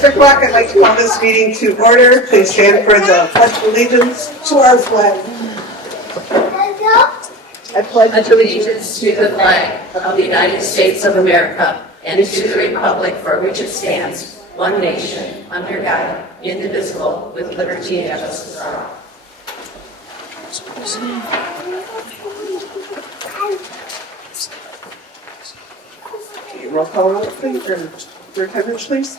6 o'clock, I'd like to call this meeting to order. Please stand for the Pledge of Allegiance to our flag. I pledge allegiance to the flag of the United States of America and to the republic for which it stands, one nation, under God, indivisible, with liberty and justice for all. Okay, roll call, please, or your attendance, please.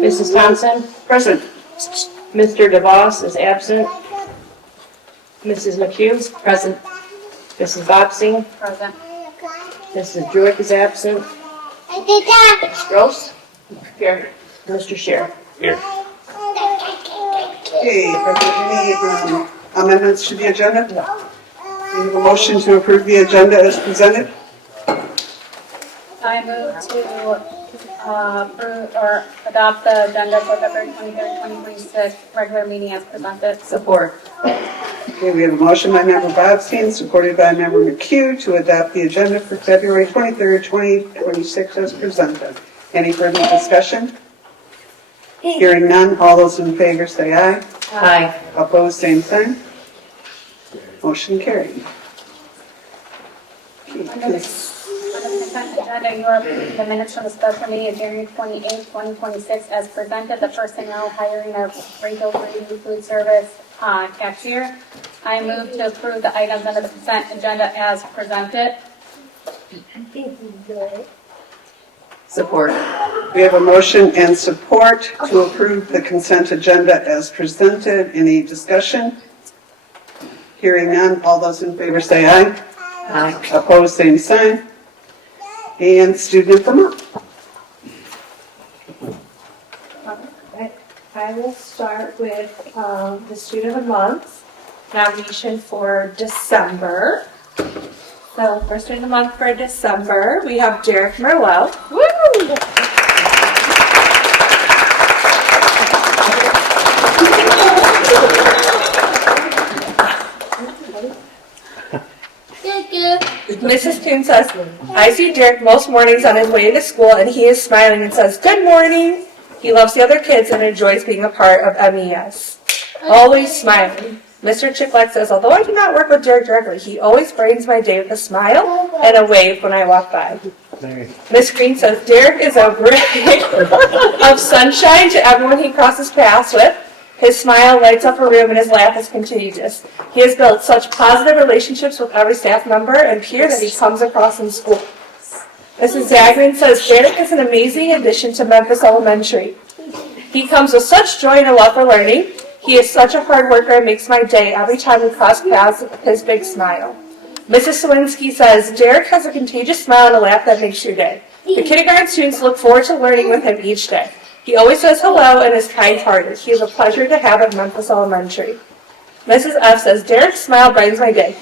Mrs. Thompson? Present. Mr. DeVos is absent. Mrs. McHugh? Present. Mrs. Boxing? Present. Mrs. Jewett is absent. Ms. Gross? Here. Mr. Scher? Here. Okay, are there any amendments to the agenda? No. We have a motion to approve the agenda as presented. I move to approve or adopt the agenda for February 23rd, 2026 regular meeting as presented. Support. Okay, we have a motion by Member Bobstein, supported by Member McHugh, to adopt the agenda for February 23rd, 2026 as presented. Any further discussion? Hearing none, all those in favor say aye. Aye. Opposed, same sign. Motion carried. Okay, Under please. the consent agenda, you are approving the minutes from the special meeting of January 28th, 2026 as presented. The personnel hiring of Rachel Brady, food service cashier. I move to approve the items under the consent agenda as presented. Support. We have a motion and support to approve the consent agenda as presented. Any discussion? Hearing none, all those in favor say aye. Aye. Opposed, same sign. And student of the month. I will start with the Student of the Month nomination for December. So for Student of the Month for December, we have Derek Merlot. Woo! Mrs. Toon says, I see Derek most mornings on his way to school and he is smiling and says, good morning. He loves the other kids and enjoys being a part of MES. Always smiling. Mr. Chicklek says, although I do not work with Derek directly, he always brightens my day with a smile and a wave when I walk by. Miss Green says, Derek is a ray of sunshine to everyone he crosses paths with. His smile lights up a room and his laugh is contagious. He has built such positive relationships with every staff member and peer that he comes across in school. Mrs. Zagman says, Derek is an amazing addition to Memphis Elementary. He comes with such joy and a love for learning. He is such a hard worker and makes my day every time we cross paths with his big smile. Mrs. Sawinski says, Derek has a contagious smile and a laugh that makes your day. The kindergarten students look forward to learning with him each day. He always says hello and is kind-hearted. He is a pleasure to have at Memphis Elementary. Mrs. F says, Derek's smile brightens my day.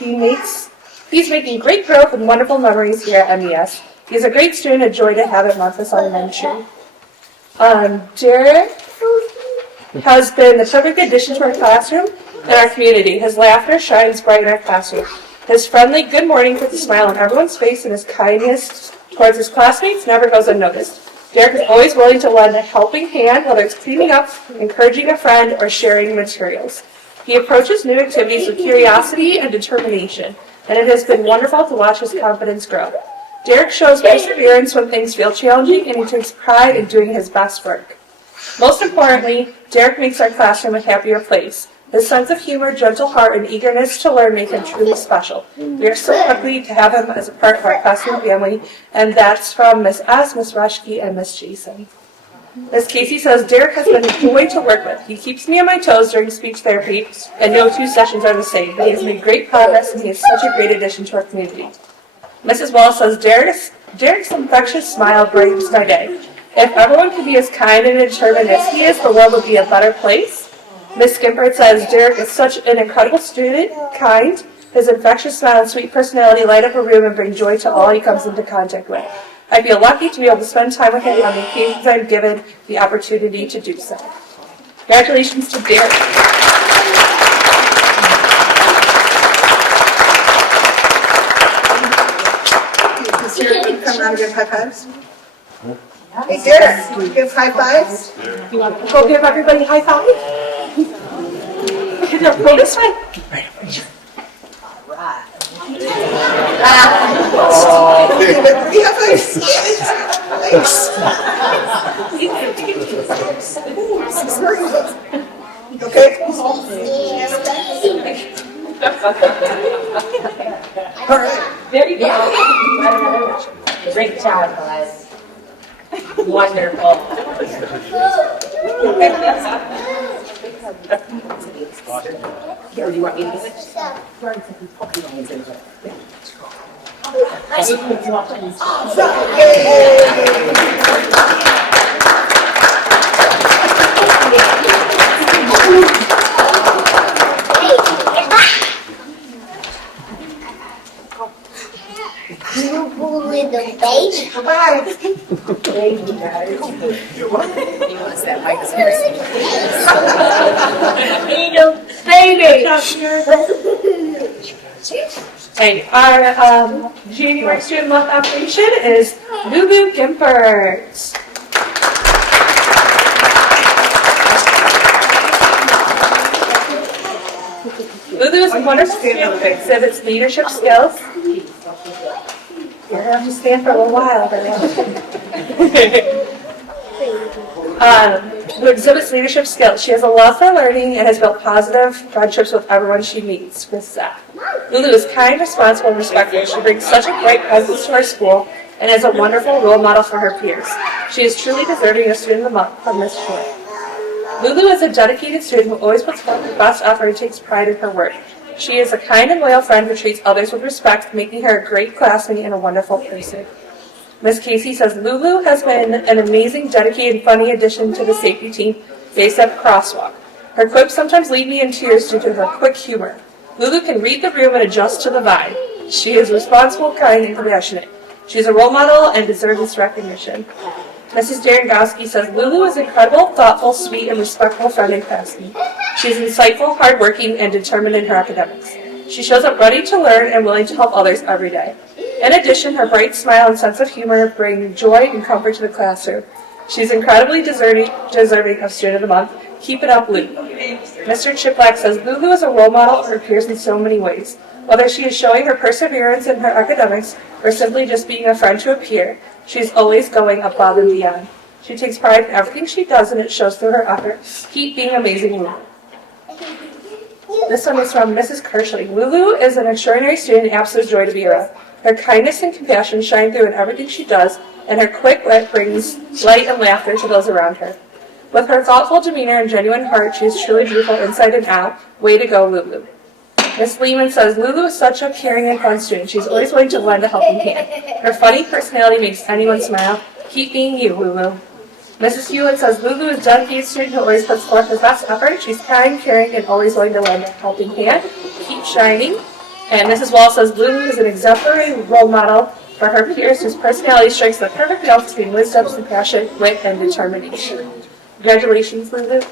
He's making great growth and wonderful memories here at MES. He's a great student, a joy to have at Memphis Elementary. Derek has been the perfect addition to our classroom and our community. His laughter shines bright in our classroom. His friendly good morning puts a smile on everyone's face, and his kindness towards his classmates never goes unnoticed. Derek is always willing to lend a helping hand, whether it's cleaning up, encouraging a friend, or sharing materials. He approaches new activities with curiosity and determination, and it has been wonderful to watch his confidence grow. Derek shows perseverance when things feel challenging, and he takes pride in doing his best work. Most importantly, Derek makes our classroom a happier place. His sense of humor, gentle heart, and eagerness to learn make him truly special. We are so lucky to have him as a part of our classroom family, and that's from Miss S., Miss Rushke, and Miss Jason. Miss Casey says, Derek has been a joy to work with. He keeps me on my toes during speech therapy, and no two sessions are the same, but he has made great progress, and he is such a great addition to our community. Mrs. Wallace says, Derek's infectious smile brightens my day. If everyone could be as kind and determined as he is, the world would be a better place. Miss Skimpert says, Derek is such an incredible student, kind. His infectious smile and sweet personality light up a room and bring joy to all he comes into contact with. I feel lucky to be able to spend time with him on the occasions I'm given the opportunity to do so. Congratulations to Derek. turn around and give high fives? Hey, Derek, can you give high fives? You want to go give everybody a high five? Go this way. Yeah, thanks. Okay? All right. There you go. Great job, guys. Wonderful. Here, do you want me to do it? With the baby. Okay, our January Student Month operation is Lulu Gimpers. Lulu is a wonderful student who exhibits leadership skills. You're gonna have to stand for a little while, who exhibits leadership skills. She has a love for learning and has built positive friendships with everyone she meets with staff. Lulu is kind, responsible, and respectful. She brings such a bright presence to our school and is a wonderful role model for her peers. She is truly deserving of Student of the Month from Ms. Shore. Lulu is a dedicated student who always puts forth her best effort and takes pride in her work. She is a kind and loyal friend who treats others with respect, making her a great classmate and a wonderful person. Ms. Casey says Lulu has been an amazing, dedicated, and funny addition to the safety team based at Crosswalk. Her quips sometimes leave me in tears due to her quick humor. Lulu can read the room and adjust to the vibe. She is responsible, kind, and compassionate. She is a role model and deserves this recognition. Mrs. Darengowski says Lulu is incredible, thoughtful, sweet, and respectful friend and classmate. She is insightful, hardworking, and determined in her academics. She shows up ready to learn and willing to help others every day. In addition, her bright smile and sense of humor bring joy and comfort to the classroom. She's incredibly deserving of Student of the Month. Keep it up, Lulu. Mr. Chiplack says Lulu is a role model for her peers in so many ways. Whether she is showing her perseverance in her academics or simply just being a friend to a peer, she's always going above and beyond. She takes pride in everything she does and it shows through her effort. Keep being amazing, Lulu. This one is from Mrs. Kershling. Lulu is an extraordinary student and absolute joy to be around. Her kindness and compassion shine through in everything she does, and her quick wit brings light and laughter to those around her. With her thoughtful demeanor and genuine heart, she is truly beautiful inside and out. Way to go, Lulu. Miss Lehman says, Lulu is such a caring and fun student. She's always willing to lend a helping hand. Her funny personality makes anyone smile. Keep being you, Lulu. Mrs. Hewlett says, Lulu is a dedicated student who always puts forth her best effort. She's kind, caring, and always willing to lend a helping hand. Keep shining. And Mrs. Wall says, Lulu is an exemplary role model for her peers whose personality strikes the perfect balance between wisdom, compassion, wit, and determination. Congratulations, Lulu.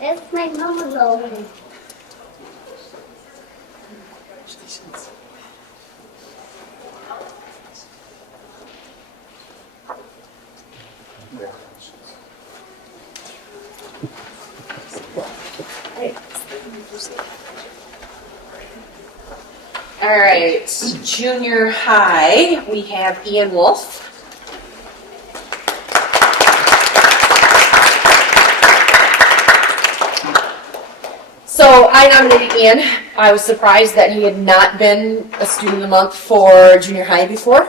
That's my mama's over. All right, junior high, we have Ian Wolf. So I nominated Ian. I was surprised that he had not been a Student of the Month for junior high before,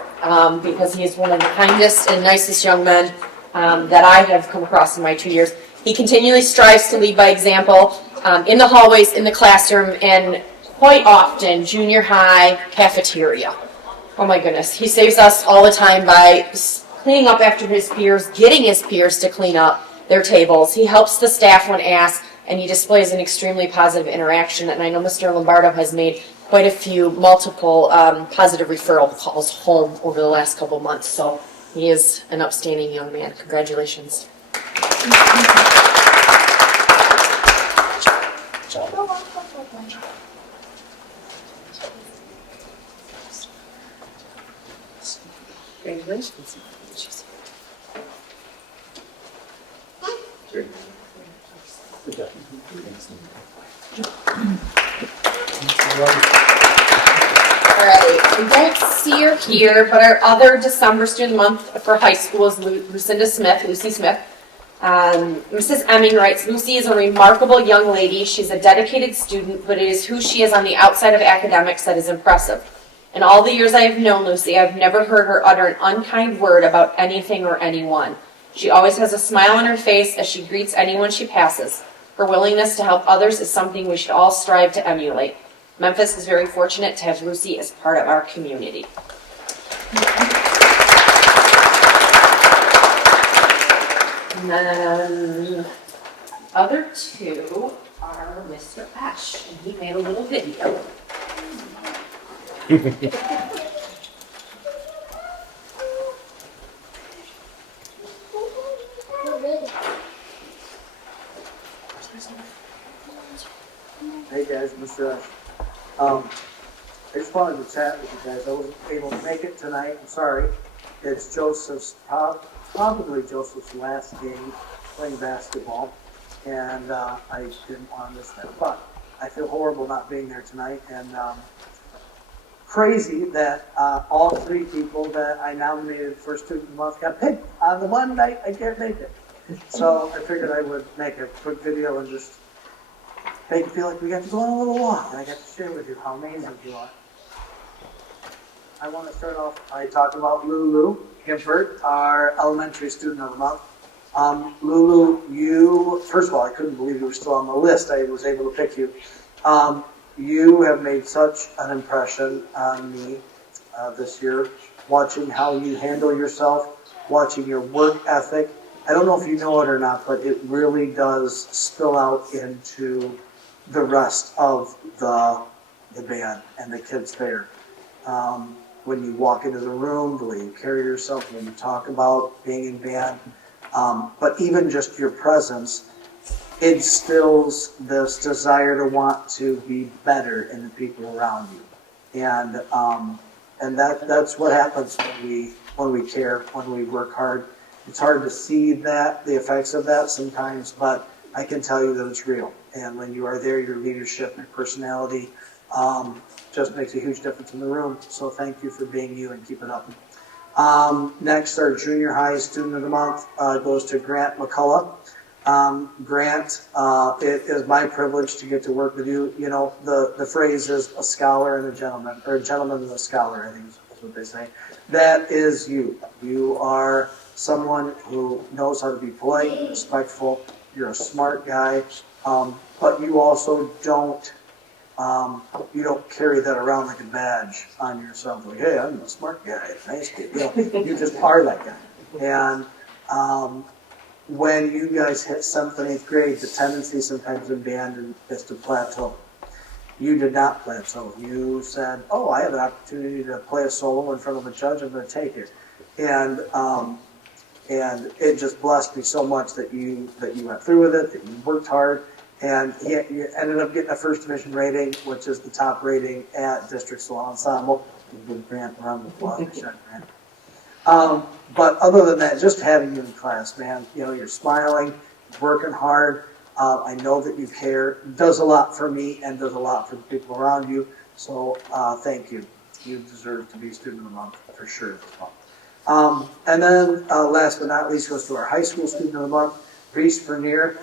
because he is one of the kindest and nicest young men that I have come across in my 2 years. He continually strives to lead by example in the hallways, in the classroom, and quite often junior high cafeteria. Oh my goodness, he saves us all the time by cleaning up after his peers, getting his peers to clean up their tables. He helps the staff when asked, and he displays an extremely positive interaction. And I know Mr. Lombardo has made quite a few multiple positive referral calls home over the last couple months. So He is an upstanding young man. Congratulations. Congratulations. All right, we don't see her here, but our other December student of the month for high school is Lucy Smith. Mrs. Emming writes, Lucy is a remarkable young lady. She's a dedicated student, but it is who she is on the outside of academics that is impressive. In all the years I have known Lucy, I've never heard her utter an unkind word about anything or anyone. She always has a smile on her face as she greets anyone she passes. Her willingness to help others is something we should all strive to emulate. Memphis is very fortunate to have Lucy as part of our community. And then other two are Mr. Ash, and he made a little video. Hey guys, Mr. Ash. I just wanted to chat with you guys. I wasn't able to make it tonight. I'm sorry. It's probably Joseph's last game playing basketball, and I didn't want to miss that. But I feel horrible not being there tonight, and crazy that all three people that I nominated for Student of the Month got picked on the one night I can't make it. So I figured I would make a quick video and just make you feel like we got to go on a little walk, and I got to share with you how amazing you are. I want to start off by talking about Lulu Gifford, our elementary student of the month. Lulu, first of all, I couldn't believe you were still on the list. I was able to pick you. You have made such an impression on me this year, watching how you handle yourself, watching your work ethic. I don't know if you know it or not, but it really does spill out into the rest of the band and the kids there. When you walk into the room, the way you carry yourself, when you talk about being in band, but even just your presence instills this desire to want to be better in the people around you, and that's what happens when we care, when we work hard. It's hard to see the effects of that sometimes, but I can tell you that it's real. And when you are there, your leadership, your personality, just makes a huge difference in the room. So thank you for being you, and keep it up. Next, our junior high student of the month goes to Grant McCullough. Grant, it is my privilege to get to work with you. You know, the phrase is a scholar and a gentleman, or a gentleman and a scholar, I think is what they say. That is you. You are someone who knows how to be polite and respectful. You're a smart guy, but you also don't carry that around like a badge on yourself. Like, hey, I'm a smart guy, nice kid. You just are that guy. And when you guys hit 7th and 8th grade, the tendency sometimes in band is to plateau. You did not plateau. You said, oh, I have an opportunity to play a solo in front of a judge, I'm going to take it. And it just blessed me so much that you went through with it, that you worked hard, and you ended up getting a first division rating, which is the top rating at District Solo Ensemble. Give Grant a round of applause. But other than that, just having you in class, man, you're smiling, working hard. I know that you care. It does a lot for me and does a lot for the people around you. So thank you. You deserve to be Student of the Month for sure this month. And then last but not least goes to our high school Student of the Month, Reese Vernier.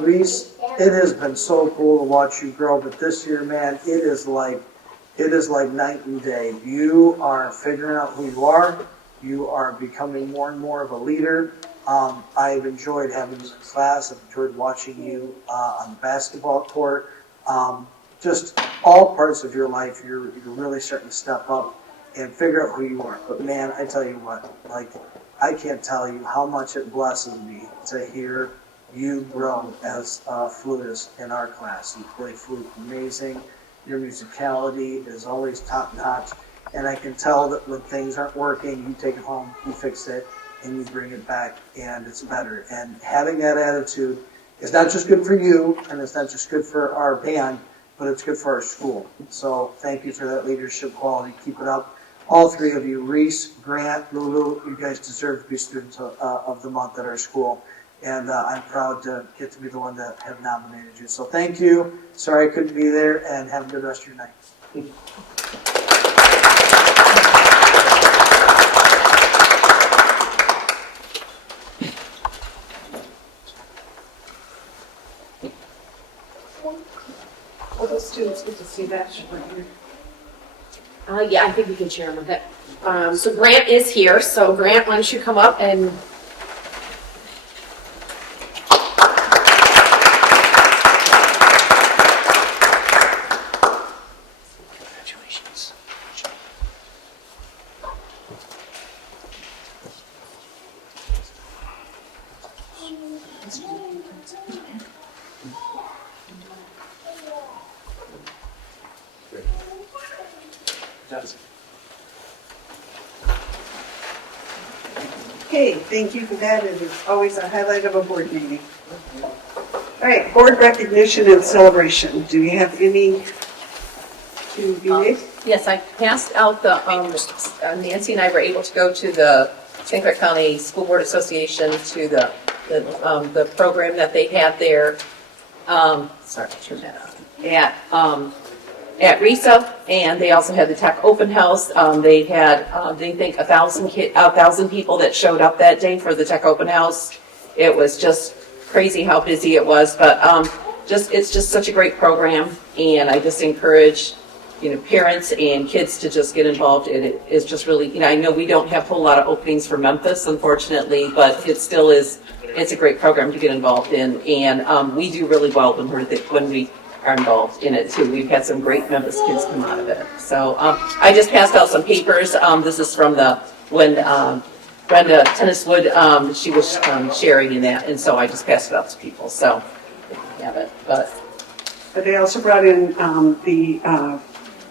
Reese, it has been so cool to watch you grow, but this year, man, it is like night and day. You are figuring out who you are. You are becoming more and more of a leader. I've enjoyed having you in class. I've enjoyed watching you on the basketball court. Just all parts of your life, you're really starting to step up and figure out who you are. But man, I tell you what, I can't tell you how much it blesses me to hear you grow as a flutist in our class. You play flute amazing. Your musicality is always top notch. And I can tell that when things aren't working, you take it home, you fix it, and you bring it back, and it's better. And having that attitude is not just good for you, and it's not just good for our band, but it's good for our school. So thank you for that leadership quality. Keep it up. All three of you, Reese, Grant, Lulu, you guys deserve to be students of the month at our school. And I'm proud to get to be the one that have nominated you. So thank you. Sorry I couldn't be there, and have a good rest of your night. All the students get to see that. Yeah, I think we can share them with it. So Grant is here, so Grant, why don't you come up and Congratulations. Okay, thank you for that. It is always a highlight of a board meeting. All right, board recognition and celebration. Do we have any to be made? Yes, I passed out the, Nancy and I were able to go to the St. Clair County School Board Association to the program that they had there. Sorry, turn that on. At RISA, and they also had the Tech Open House. They had, they think 1,000 people that showed up that day for the Tech Open House. It was just crazy how busy it was, but it's just such a great program, and I just encourage, parents and kids to just get involved. It is just really, I know we don't have a whole lot of openings for Memphis, unfortunately, but it still is. It's a great program to get involved in, and we do really well when we are involved in it too. We've had some great Memphis kids come out of it. So I just passed out some papers. This is from when Brenda Tenniswood, she was sharing in that, and so I just passed it out to people. So have it, but they also brought in the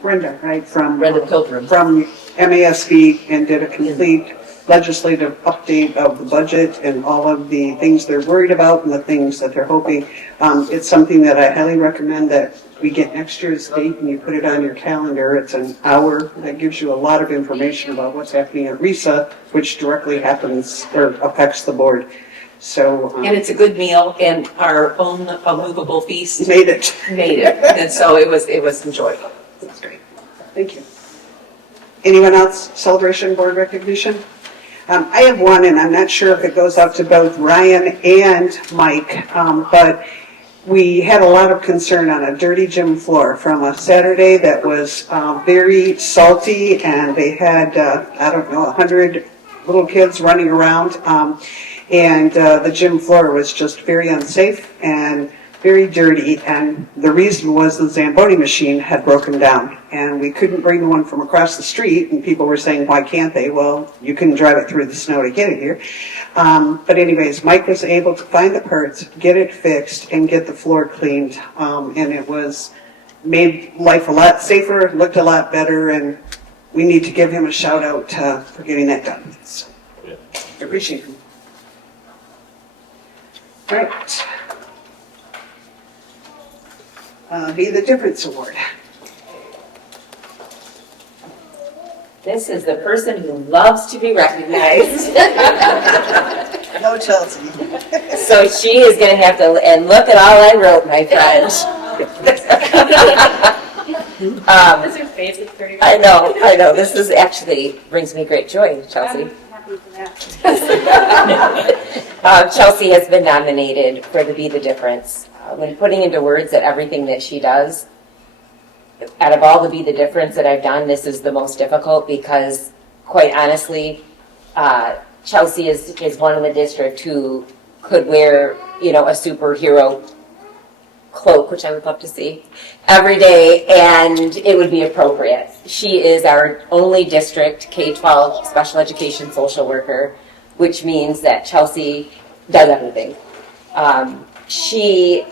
Brenda, right, from Brenda Pilgrim from MASB, and did a complete legislative update of the budget and all of the things they're worried about and the things that they're hoping. It's something that I highly recommend that we get next year's date and you put it on your calendar. It's an hour that gives you a lot of information about what's happening at RISA, which directly happens or affects the board. So and it's a good meal, and our own movable feast made it, and so it was enjoyable. That's great. Thank you. Anyone else? Celebration, board recognition? I have one, and I'm not sure if it goes out to both Ryan and Mike, but we had a lot of concern on a dirty gym floor from a Saturday that was very salty, and they had, 100 little kids running around, and the gym floor was just very unsafe and very dirty, and the reason was the Zamboni machine had broken down, and we couldn't bring the one from across the street, and people were saying, why can't they? Well, you can drive it through the snow to get it here. But anyways, Mike was able to find the parts, get it fixed, and get the floor cleaned, and it made life a lot safer, looked a lot better, and we need to give him a shout out for getting that done. So, I appreciate him. All right. Be the Difference Award. This is the person who loves to be recognized. No, Chelsea. So she is going to have to, and look at all I wrote, my friends. This is your favorite 30. I know. This is actually brings me great joy, Chelsea. I'm happy for that. Chelsea has been nominated for the Be the Difference. When putting into words that everything that she does, out of all the Be the Difference that I've done, this is the most difficult because, quite honestly, Chelsea is one in the district who could wear, a superhero cloak, which I would love to see, every day, and it would be appropriate. She is our only district K-12 special education social worker, which means that Chelsea does everything. She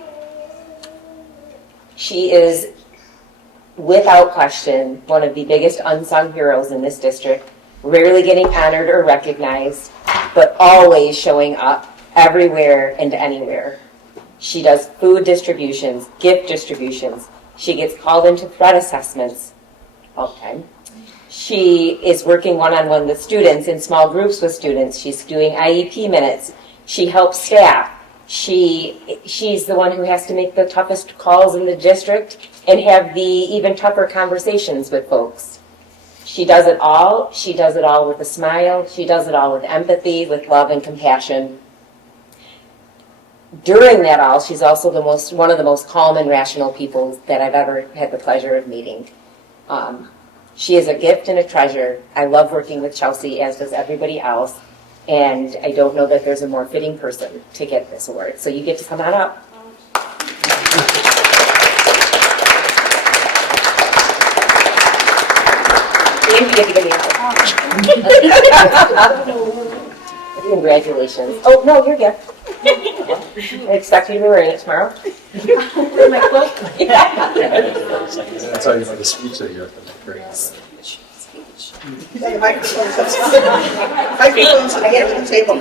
is without question, one of the biggest unsung heroes in this district, rarely getting honored or recognized, but always showing up everywhere and anywhere. She does food distributions, gift distributions. She gets called into threat assessments all the time. She is working one-on-one with students, in small groups with students. She's doing IEP minutes. She helps staff. She's the one who has to make the toughest calls in the district and have the even tougher conversations with folks. She does it all. She does it all with a smile. She does it all with empathy, with love and compassion. During that all, she's also one of the most calm and rational people that I've ever had the pleasure of meeting. She is a gift and a treasure. I love working with Chelsea, as does everybody else. And I don't know that there's a more fitting person to get this award. So you get to come on up. And you get to give me a Congratulations. Oh, no, you're good. I expect you to be wearing it tomorrow. My cloak. That's how you make a speech that you have to make. Great. The microphone's microphone's at the end of the table.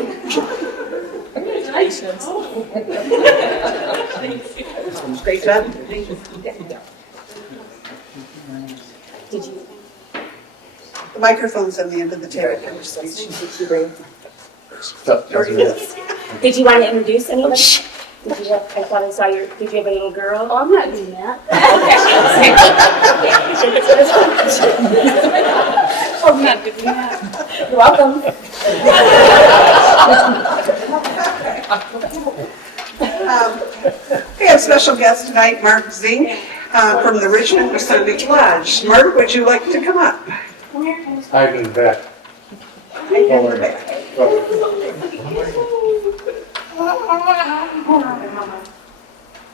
Great job. The microphone's on the end of the table for your speech. Did you want to introduce anyone? Did you have, I thought I saw your, did you have a little girl? Oh, I'm not doing that. Oh, I'm not doing that. You're welcome. We have special guest tonight, Mark Zink, from the Richmond Masonic Lodge. Mark, would you like to come up? I've been back.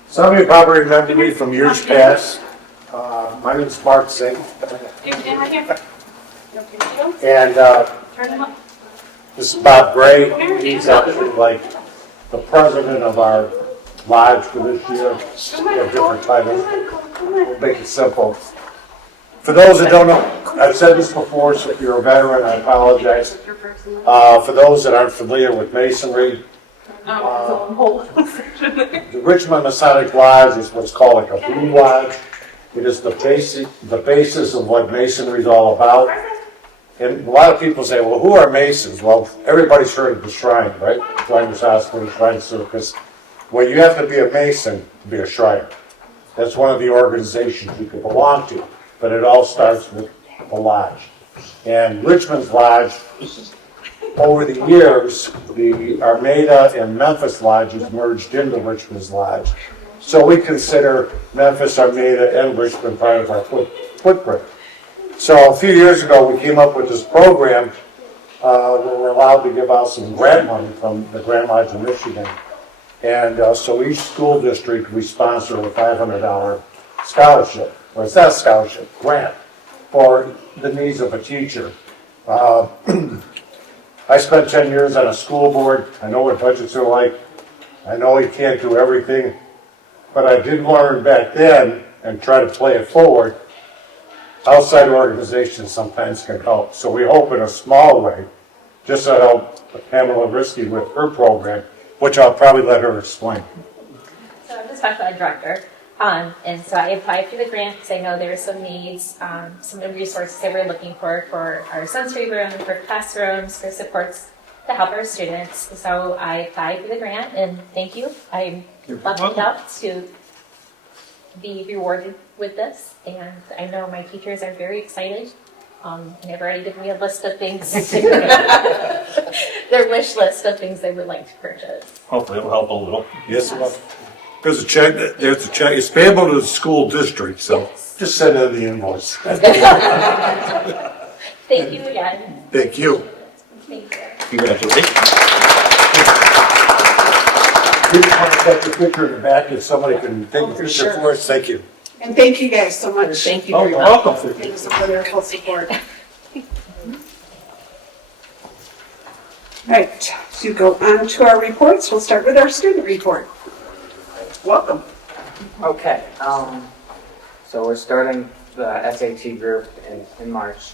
Some of you probably remember me from years past. My name is Mark Zink. And this is Bob Gray. He's actually like the president of our lodge for this year. We have different titles. We'll make it simple. For those that don't know, I've said this before, so if you're a veteran, I apologize. For those that aren't familiar with Masonry, the Richmond Masonic Lodge is what's called like a blue lodge. It is the basis of what Masonry is all about. And a lot of people say, well, who are Masons? Well, everybody's heard of the Shrine, right? Shriners Hospital, Shrine Circus. Well, you have to be a Mason to be a Shriner. That's one of the organizations you can belong to. But it all starts with the lodge. And Richmond's Lodge, over the years, the Armada and Memphis lodges merged into Richmond's Lodge. So we consider Memphis, Armada, and Richmond part of our footprint. So a few years ago, we came up with this program where we're allowed to give out some grant money from the Grand Lodge of Michigan. And so each school district, we sponsor a $500 scholarship. Well, it's not a scholarship, grant, for the needs of a teacher. I spent 10 years on a school board. I know what budgets are like. I know you can't do everything. But I did learn back then, and try to play it forward, outside organizations sometimes can help. So we hope in a small way, just to help Pamela Risky with her program, which I'll probably let her explain. So I'm the special ed director. And so I applied for the grant because I know there are some needs, some resources that we're looking for our sensory room, for classrooms, for supports to help our students. So I applied for the grant, and thank you. I'm lucky enough to be rewarded with this, and I know my teachers are very excited. And they've already given me a list of things, their wish list of things they would like to purchase. Hopefully it'll help a little. Yes, it will. There's a check. It's payable to the school district, so yes. Just send in the invoice. Thank you again. Thank you. Thank you. Congratulations. We just want to take a picture in the back if somebody can take a picture for us. Thank you. And thank you guys so much. Thank you. Oh, you're welcome. It was a wonderful support. Right, to go on to our reports, we'll start with our student report. Welcome. Okay, so we're starting the SAT group in March.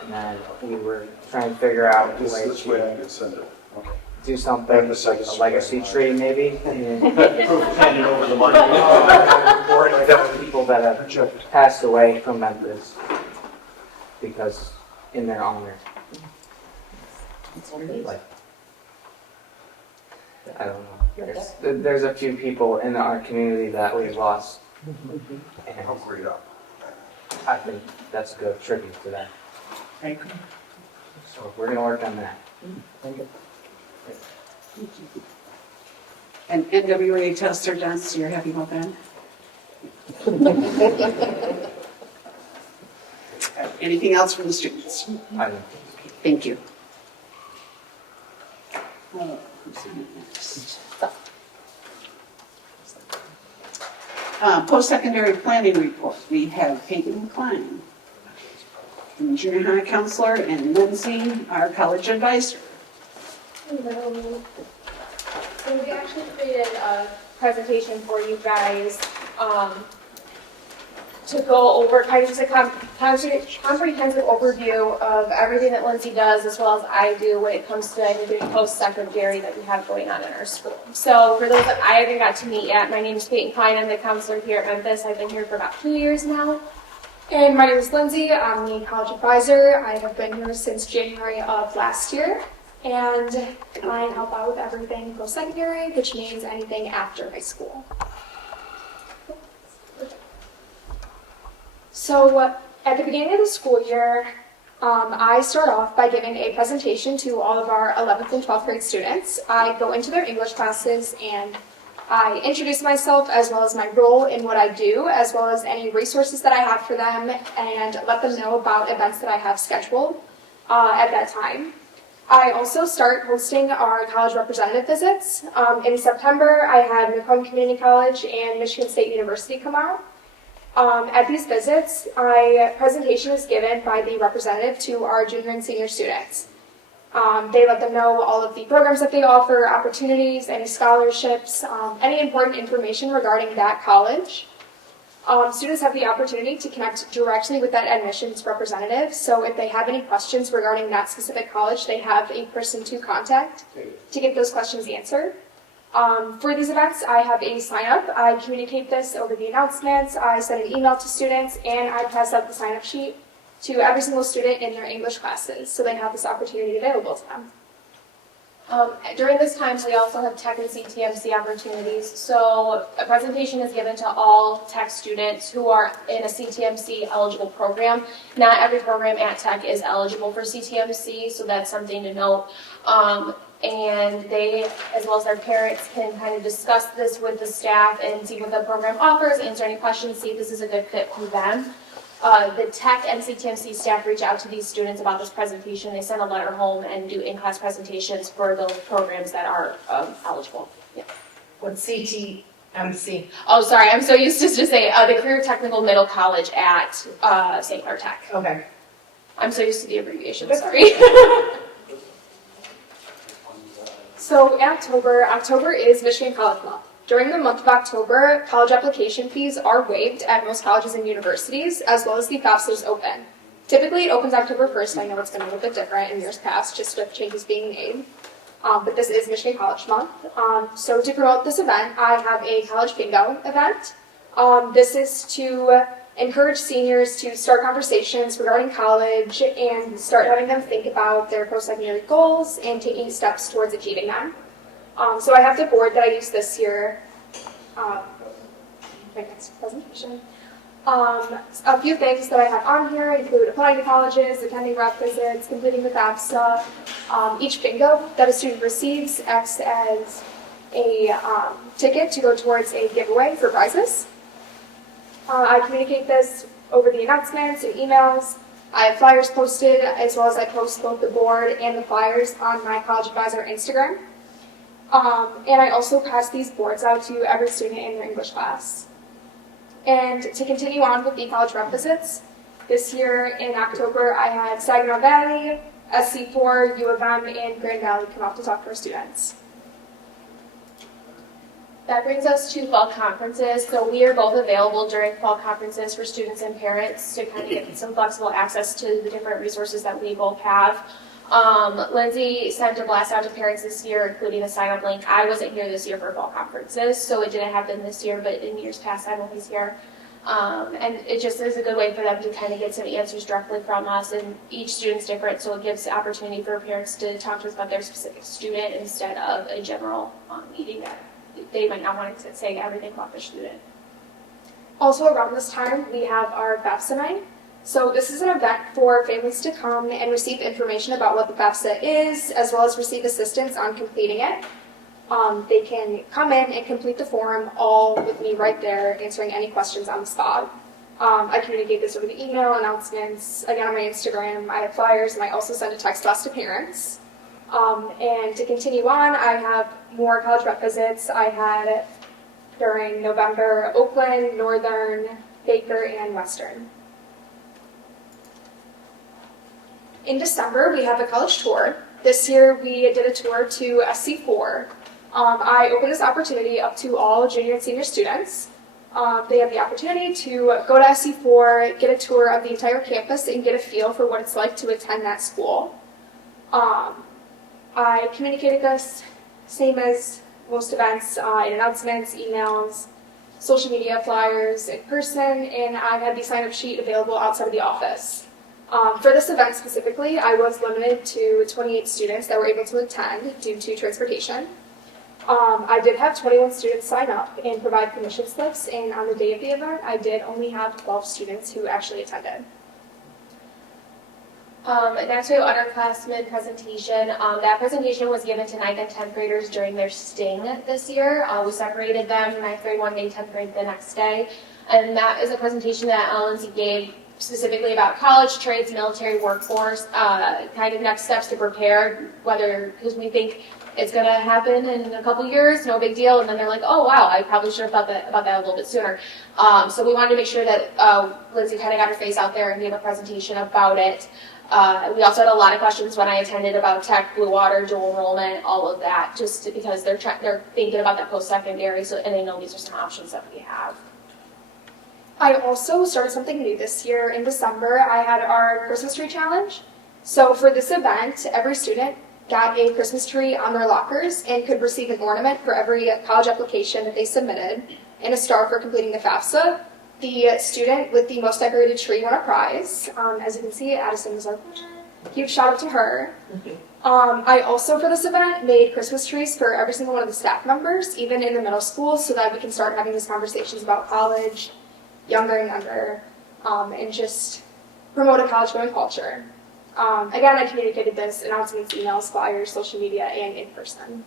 And then we were trying to figure out a way to do something, like a legacy tree maybe. Handing over the money. For people that have passed away from Memphis because in their honor. Like, I don't know. There's a few people in our community that we've lost. And I think that's a good tribute to them. So we're going to work on that. And NWA tests are done, so you're happy about that? Anything else from the students? I think. Thank you. Who's next? Post-secondary planning report. We have Peyton Klein, junior high counselor, and Lindsay, our college advisor. Hello. So we actually created a presentation for you guys to go over kind of just a comprehensive overview of everything that Lindsay does as well as I do when it comes to anything post-secondary that we have going on in our school. So for those that I haven't got to meet yet, my name is Peyton Klein. I'm the counselor here at Memphis. I've been here for about 2 years now. And my name is Lindsay. I'm the college advisor. I have been here since January of last year. And I help out with everything post-secondary, which means anything after high school. So at the beginning of the school year, I start off by giving a presentation to all of our 11th and 12th grade students. I go into their English classes and I introduce myself as well as my role in what I do, as well as any resources that I have for them, and let them know about events that I have scheduled at that time. I also start hosting our college representative visits. In September, I had Macomb Community College and Michigan State University come out. At these visits, a presentation is given by the representative to our junior and senior students. They let them know all of the programs that they offer, opportunities, any scholarships, any important information regarding that college. Students have the opportunity to connect directly with that admissions representative. So if they have any questions regarding that specific college, they have a person to contact to get those questions answered. For these events, I have a sign-up. I communicate this over the announcements. I send an email to students, and I pass out the sign-up sheet to every single student in their English classes, so they have this opportunity available to them. During this time, we also have tech and CTMC opportunities. So a presentation is given to all tech students who are in a CTMC eligible program. Not every program at tech is eligible for CTMC, so that's something to note. And they, as well as their parents, can kind of discuss this with the staff and see what the program offers, answer any questions, see if this is a good fit for them. The tech and CTMC staff reach out to these students about this presentation. They send a letter home and do in-class presentations for those programs that are eligible. Yeah. What's CTMC? Oh, sorry, I'm so used to say the Career Technical Middle College at St. Clair Tech. Okay. I'm so used to the abbreviation, sorry. So in October is Michigan College Month. During the month of October, college application fees are waived at most colleges and universities, as well as the FAFSA is open. Typically, it opens October 1st. I know it's been a little bit different in years past, just with changes being made. But this is Michigan College Month. So to promote this event, I have a college bingo event. This is to encourage seniors to start conversations regarding college and start having them think about their post-secondary goals and taking steps towards achieving them. So I have the board that I used this year. My next presentation. A few things that I have on here include applying to colleges, attending rep visits, completing the FAFSA. Each bingo that a student receives acts as a ticket to go towards a giveaway for prizes. I communicate this over the announcements and emails. I have flyers posted, as well as I post both the board and the flyers on my College Advisor Instagram. And I also pass these boards out to every student in their English class. And to continue on with the college rep visits, this year in October I had Saginaw Valley, SC4, U of M, and Grand Valley come out to talk to our students. That brings us to fall conferences. So we are both available during fall conferences for students and parents to kind of get some flexible access to the different resources that we both have. Lindsay sent a blast out to parents this year, including a sign-up link. I wasn't here this year for fall conferences, so it didn't happen this year, but in years past, I'm always here. And it just is a good way for them to kind of get some answers directly from us, and each student's different, so it gives the opportunity for parents to talk to us about their specific student instead of a general meeting that they might not want to say everything about their student. Also around this time, we have our FAFSA night. So this is an event for families to come and receive information about what the FAFSA is, as well as receive assistance on completing it. They can come in and complete the form all with me right there, answering any questions on the spot. I communicate this over the email, announcements, again on my Instagram. I have flyers, and I also send a text blast to parents. And to continue on, I have more college rep visits. I had during November Oakland, Northern, Baker, and Western. In December, we have a college tour. This year, we did a tour to SC4. I opened this opportunity up to all junior and senior students. They have the opportunity to go to SC4, get a tour of the entire campus, and get a feel for what it's like to attend that school. I communicated this, same as most events, in announcements, emails, social media, flyers, in person, and I had the sign-up sheet available outside of the office. For this event specifically, I was limited to 28 students that were able to attend due to transportation. I did have 21 students sign up and provide permission slips, and on the day of the event, I did only have 12 students who actually attended. Next, we have underclassmen presentation. That presentation was given to 9th and 10th graders during their sting this year. We separated them, 9th grade one day, 10th grade the next day. And that is a presentation that Lindsay gave specifically about college, trades, military, workforce, kind of next steps to prepare, because we think it's going to happen in a couple years, no big deal, and then they're like, oh wow, I probably should have thought about that a little bit sooner. So we wanted to make sure that Lindsay kind of got her face out there and gave a presentation about it. We also had a lot of questions when I attended about tech, blue water, dual enrollment, all of that, just because they're thinking about that post-secondary, and they know these are some options that we have. I also started something new this year. In December, I had our Christmas tree challenge. So for this event, every student got a Christmas tree on their lockers and could receive an ornament for every college application that they submitted and a star for completing the FAFSA. The student with the most decorated tree won a prize. As you can see, Addison was like, huge shout out to her. I also, for this event, made Christmas trees for every single one of the staff members, even in the middle school, so that we can start having these conversations about college, younger and younger, and just promote a college-going culture. Again, I communicated this, announcements, emails, flyers, social media, and in person.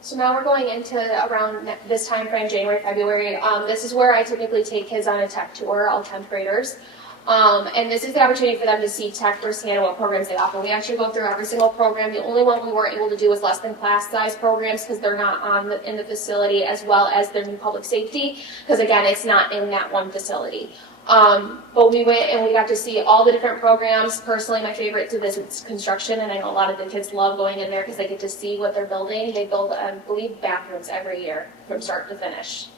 So now we're going into around this time frame, January, February. This is where I typically take kids on a tech tour, all 10th graders. And this is the opportunity for them to see tech firsthand, what programs they offer. We actually go through every single program. The only one we weren't able to do was less than class size programs because they're not in the facility, as well as their new public safety, because again, it's not in that one facility. But we went and we got to see all the different programs. Personally, my favorite to visit is construction, and I know a lot of the kids love going in there because they get to see what they're building. They build, I believe, bathrooms every year from start to finish.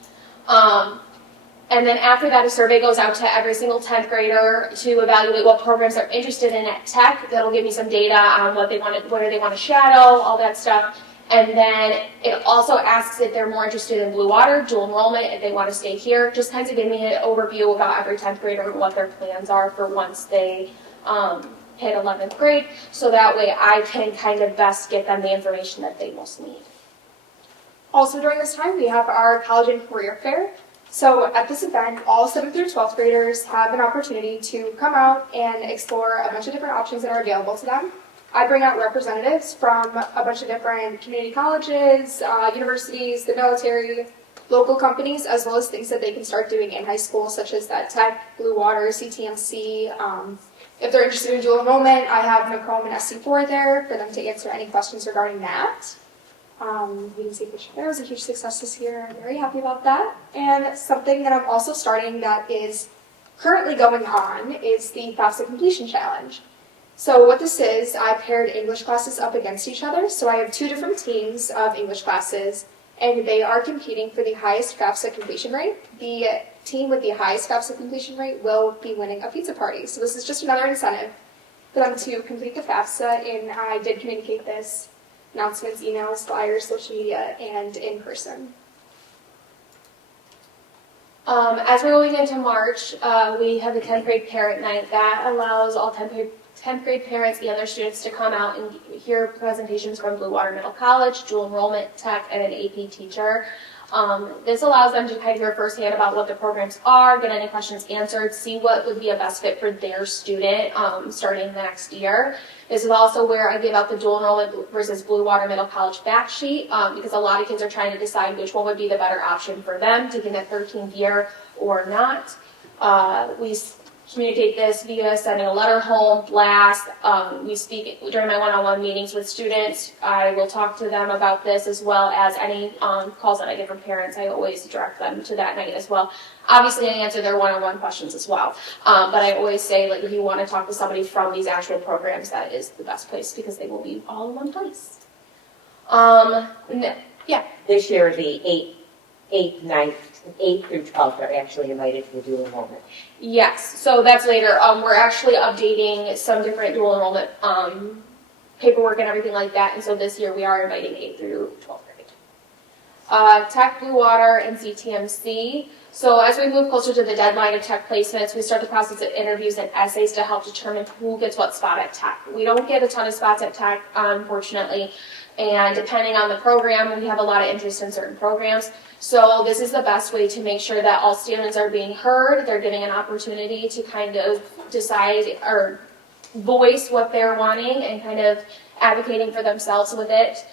And then after that, a survey goes out to every single 10th grader to evaluate what programs they're interested in at tech. That'll give me some data on what they want to, where they want to shadow, all that stuff. And then it also asks if they're more interested in blue water, dual enrollment, if they want to stay here. Just kind of give me an overview about every 10th grader and what their plans are for once they hit 11th grade. So that way I can kind of best get them the information that they most need. Also during this time, we have our college and career fair. So at this event, all 7th through 12th graders have an opportunity to come out and explore a bunch of different options that are available to them. I bring out representatives from a bunch of different community colleges, universities, the military, local companies, as well as things that they can start doing in high school, such as that tech, blue water, CTMC. If they're interested in dual enrollment, I have Nicole and SC4 there for them to answer any questions regarding that. You can see there was a huge success this year. I'm very happy about that. And something that I'm also starting that is currently going on is the FAFSA completion challenge. So what this is, I paired English classes up against each other. So I have two different teams of English classes, and they are competing for the highest FAFSA completion rate. The team with the highest FAFSA completion rate will be winning a pizza party. So this is just another incentive for them to complete the FAFSA, and I did communicate this, announcements, emails, flyers, social media, and in person. As we're going into March, we have the 10th grade parent night. That allows all 10th grade parents and their students to come out and hear presentations from Blue Water Middle College, dual enrollment tech, and an AP teacher. This allows them to kind of hear firsthand about what the programs are, get any questions answered, see what would be a best fit for their student starting the next year. This is also where I give out the dual enrollment versus Blue Water Middle College fact sheet because a lot of kids are trying to decide which one would be the better option for them to get a 13th year or not. We communicate this via sending a letter home, blast. We speak during my one-on-one meetings with students. I will talk to them about this as well as any calls that I get from parents. I always direct them to that night as well. Obviously, I answer their one-on-one questions as well. But I always say, like, if you want to talk to somebody from these actual programs, that is the best place because they will be all in one place. Yeah. This year, the 8th, 9th, 8th through 12th are actually invited to the dual enrollment. Yes, so that's later. We're actually updating some different dual enrollment paperwork and everything like that, and so this year we are inviting 8th through 12th grade. Tech, Blue Water, and CTMC. So as we move closer to the deadline of tech placements, we start the process of interviews and essays to help determine who gets what spot at tech. We don't get a ton of spots at tech, unfortunately, and depending on the program, we have a lot of interest in certain programs. So this is the best way to make sure that all students are being heard, they're getting an opportunity to kind of decide or voice what they're wanting and kind of advocating for themselves with it.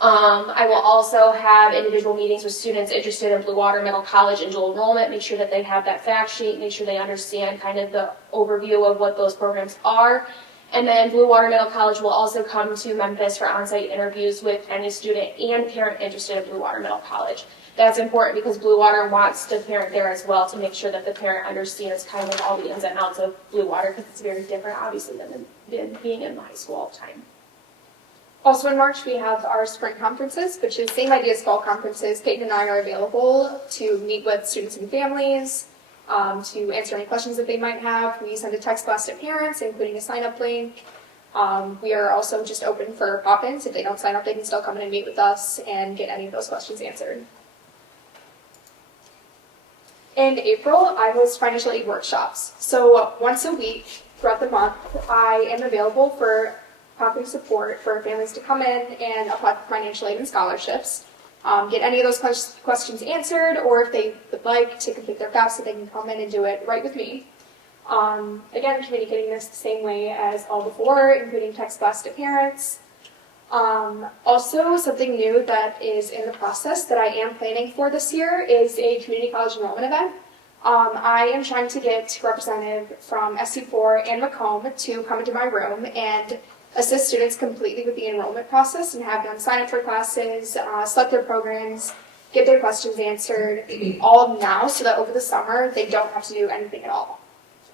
I will also have individual meetings with students interested in Blue Water Middle College and dual enrollment, make sure that they have that fact sheet, make sure they understand kind of the overview of what those programs are. And then Blue Water Middle College will also come to Memphis for on-site interviews with any student and parent interested in Blue Water Middle College. That's important because Blue Water wants the parent there as well to make sure that the parent understands kind of all the ins and outs of Blue Water because it's very different, obviously, than being in high school all the time. Also in March, we have our spring conferences, which is same idea as fall conferences. Peyton and I are available to meet with students and families, to answer any questions that they might have. We send a text blast to parents, including a sign-up link. We are also just open for pop-ins. If they don't sign up, they can still come in and meet with us and get any of those questions answered. In April, I host financial aid workshops. So once a week throughout the month, I am available for property support for families to come in and apply for financial aid and scholarships. Get any of those questions answered, or if they would like to complete their FAFSA, they can come in and do it right with me. Again, communicating this the same way as all before, including text blast to parents. Also, something new that is in the process that I am planning for this year is a community college enrollment event. I am trying to get a representative from SC4 and Macomb to come into my room and assist students completely with the enrollment process and have them sign up for classes, select their programs, get their questions answered, all now so that over the summer they don't have to do anything at all.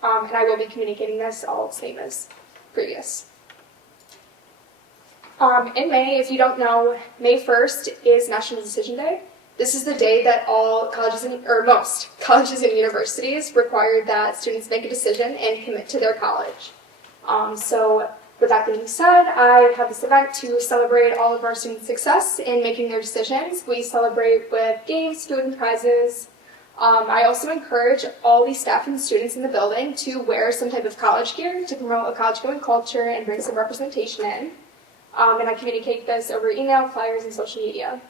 And I will be communicating this all the same as previous. In May, if you don't know, May 1st is National Decision Day. This is the day that all colleges, or most colleges and universities require that students make a decision and commit to their college. So with that being said, I have this event to celebrate all of our students' success in making their decisions. We celebrate with games, food, and prizes. I also encourage all the staff and students in the building to wear some type of college gear to promote a college-going culture and bring some representation in. And I communicate this over email, flyers, and social media.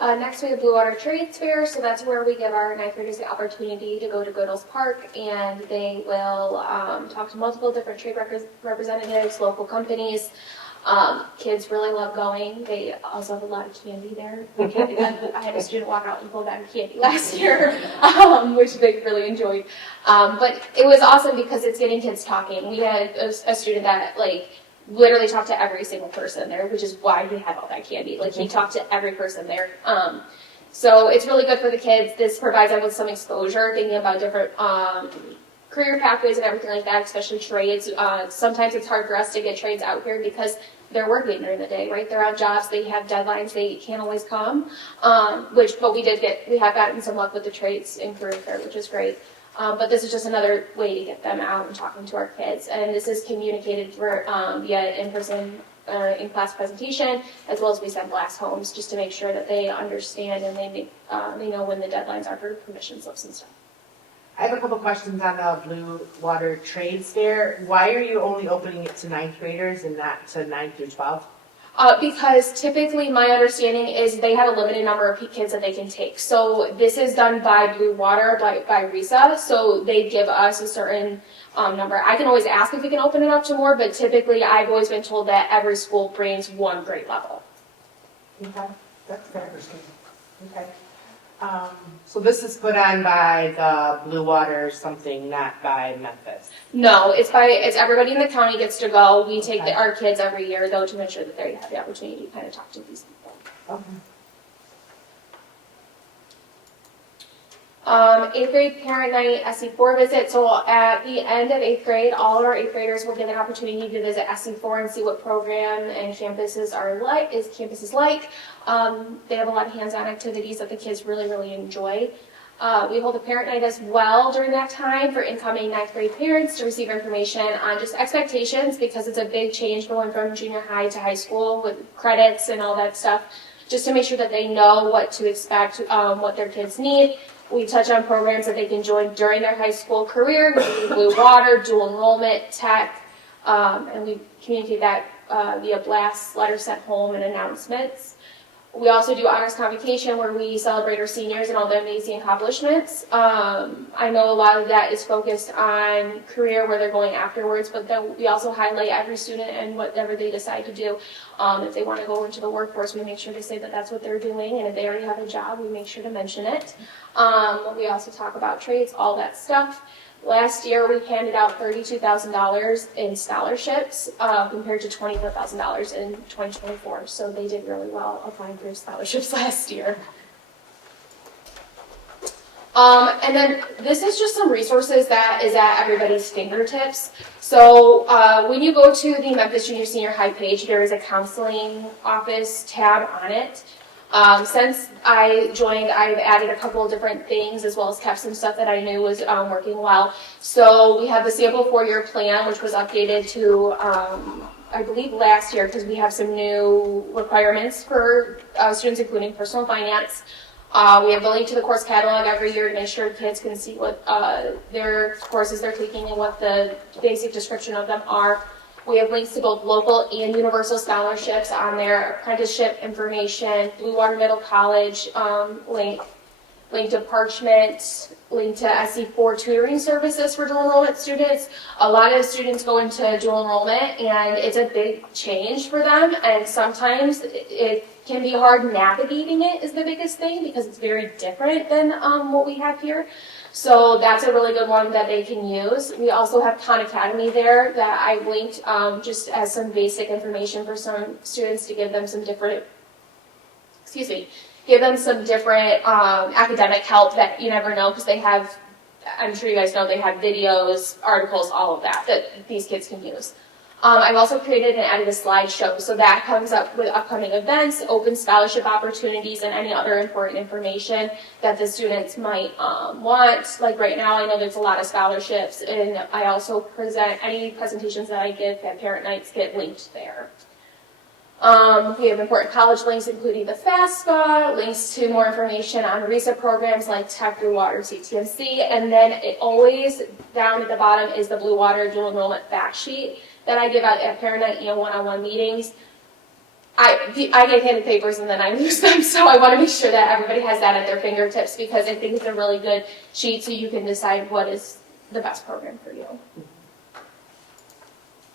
Next, we have Blue Water Trades Fair, so that's where we give our ninth graders the opportunity to go to Goodall's Park, and they will talk to multiple different trade representatives, local companies. Kids really love going. They also have a lot of candy there. I had a student walk out and pull down candy last year, which they really enjoyed. But it was awesome because it's getting kids talking. We had a student that literally talked to every single person there, which is why he had all that candy. He talked to every person there. So it's really good for the kids. This provides them with some exposure, thinking about different career pathways and everything like that, especially trades. Sometimes it's hard for us to get trades out here because they're working during the day, right? They're on jobs, they have deadlines, they can't always come. But we have gotten some luck with the trades and career fair, which is great. But this is just another way to get them out and talking to our kids. And this is communicated via in-person, in-class presentation, as well as we send blast homes just to make sure that they understand and they know when the deadlines are for permission slips and stuff. I have a couple questions on the Blue Water Trades Fair. Why are you only opening it to 9th graders and not to 9 through 12? Because typically my understanding is they have a limited number of kids that they can take. So this is done by Blue Water, by RISA, so they give us a certain number. I can always ask if we can open it up to more, but typically I've always been told that every school brings one grade level. Okay, that's fair. Okay. So this is put on by the Blue Water something, not by Memphis. No, it's everybody in the county gets to go. We take our kids every year though to make sure that they have the opportunity to kind of talk to these people. Okay. 8th grade parent night SE4 visit. So at the end of 8th grade, all of our 8th graders will get an opportunity to visit SE4 and see what program and campuses are like. They have a lot of hands-on activities that the kids really, really enjoy. We hold a parent night as well during that time for incoming 9th grade parents to receive information on just expectations, because it's a big change going from junior high to high school with credits and all that stuff, just to make sure that they know what to expect, what their kids need. We touch on programs that they can join during their high school career, including Blue Water, dual enrollment, tech, and we communicate that via blasts, letters sent home, and announcements. We also do honors convocation where we celebrate our seniors and all their amazing accomplishments. I know a lot of that is focused on career, where they're going afterwards, but then we also highlight every student and whatever they decide to do. If they want to go into the workforce, we make sure to say that that's what they're doing, and if they already have a job, we make sure to mention it. We also talk about trades, all that stuff. Last year, we handed out $32,000 in scholarships compared to $24,000 in 2024. So they did really well applying for scholarships last year. And then this is just some resources that is at everybody's fingertips. So when you go to the Memphis Junior Senior High page, there is a counseling office tab on it. Since I joined, I've added a couple of different things, as well as kept some stuff that I knew was working well. So we have the sample 4-year plan, which was updated to, I believe, last year, because we have some new requirements for students, including personal finance. We have the link to the course catalog every year to make sure kids can see what their courses they're taking and what the basic description of them are. We have links to both local and universal scholarships on there, apprenticeship information, Blue Water Middle College link to Parchment, link to SE4 tutoring services for dual enrollment students. A lot of students go into dual enrollment, and it's a big change for them, and sometimes it can be hard navigating it is the biggest thing, because it's very different than what we have here. So that's a really good one that they can use. We also have Khan Academy there that I linked just as some basic information for some students to give them some different, academic help that you never know, because they have, I'm sure you guys know, they have videos, articles, all of that these kids can use. I've also created and added a slideshow, so that comes up with upcoming events, open scholarship opportunities, and any other important information that the students might want. Like right now, I know there's a lot of scholarships, and I also present any presentations that I give at parent nights get linked there. We have important college links, including the FAFSA, links to more information on RISA programs like Tech, Blue Water, CTMC, and then it always, down at the bottom, is the Blue Water dual enrollment fact sheet that I give out at parent night and one-on-one meetings. I get handed papers and then I lose them, so I want to make sure that everybody has that at their fingertips, because I think it's a really good sheet so you can decide what is the best program for you.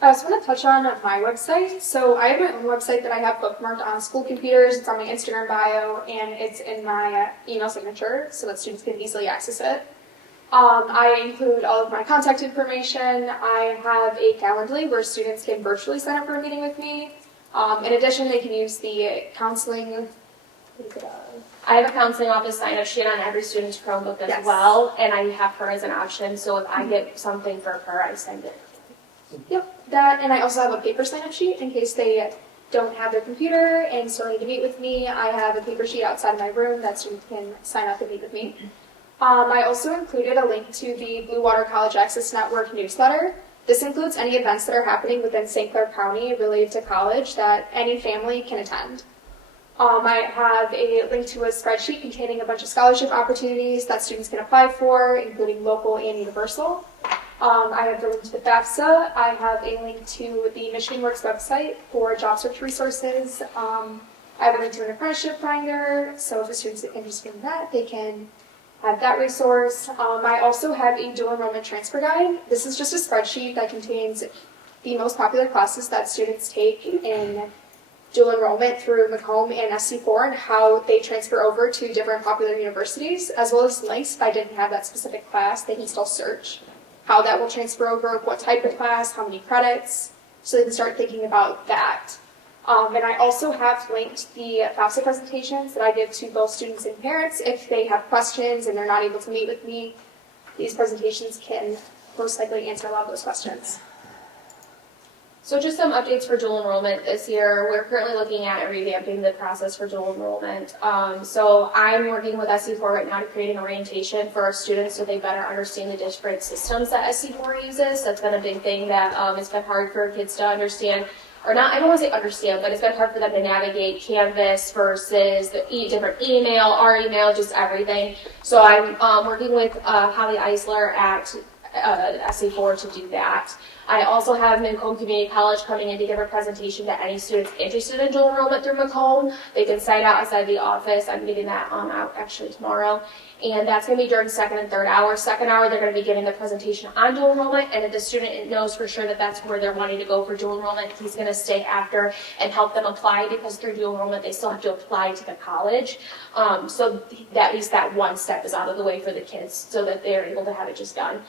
I just want to touch on my website. So I have my own website that I have bookmarked on school computers. It's on my Instagram bio, and it's in my email signature so that students can easily access it. I include all of my contact information. I have a Calendly where students can virtually sign up for a meeting with me. In addition, they can use the counseling. I have a counseling office sign-up sheet on every student's Chromebook as well, and I have her as an option. So if I get something for her, I send it. Yep. that, and I also have a paper sign-up sheet in case they don't have their computer and still need to meet with me. I have a paper sheet outside of my room that students can sign up and meet with me. I also included a link to the Blue Water College Access Network newsletter. This includes any events that are happening within St. Clair County related to college that any family can attend. I have a link to a spreadsheet containing a bunch of scholarship opportunities that students can apply for, including local and universal. I have the link to the FAFSA. I have a link to the Michigan Works website for job search resources. I have a link to an apprenticeship finder, so if a student's interested in that, they can have that resource. I also have a dual enrollment transfer guide. This is just a spreadsheet that contains the most popular classes that students take in dual enrollment through Macomb and SC4 and how they transfer over to different popular universities, as well as links if I didn't have that specific class, they can still search how that will transfer over, what type of class, how many credits, so they can start thinking about that. And I also have linked the FAFSA presentations that I give to both students and parents. If they have questions and they're not able to meet with me, these presentations can most likely answer a lot of those questions. So just some updates for dual enrollment this year. We're currently looking at revamping the process for dual enrollment. So I'm working with SC4 right now to create an orientation for our students so they better understand the different systems that SC4 uses. That's been a big thing that it's been hard for kids to understand. Or not, I don't want to say understand, but it's been hard for them to navigate Canvas versus the different email, our email, just everything. So I'm working with Holly Eisler at SC4 to do that. I also have Macomb Community College coming in to give a presentation to any students interested in dual enrollment through Macomb. They can sign out outside the office. I'm getting that out actually tomorrow. And that's going to be during second and third hour. Second hour, they're going to be giving the presentation on dual enrollment. And if the student knows for sure that that's where they're wanting to go for dual enrollment, he's going to stay after and help them apply, because through dual enrollment, they still have to apply to the college. So at least that one step is out of the way for the kids so that they're able to have it just done.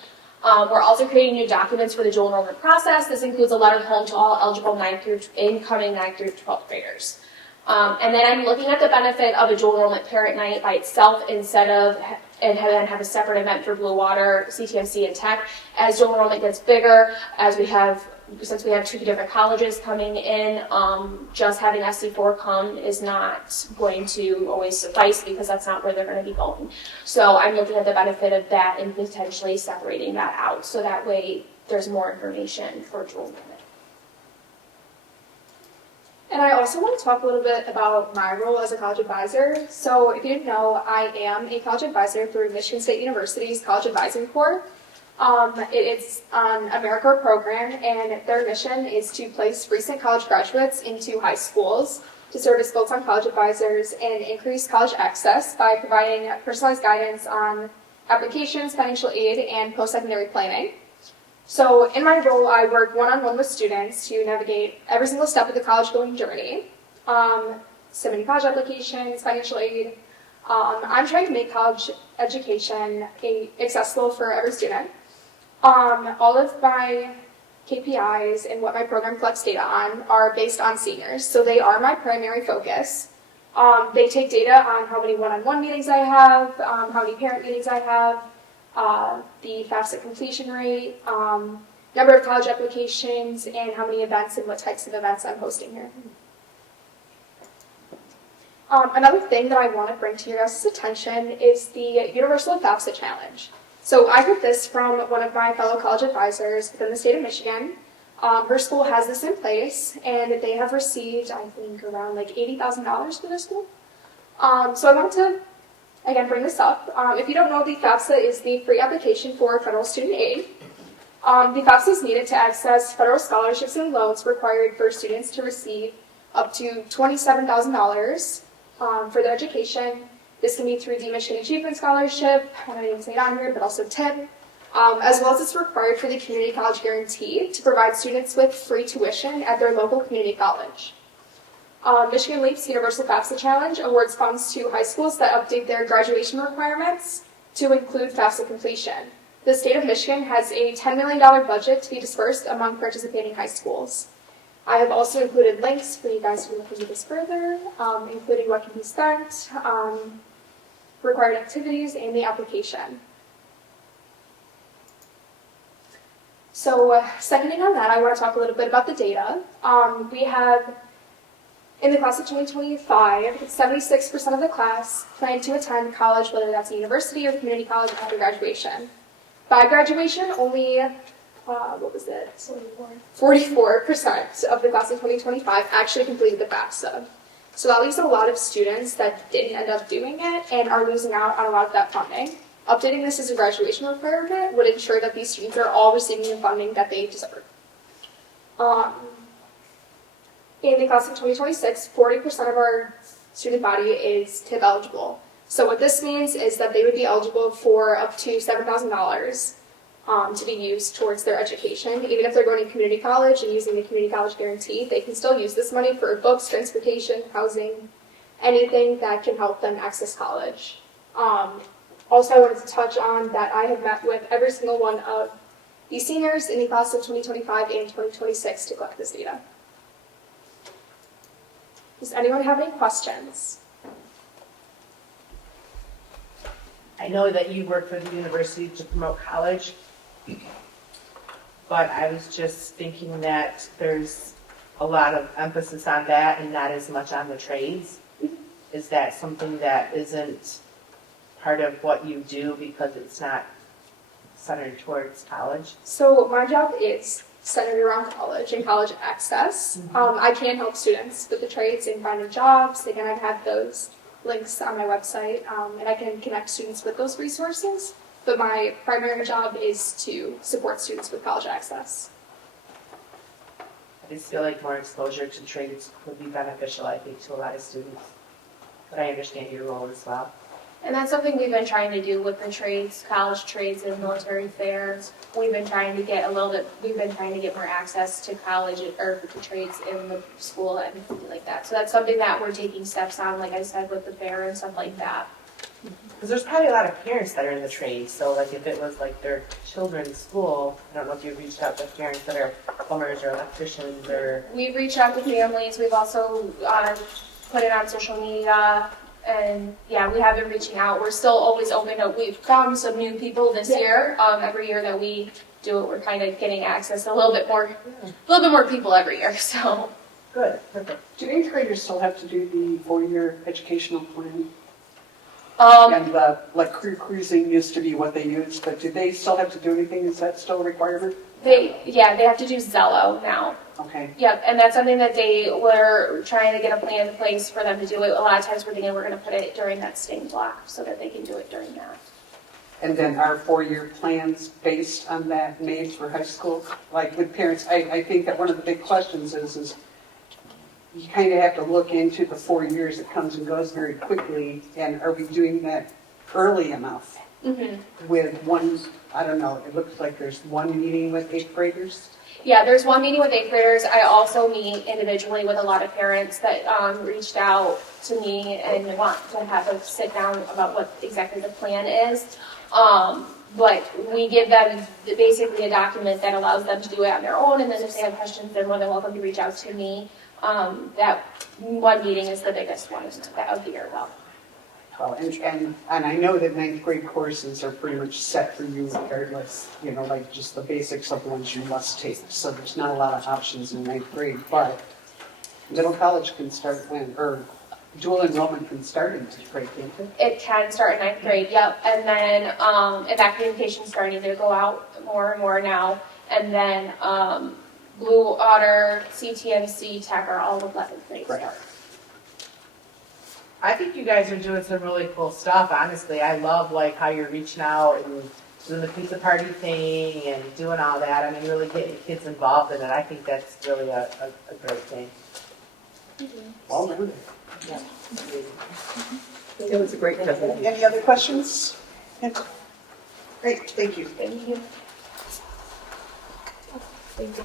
We're also creating new documents for the dual enrollment process. This includes a letter home to all eligible incoming 9th through 12th graders. And then I'm looking at the benefit of a dual enrollment parent night by itself instead of and then have a separate event for Blue Water, CTMC, and Tech. As dual enrollment gets bigger, since we have two different colleges coming in, just having SC4 come is not going to always suffice because that's not where they're going to be going. So I'm looking at the benefit of that and potentially separating that out so that way there's more information for dual enrollment. And I also want to talk a little bit about my role as a college advisor. So if you didn't know, I am a college advisor through Michigan State University's College Advising Corps. It's an AmeriCorps program, and their mission is to place recent college graduates into high schools to serve as full-time college advisors and increase college access by providing personalized guidance on applications, financial aid, and post-secondary planning. So in my role, I work one-on-one with students to navigate every single step of the college-going journey, submitting college applications, financial aid. I'm trying to make college education accessible for every student. All of my KPIs and what my program collects data on are based on seniors, so they are my primary focus. They take data on how many one-on-one meetings I have, how many parent meetings I have, the FAFSA completion rate, number of college applications, and how many events and what types of events I'm hosting here. Another thing that I want to bring to your guys' attention is the Universal FAFSA Challenge. So I heard this from one of my fellow college advisors within the state of Michigan. Her school has this in place, and they have received, I think, around like $80,000 for their school. So I wanted to, again, bring this up. If you don't know, the FAFSA is the free application for federal student aid. The FAFSA is needed to access federal scholarships and loans required for students to receive up to $27,000 for their education. This can be through the Michigan Achievement Scholarship, I don't even say it on here, but also TIP, as well as it's required for the Community College Guarantee to provide students with free tuition at their local community college. Michigan Leap's Universal FAFSA Challenge awards funds to high schools that update their graduation requirements to include FAFSA completion. The state of Michigan has a $10 million budget to be dispersed among participating high schools. I have also included links for you guys to look into this further, including what can be spent, required activities, and the application. So, seconding on that, I want to talk a little bit about the data. We have, in the class of 2025, 76% of the class plan to attend college, whether that's a university or community college after graduation. By graduation, only, 44% of the class of 2025 actually completed the FAFSA. So that leaves a lot of students that didn't end up doing it and are losing out on a lot of that funding. Updating this as a graduation requirement would ensure that these students are all receiving the funding that they deserve. In the class of 2026, 40% of our student body is TIP eligible. So what this means is that they would be eligible for up to $7,000 to be used towards their education. Even if they're going to community college and using the community college guarantee, they can still use this money for books, transportation, housing, anything that can help them access college. Also, I wanted to touch on that I have met with every single one of the seniors in the class of 2025 and 2026 to collect this data. Does anyone have any questions? I know that you work for the university to promote college, but I was just thinking that there's a lot of emphasis on that and not as much on the trades. Is that something that isn't part of what you do because it's not centered towards college? So my job is centered around college and college access. I can help students with the trades and finding jobs. Again, I have those links on my website, and I can connect students with those resources. But my primary job is to support students with college access. I just feel like more exposure to trades would be beneficial, I think, to a lot of students. But I understand your role as well. And that's something we've been trying to do with the trades, college trades and military fairs. We've been trying to get more access to college or to trades in the school and things like that. So that's something that we're taking steps on, like I said, with the fair and stuff like that. Because there's probably a lot of parents that are in the trades, so like if it was like their children's school, I don't know if you reached out to parents that are plumbers or electricians or... We've reached out to families. We've also put it on social media. And yeah, we have been reaching out. We're still always open. We've found some new people this year. Every year that we do it, we're kind of getting access to a little bit more people every year. So good, perfect. Do 8th graders still have to do the 4-year educational plan? And like career cruising used to be what they used, but do they still have to do anything? Is that still a requirement? they have to do Zello now. Okay. Yep, and that's something that they were trying to get a plan in place for them to do it. A lot of times we're thinking we're going to put it during that STEAM block so that they can do it during that. And then our 4-year plans based on that made for high school? Like with parents, I think that one of the big questions is you kind of have to look into the 4 years. It comes and goes very quickly. And are we doing that early enough? Mm-hmm. With one, I don't know, it looks like there's one meeting with 8th graders? Yeah, there's one meeting with 8th graders. I also meet individually with a lot of parents that reached out to me and want to have a sit down about what exactly the plan is. But we give them basically a document that allows them to do it on their own, and then if they have questions, they're more than welcome to reach out to me. That one meeting is the biggest one of the year, though. Oh, and I know that 9th grade courses are pretty much set for you regardless, you know, like just the basics of ones you must take. So there's not a lot of options in 9th grade, but middle college can start when, or dual enrollment can start in 9th grade, can't it? It can start in 9th grade, yep. And then advanced communication is starting to go out more and more now. And then Blue Otter, CTMC, Tech are all 11th grade start. I think you guys are doing some really cool stuff, honestly. I love like how you're reaching out and doing the pizza party thing and doing all that. I mean, really getting kids involved in it. I think that's really a great thing. Well done. Yeah. It was a great presentation. Any other questions? Great, thank you. Thank you. Thank you.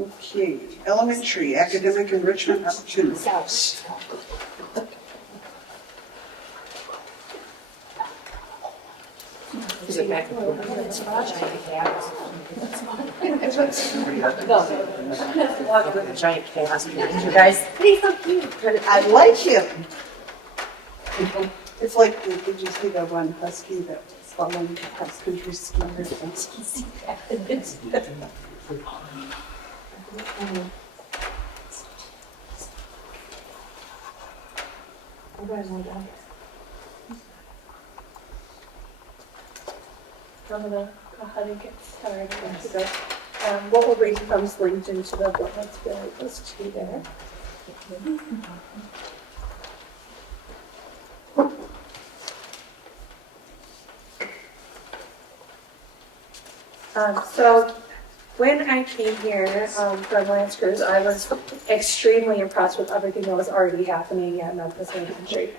Okay, elementary academic enrichment opportunities. move it back and forth. Giant chaos. You guys, I like him. It's like, did you see the one husky that was following the cross-country skiers? I'm gonna go ahead and get started. What we'll bring comes linked into the book. Let's be like those two there. So when I came here from Lance Cruise, I was extremely impressed with everything that was already happening at Memphis Elementary.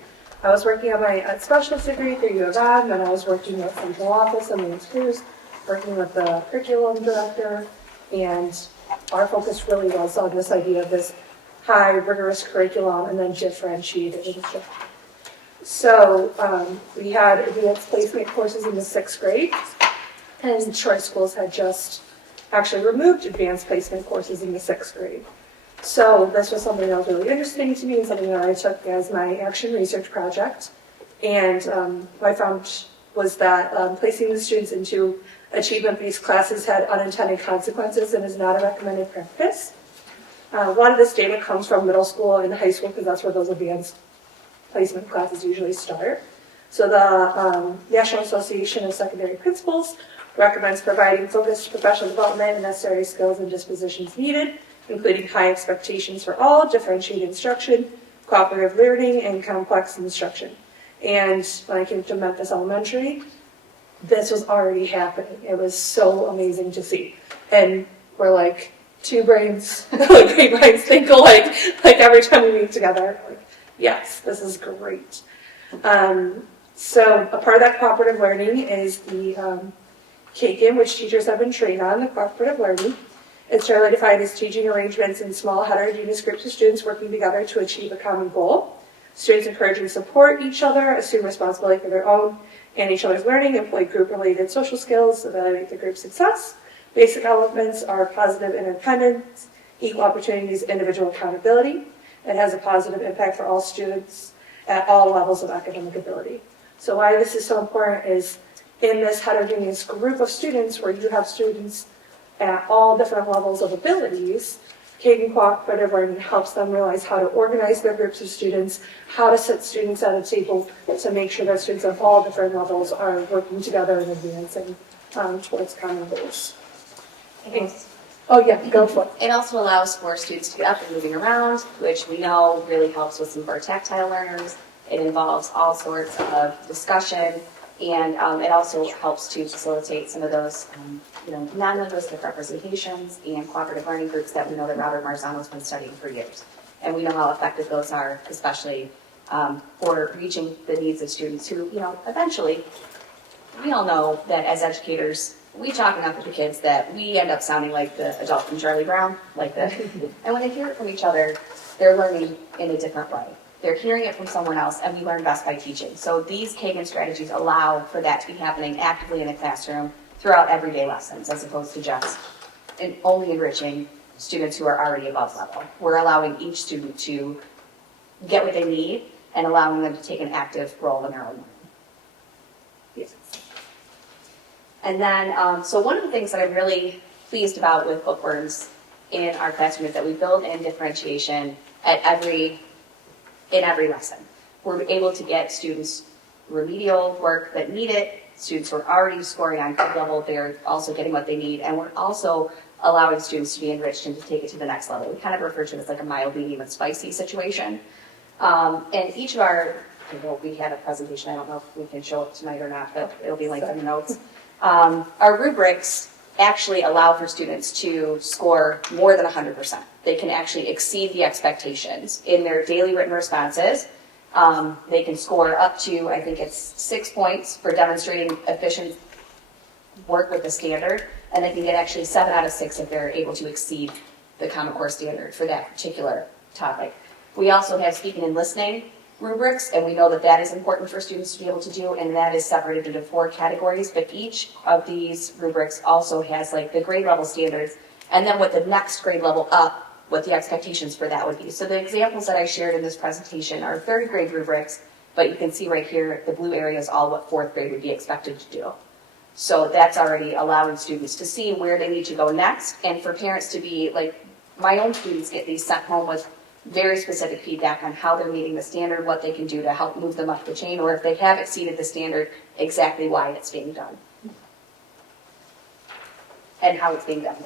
I was working on my specialist degree through U of M, and I was working with central office and Lance Cruise, working with the curriculum director, and our focus really was on this idea of this high rigorous curriculum and then differentiated leadership. So we had advanced placement courses in the 6th grade, and Troy schools had just actually removed advanced placement courses in the 6th grade. So this was something that was really interesting to me and something that I took as my action research project. And what I found was that placing the students into achievement-based classes had unintended consequences and is not a recommended practice. A lot of this data comes from middle school and high school because that's where those advanced placement classes usually start. So the National Association of Secondary Principals recommends providing focused professional development and necessary skills and dispositions needed, including high expectations for all, differentiated instruction, cooperative learning, and complex instruction. And when I came to Memphis Elementary, this was already happening. It was so amazing to see. And we're like two brains, great minds think alike, like every time we meet together. Like, yes, this is great. So a part of that cooperative learning is the KCAM, which teachers have been trained on, the cooperative learning. It's generally defined as teaching arrangements in small heterogeneous groups of students working together to achieve a common goal. Students encourage and support each other, assume responsibility for their own and each other's learning, employ group-related social skills, evaluate the group's success. Basic elements are positive independence, equal opportunities, individual accountability. It has a positive impact for all students at all levels of academic ability. So why this is so important is in this heterogeneous group of students where you have students at all different levels of abilities, KCAM cooperative learning helps them realize how to organize their groups of students, how to sit students at a table to make sure that students of all different levels are working together and advancing towards common goals. Oh yeah, go for it. It also allows for students to get up and moving around, which we know really helps with some of our tactile learners. It involves all sorts of discussion, and it also helps to facilitate some of those non-linguistic representations and cooperative learning groups that we know that Robert Marzano's been studying for years. And we know how effective those are, especially for reaching the needs of students who, eventually, we all know that as educators, we talk enough with the kids that we end up sounding like the adult from Charlie Brown, like that. And when they hear it from each other, they're learning in a different way. They're hearing it from someone else, and we learn best by teaching. So these KCAM strategies allow for that to be happening actively in the classroom throughout everyday lessons, as opposed to just only enriching students who are already above level. We're allowing each student to get what they need and allowing them to take an active role in their own learning. Yes. And then, so one of the things that I'm really pleased about with bookworms in our classroom is that we build in differentiation in every lesson. We're able to get students remedial work that need it. Students who are already scoring on good level, they're also getting what they need. And we're also allowing students to be enriched and to take it to the next level. We kind of refer to it as like a mild, medium, and spicy situation. And each of our, we had a presentation, I don't know if we can show it tonight or not, but it'll be linked in the notes. Our rubrics actually allow for students to score more than 100%. They can actually exceed the expectations in their daily written responses. They can score up to, I think it's 6 points for demonstrating efficient work with the standard, and they can get actually 7 out of 6 if they're able to exceed the Common Core standard for that particular topic. We also have speaking and listening, rubrics, and we know that that is important for students to be able to do, and that is separated into 4 categories, but each of these rubrics also has like the grade level standards, and then what the next grade level up, what the expectations for that would be. So the examples that I shared in this presentation are 3rd grade rubrics, but you can see right here, the blue area is all what 4th grade would be expected to do. So that's already allowing students to see where they need to go next, and for parents to be like, my own students get these sent home with very specific feedback on how they're meeting the standard, what they can do to help move them up the chain, or if they have exceeded the standard, exactly why it's being done. And how it's being done.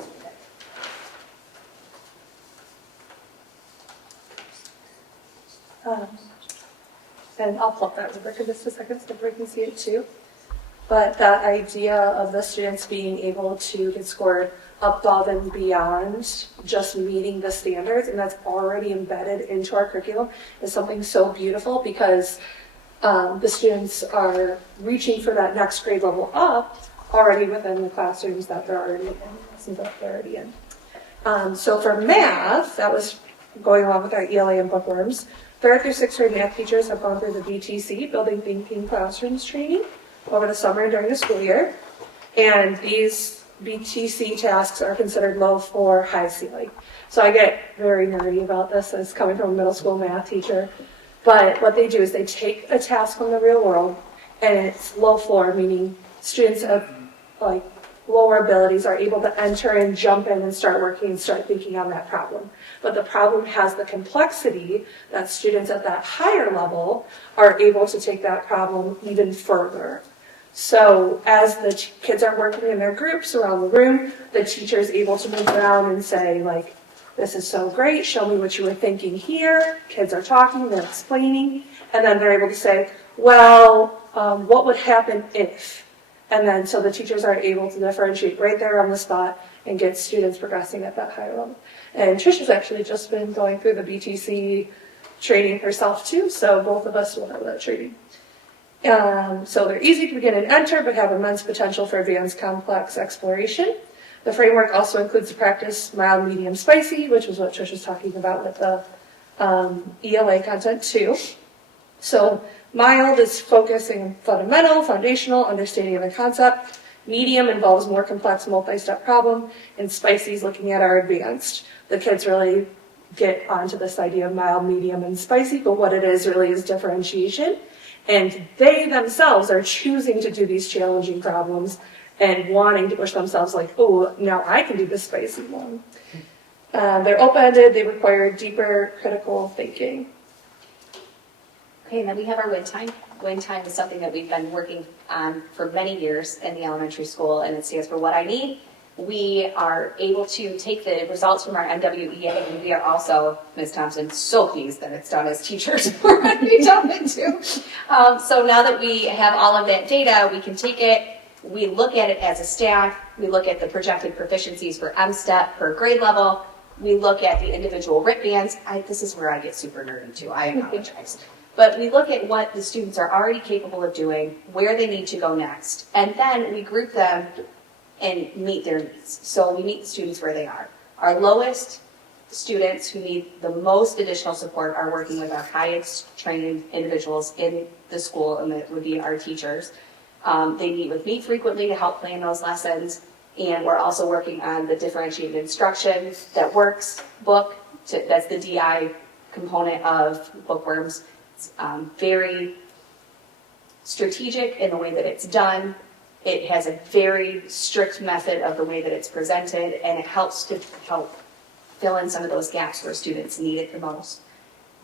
And I'll pull up that rubric in just a second so everybody can see it too. But that idea of the students being able to get scored above and beyond just meeting the standards, and that's already embedded into our curriculum, is something so beautiful, because the students are reaching for that next grade level up already within the classrooms that they're already in, lessons that they're already in. So for math, that was going along with our ELA and bookworms. 3rd through 6th grade math teachers have gone through the BTC, Building Thinking Classrooms training, over the summer during the school year. And these BTC tasks are considered low floor, high ceiling. So I get very nerdy about this as coming from a middle school math teacher. But what they do is they take a task from the real world, and it's low floor, meaning students of like lower abilities are able to enter and jump in and start working and start thinking on that problem. But the problem has the complexity that students at that higher level are able to take that problem even further. So as the kids are working in their groups around the room, the teacher is able to move around and say, like, this is so great, show me what you were thinking here. Kids are talking, they're explaining, and then they're able to say, well, what would happen if? And then so the teachers are able to differentiate right there on the spot and get students progressing at that higher level. And Trisha's actually just been going through the BTC training herself too, so both of us will have that training. So they're easy to begin and enter, but have immense potential for advanced complex exploration. The framework also includes the practice mild, medium, spicy, which is what Trish was talking about with the ELA content too. So mild is focusing on fundamental, foundational understanding of the concept. Medium involves more complex multi-step problem, and spicy is looking at our advanced. The kids really get onto this idea of mild, medium, and spicy, but what it is really is differentiation. And they themselves are choosing to do these challenging problems and wanting to push themselves like, oh, now I can do the spicy one. They're open-ended, they require deeper critical thinking. Okay, and then we have our win time. Win time is something that we've been working on for many years in the elementary school, and it stands for What I Need. We are able to take the results from our MWEA, and we are also, Ms. Thompson, so pleased that it's done as teachers. We're going to be done it too. So now that we have all of that data, we can take it, we look at it as a staff, we look at the projected proficiencies for M-STEP per grade level, we look at the individual RIT bands. This is where I get super nerdy too, I apologize. But we look at what the students are already capable of doing, where they need to go next, and then we group them and meet their needs. So we meet students where they are. Our lowest students who need the most additional support are working with our highest trained individuals in the school, and that would be our teachers. They meet with me frequently to help plan those lessons, and we're also working on the differentiated instruction that works book. That's the DI component of bookworms. It's very strategic in the way that it's done. It has a very strict method of the way that it's presented, and it helps to help fill in some of those gaps where students need it the most.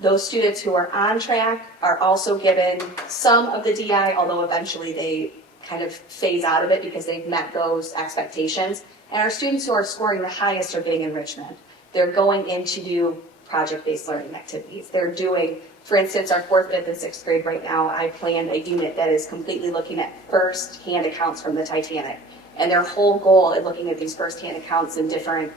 Those students who are on track are also given some of the DI, although eventually they kind of phase out of it because they've met those expectations. And our students who are scoring the highest are getting enrichment. They're going in to do project-based learning activities. They're doing, for instance, our 4th, 5th, and 6th grade right now, I planned a unit that is completely looking at first-hand accounts from the Titanic. And their whole goal in looking at these first-hand accounts and different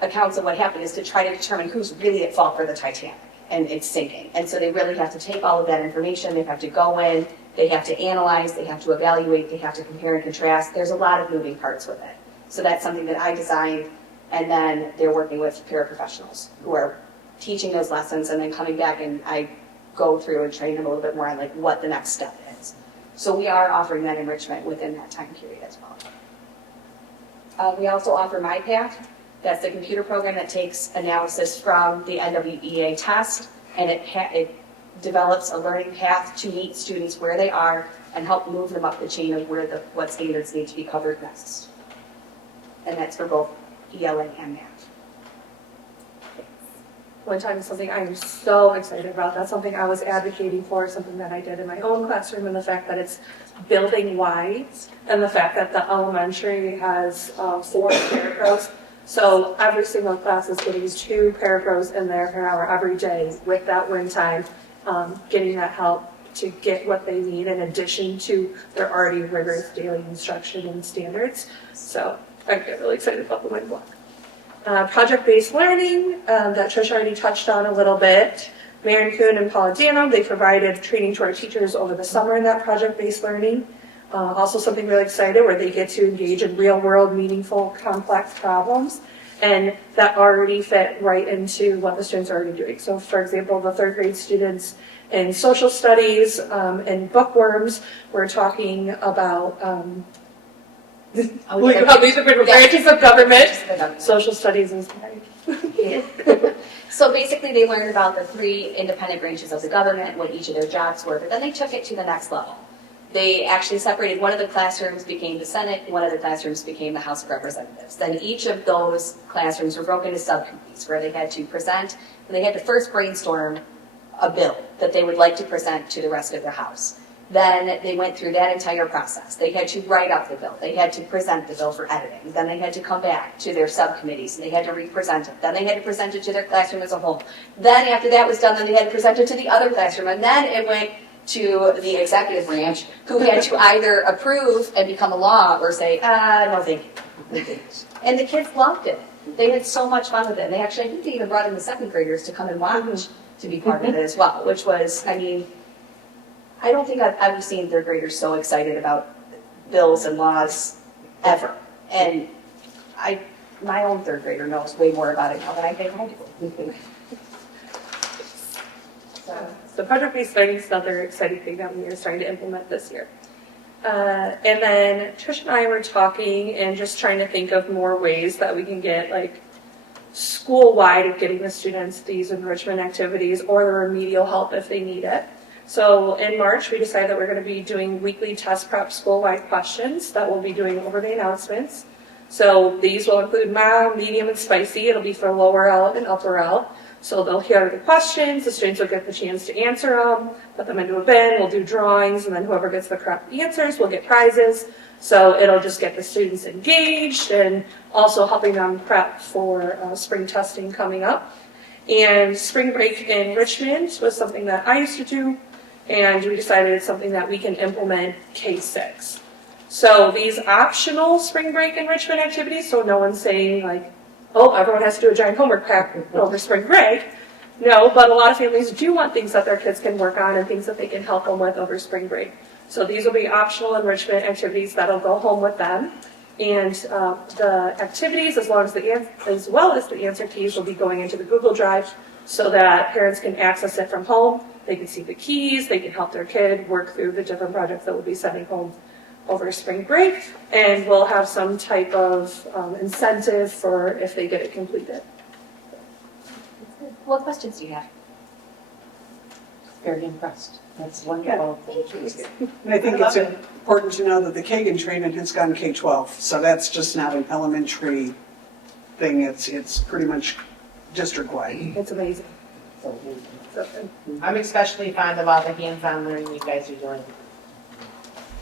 accounts of what happened is to try to determine who's really at fault for the Titanic and it's sinking. And so they really have to take all of that information, they have to go in, they have to analyze, they have to evaluate, they have to compare and contrast. There's a lot of moving parts with it. So that's something that I designed, and then they're working with paraprofessionals who are teaching those lessons and then coming back and I go through and train them a little bit more on like what the next step is. So we are offering that enrichment within that time period as well. We also offer MyPath. That's the computer program that takes analysis from the NWEA test and it develops a learning path to meet students where they are and help move them up the chain of what standards need to be covered next. And that's for both ELA and math. One time is something I'm so excited about. That's something I was advocating for, something that I did in my own classroom, and the fact that it's building wide, and the fact that the elementary has 4 parapros. So every single class is getting 2 parapros in there per hour every day with that win time, getting that help to get what they need in addition to their already rigorous daily instruction and standards. So I get really excited about the win block. Project-based learning that Trish already touched on a little bit. Maren Kuhn and Paula Dano, they provided training to our teachers over the summer in that project-based learning. Also something really exciting where they get to engage in real-world, meaningful, complex problems, and that already fit right into what the students are already doing. So for example, the 3rd grade students in social studies and bookworms, we're talking about these are different branches of government. Social studies is So basically they learned about the 3 independent branches of the government, what each of their jobs were, but then they took it to the next level. They actually separated, one of the classrooms became the Senate, one of the classrooms became the House of Representatives. Then each of those classrooms were broken into subcommittees where they had to present, and they had to first brainstorm a bill that they would like to present to the rest of their house. Then they went through that entire process. They had to write up the bill. They had to present the bill for editing. Then they had to come back to their subcommittees and they had to re-present it. Then they had to present it to their classroom as a whole. Then after that was done, then they had to present it to the other classroom. And then it went to the executive branch, who had to either approve and become a law or say, no thank you. And the kids loved it. They had so much fun with it. And they actually, I think they even brought in the 2nd graders to come and watch to be part of it as well, which was, I mean, I don't think I've ever seen 3rd graders so excited about bills and laws ever. And my own 3rd grader knows way more about it now than I think I do. So project-based learning is another exciting thing that we are starting to implement this year. And then Trish and I were talking and just trying to think of more ways that we can get like school-wide of getting the students these enrichment activities or the remedial help if they need it. So in March, we decided that we're going to be doing weekly test prep school-wide questions that we'll be doing over the announcements. So these will include mild, medium, and spicy. It'll be for lower L and upper L. So they'll hear the questions, the students will get the chance to answer them, put them into a bin, we'll do drawings, and then whoever gets the correct answers will get prizes. So it'll just get the students engaged and also helping them prep for spring testing coming up. And spring break enrichment was something that I used to do, and we decided it's something that we can implement K-6. So these optional spring break enrichment activities, so no one's saying like, oh, everyone has to do a giant homework pack over spring break. No, but a lot of families do want things that their kids can work on and things that they can help them with over spring break. So these will be optional enrichment activities that'll go home with them. And the activities, as well as the answer keys, will be going into the Google Drive so that parents can access it from home. They can see the keys, they can help their kid work through the different projects that we'll be sending home over spring break, and we'll have some type of incentive for if they get it completed. What questions do you have? Very impressed. That's wonderful. Thank you. And I think it's important to know that the Kagan training has gone K-12, so that's just not an elementary thing. It's pretty much district-wide. It's amazing. I'm especially fond of all the hands-on learning you guys are doing.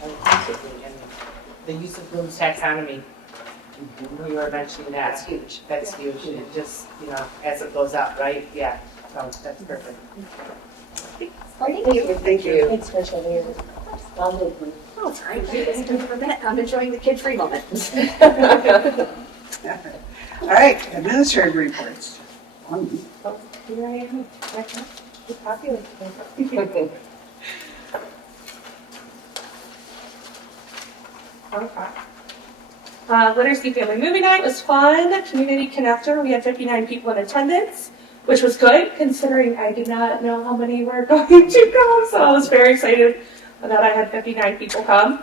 And the use of Bloom's taxonomy. We were mentioning that. That's huge. That's huge. And it just, as it goes up, right? Yeah. So that's perfect. Thank you. Thank you. Thanks, Tricia. Oh, it's all right. Listen to me for a minute. I'm enjoying the kid-free moment. All right, administrative reports. Here I am. Keep populating. Literacy Family Movie Night was fun. Community Connector, we had 59 people in attendance, which was good considering I did not know how many were going to come. So I was very excited that I had 59 people come.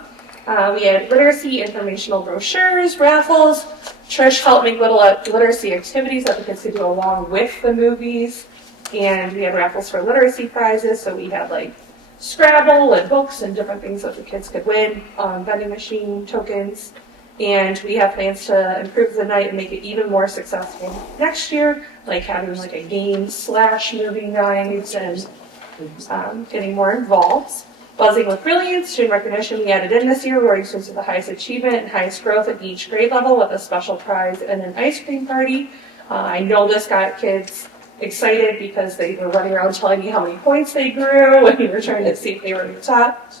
We had literacy informational brochures, raffles. Trish helped make little literacy activities that the kids could do along with the movies. And we had raffles for literacy prizes. So we had like Scrabble and books and different things that the kids could win, vending machine tokens. And we have plans to improve the night and make it even more successful next year, like having like a game/movie night and getting more involved. Buzzing with Brilliance, student recognition we added in this year, rewarding students with the highest achievement and highest growth at each grade level with a special prize and an ice cream party. I know this got kids excited because they were running around telling me how many points they grew when we were trying to see if they were in the top.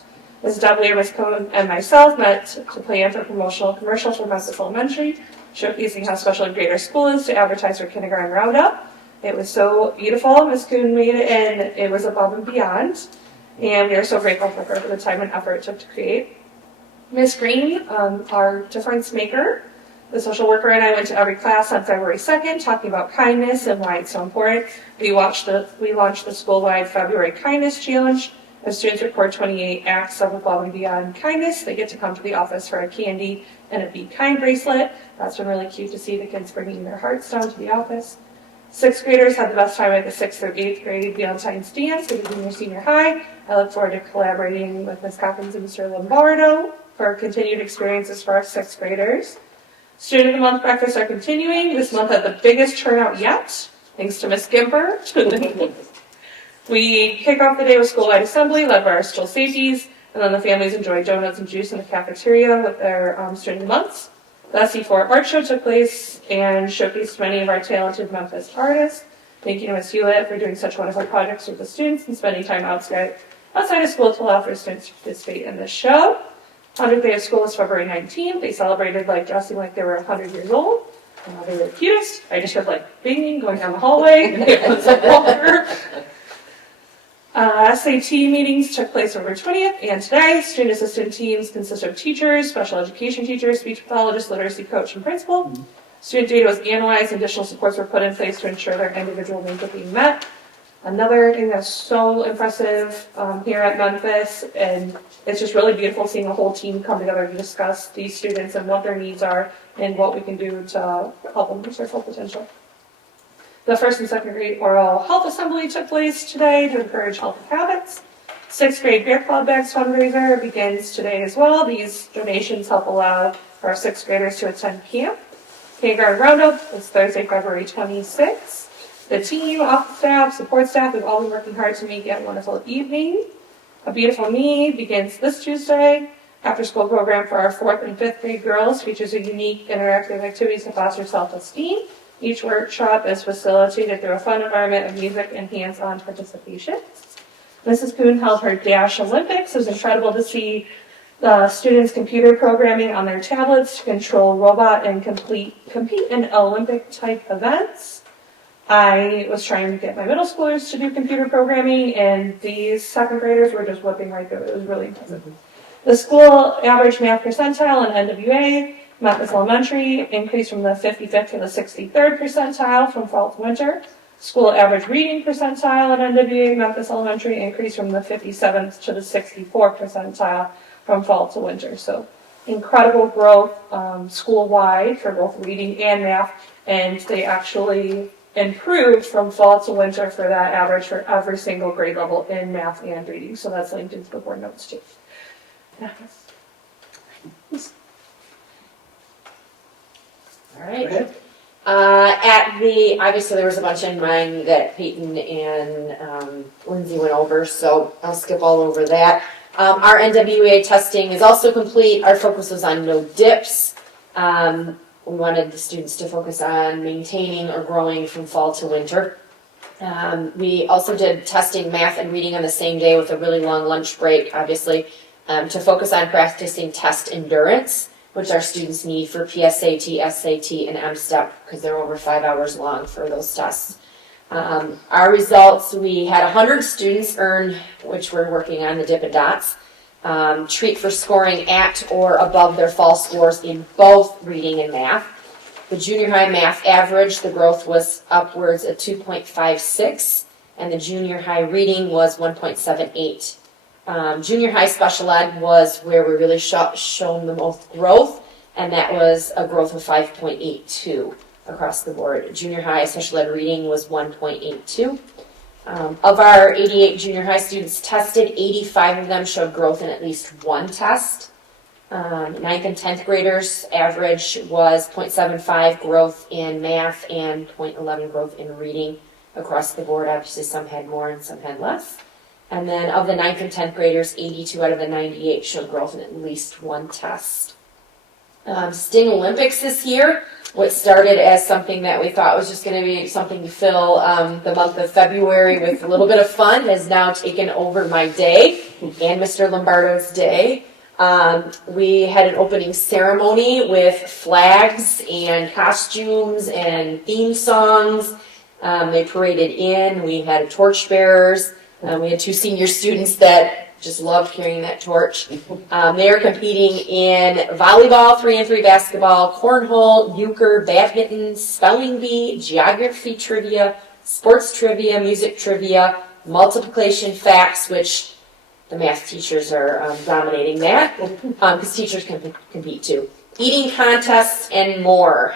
Ms. W, Ms. Cohn, and myself met to plan for promotional commercials for Memphis Elementary, showcasing how special a grade our school is to advertise for kindergarten roundup. It was so beautiful. Ms. Coon made it, and it was above and beyond. And we are so grateful for her for the time and effort it took to create. Ms. Green, our difference maker, the social worker, and I went to every class on February 2nd talking about kindness and why it's so important. We launched the school-wide February Kindness Challenge. If students record 28 acts of above and beyond kindness, they get to come to the office for a candy and a Be Kind bracelet. That's been really cute to see the kids bringing their hearts down to the office. 6th graders had the best time at the 6th through 8th grade Valentine's Dance at the junior high. I look forward to collaborating with Ms. Coppins and Mr. Lombardo for continued experiences for our 6th graders. Student of the Month breakfasts are continuing. This month had the biggest turnout yet, thanks to Ms. Gimper. We kick off the day with school-wide assembly led by our school safeties, and then the families enjoy donuts and juice in the cafeteria with their student of the months. The SC4 art show took place and showcased many of our talented Memphis artists. Thank you to Ms. Hewlett for doing such wonderful projects with the students and spending time outside of school to allow for students to participate in this show. 100th day of school is February 19th. They celebrated dressing like they were 100 years old. They were the cutest. I just heard binging going down the hallway. It was longer. SAT meetings took place February 20th, and today, student assistant teams consist of teachers, special education teachers, speech pathologists, literacy coach, and principal. Student data was analyzed, and additional supports were put in place to ensure their individual needs are being met. Another thing that's so impressive here at Memphis, and it's just really beautiful seeing a whole team come together to discuss these students and what their needs are and what we can do to help them reach their full potential. The 1st and 2nd grade oral health assembly took place today to encourage healthy habits. 6th grade Beer Club Bags fundraiser begins today as well. These donations help allow for our 6th graders to attend camp. Kindergarten Roundup is Thursday, February 26th. The team, office staff, support staff have all been working hard to make it a wonderful evening. A Beautiful Me begins this Tuesday. After-school program for our 4th and 5th grade girls features a unique interactive activities to foster self-esteem. Each workshop is facilitated through a fun environment of music and hands-on participation. Mrs. Kuhn held her Dash Olympics. It was incredible to see the students' computer programming on their tablets to control robot and compete in Olympic-type events. I was trying to get my middle schoolers to do computer programming, and these 2nd graders were just whipping right through it. It was really impressive. The school average math percentile in NWA, Memphis Elementary, increased from the 55th to the 63rd percentile from fall to winter. School average reading percentile in NWA, Memphis Elementary, increased from the 57th to the 64th percentile from fall to winter. So incredible growth school-wide for both reading and math, and they actually improved from fall to winter for that average for every single grade level in math and reading. So that's linked into the board notes too. All right. Obviously there was a bunch in mine that Peyton and Lindsay went over, so I'll skip all over that. Our NWA testing is also complete. Our focus was on no dips. We wanted the students to focus on maintaining or growing from fall to winter. We also did testing math and reading on the same day with a really long lunch break, obviously, to focus on practicing test endurance, which our students need for PSAT, SAT, and MSTEP, because they're over 5 hours long for those tests. Our results, we had 100 students earn, which we're working on, the dip and dots, treat for scoring at or above their fall scores in both reading and math. The junior high math average, the growth was upwards of 2.56, and the junior high reading was 1.78. Junior high special ed was where we really shown the most growth, and that was a growth of 5.82 across the board. Junior high special ed reading was 1.82. Of our 88 junior high students tested, 85 of them showed growth in at least one test. 9th and 10th graders average was 0.75 growth in math and 0.11 growth in reading across the board. Obviously some had more and some had less. And then of the 9th and 10th graders, 82 out of the 98 showed growth in at least one test. Sting Olympics this year, what started as something that we thought was just going to be something to fill the month of February with a little bit of fun has now taken over my day and Mr. Lombardo's day. We had an opening ceremony with flags and costumes and theme songs. They paraded in. We had torchbearers. We had 2 senior students that just loved carrying that torch. They are competing in volleyball, 3-on-3 basketball, cornhole, euchre, badminton, spelling bee, geography trivia, sports trivia, music trivia, multiplication facts, which the math teachers are dominating that, because teachers can compete too. Eating contests and more.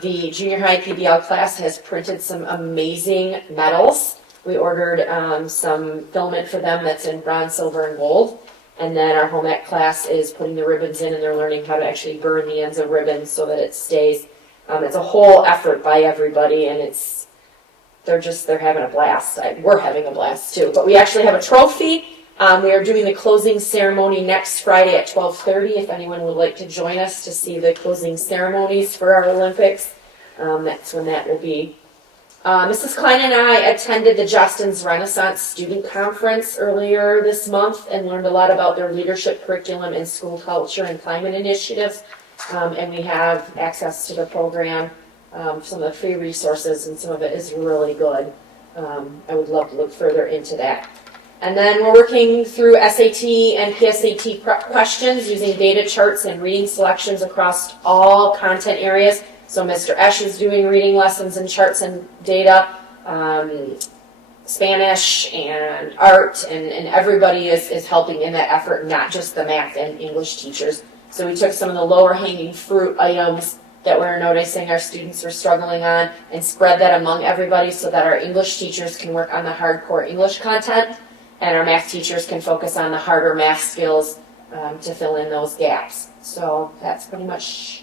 The junior high PBL class has printed some amazing medals. We ordered some filament for them that's in bronze, silver, and gold. And then our home ec class is putting the ribbons in, and they're learning how to actually burn the ends of ribbons so that it stays. It's a whole effort by everybody, and they're having a blast. We're having a blast too. But we actually have a trophy. We are doing the closing ceremony next Friday at 12:30. If anyone would like to join us to see the closing ceremonies for our Olympics, that's when that will be. Mrs. Klein and I attended the Justin's Renaissance Student Conference earlier this month and learned a lot about their leadership curriculum and school culture and climate initiatives. And we have access to the program, some of the free resources, and some of it is really good. I would love to look further into that. And then we're working through SAT and PSAT questions using data charts and reading selections across all content areas. So Mr. Esch is doing reading lessons and charts and data, Spanish and art, and everybody is helping in that effort, not just the math and English teachers. So we took some of the lower hanging fruit items that we're noticing our students were struggling on and spread that among everybody so that our English teachers can work on the hardcore English content and our math teachers can focus on the harder math skills to fill in those gaps. So that's pretty much.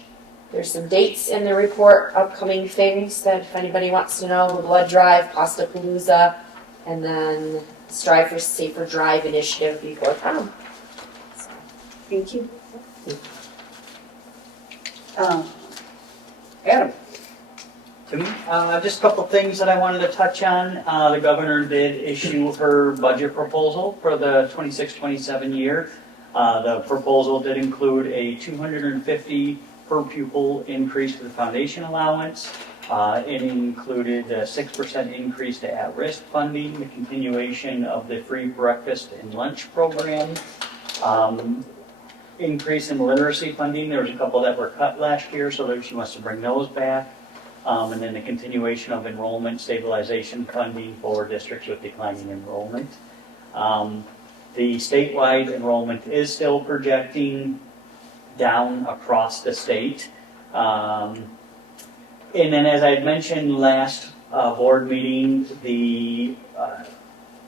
There's some dates in the report, upcoming things that if anybody wants to know, the blood drive, Pasta Palooza, and then Strive for Safer Drive initiative before prom. So, Thank you. Adam. To me, just a couple things that I wanted to touch on. The governor did issue her budget proposal for the 26-27 year. The proposal did include a $250 per pupil increase to the foundation allowance. It included a 6% increase to at-risk funding, the continuation of the free breakfast and lunch program, increase in literacy funding. There was a couple that were cut last year, so she wants to bring those back. And then the continuation of enrollment stabilization funding for districts with declining enrollment. The statewide enrollment is still projecting down across the state. And then as I had mentioned last board meeting, the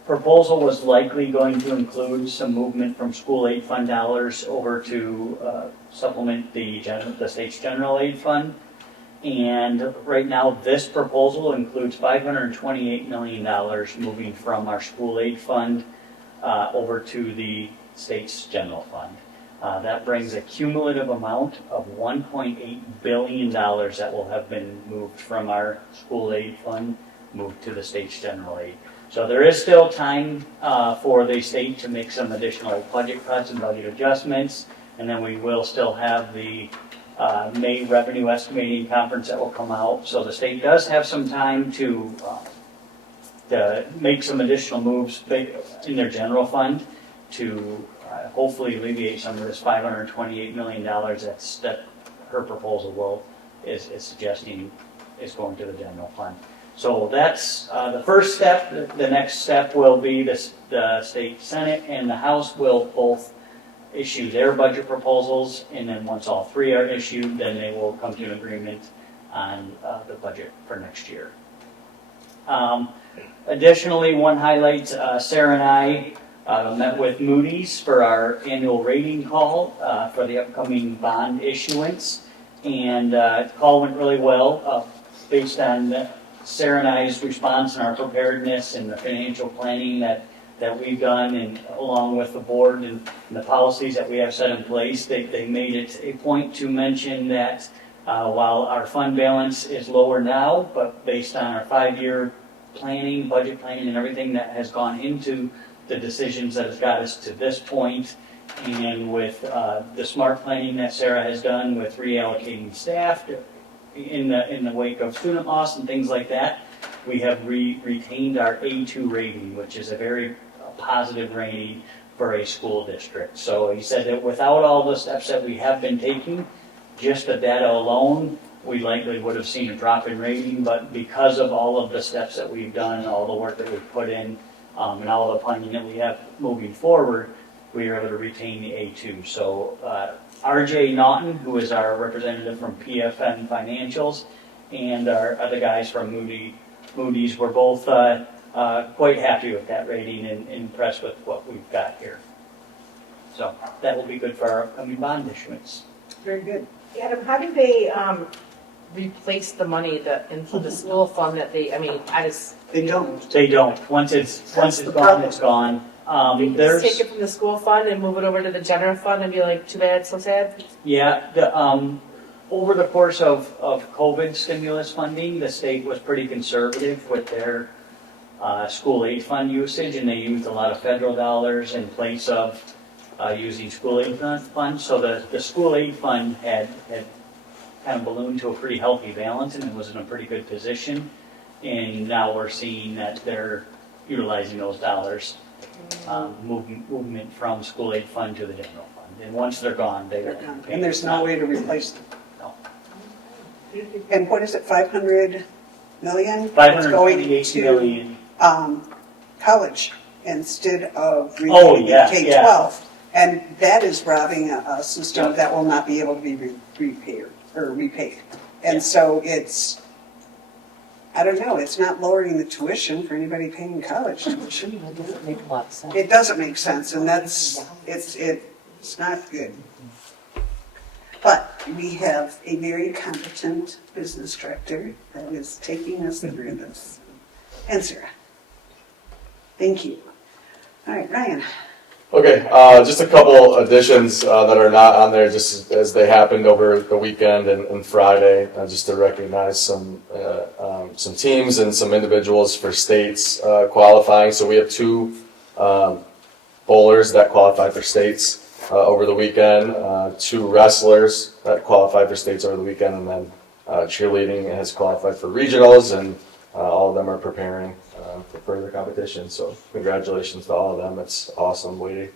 proposal was likely going to include some movement from school aid fund dollars over to supplement the state's general aid fund. And right now this proposal includes $528 million moving from our school aid fund over to the state's general fund. That brings a cumulative amount of $1.8 billion that will have been moved from our school aid fund, moved to the state's general aid. So there is still time for the state to make some additional budget cuts and budget adjustments, and then we will still have the May revenue estimating conference that will come out. So the state does have some time to make some additional moves in their general fund to hopefully alleviate some of this $528 million that her proposal will is suggesting is going to the general fund. So that's the first step. The next step will be the state Senate and the House will both issue their budget proposals, and then once all three are issued, then they will come to an agreement on the budget for next year. Additionally, one highlight, Sarah and I met with Moody's for our annual rating call for the upcoming bond issuance, and the call went really well based on Sarah and I's response and our preparedness and the financial planning that we've done, and along with the board and the policies that we have set in place. They made it a point to mention that while our fund balance is lower now, but based on our 5-year planning, budget planning, and everything that has gone into the decisions that has got us to this point, and with the smart planning that Sarah has done with reallocating staff in the wake of student loss and things like that, we have retained our A2 rating, which is a very positive rating for a school district. So he said that without all the steps that we have been taking, just the data alone, we likely would have seen a drop in rating, but because of all of the steps that we've done, all the work that we've put in, and all the planning that we have moving forward, we are able to retain the A2. So RJ Naughton, who is our representative from PFN Financials, and our other guys from Moody's were both quite happy with that rating and impressed with what we've got here. So that will be good for our upcoming bond issuance. Very good. Adam, how do they replace the money into the school fund that they don't. They don't. Once it's gone, it's gone. They can just take it from the school fund and move it over to the general fund and be like, too bad, so sad? Yeah, over the course of COVID stimulus funding, the state was pretty conservative with their school aid fund usage, and they used a lot of federal dollars in place of using school aid fund. So the school aid fund had kind of ballooned to a pretty healthy balance, and it was in a pretty good position. And now we're seeing that they're utilizing those dollars, movement from school aid fund to the general fund. And once they're gone, they're gone. And there's no way to replace them. No. And what is it, 500 million? 528 million. College instead of yeah, K-12. yeah. And that is robbing a system that will not be able to be repaid. And so it's, I don't know, it's not lowering the tuition for anybody paying college tuition. That doesn't make a lot of sense. It doesn't make sense, and it's not good. But we have a very competent business director that is taking us through this. And Sarah. Thank you. All right, Ryan. Okay, just a couple additions that are not on there, just as they happened over the weekend and Friday, just to recognize some teams and some individuals for states qualifying. So we have 2 bowlers that qualified for states over the weekend, 2 wrestlers that qualified for states over the weekend, and then cheerleading has qualified for regionals, and all of them are preparing for further competition. So congratulations to all of them. It's an awesome way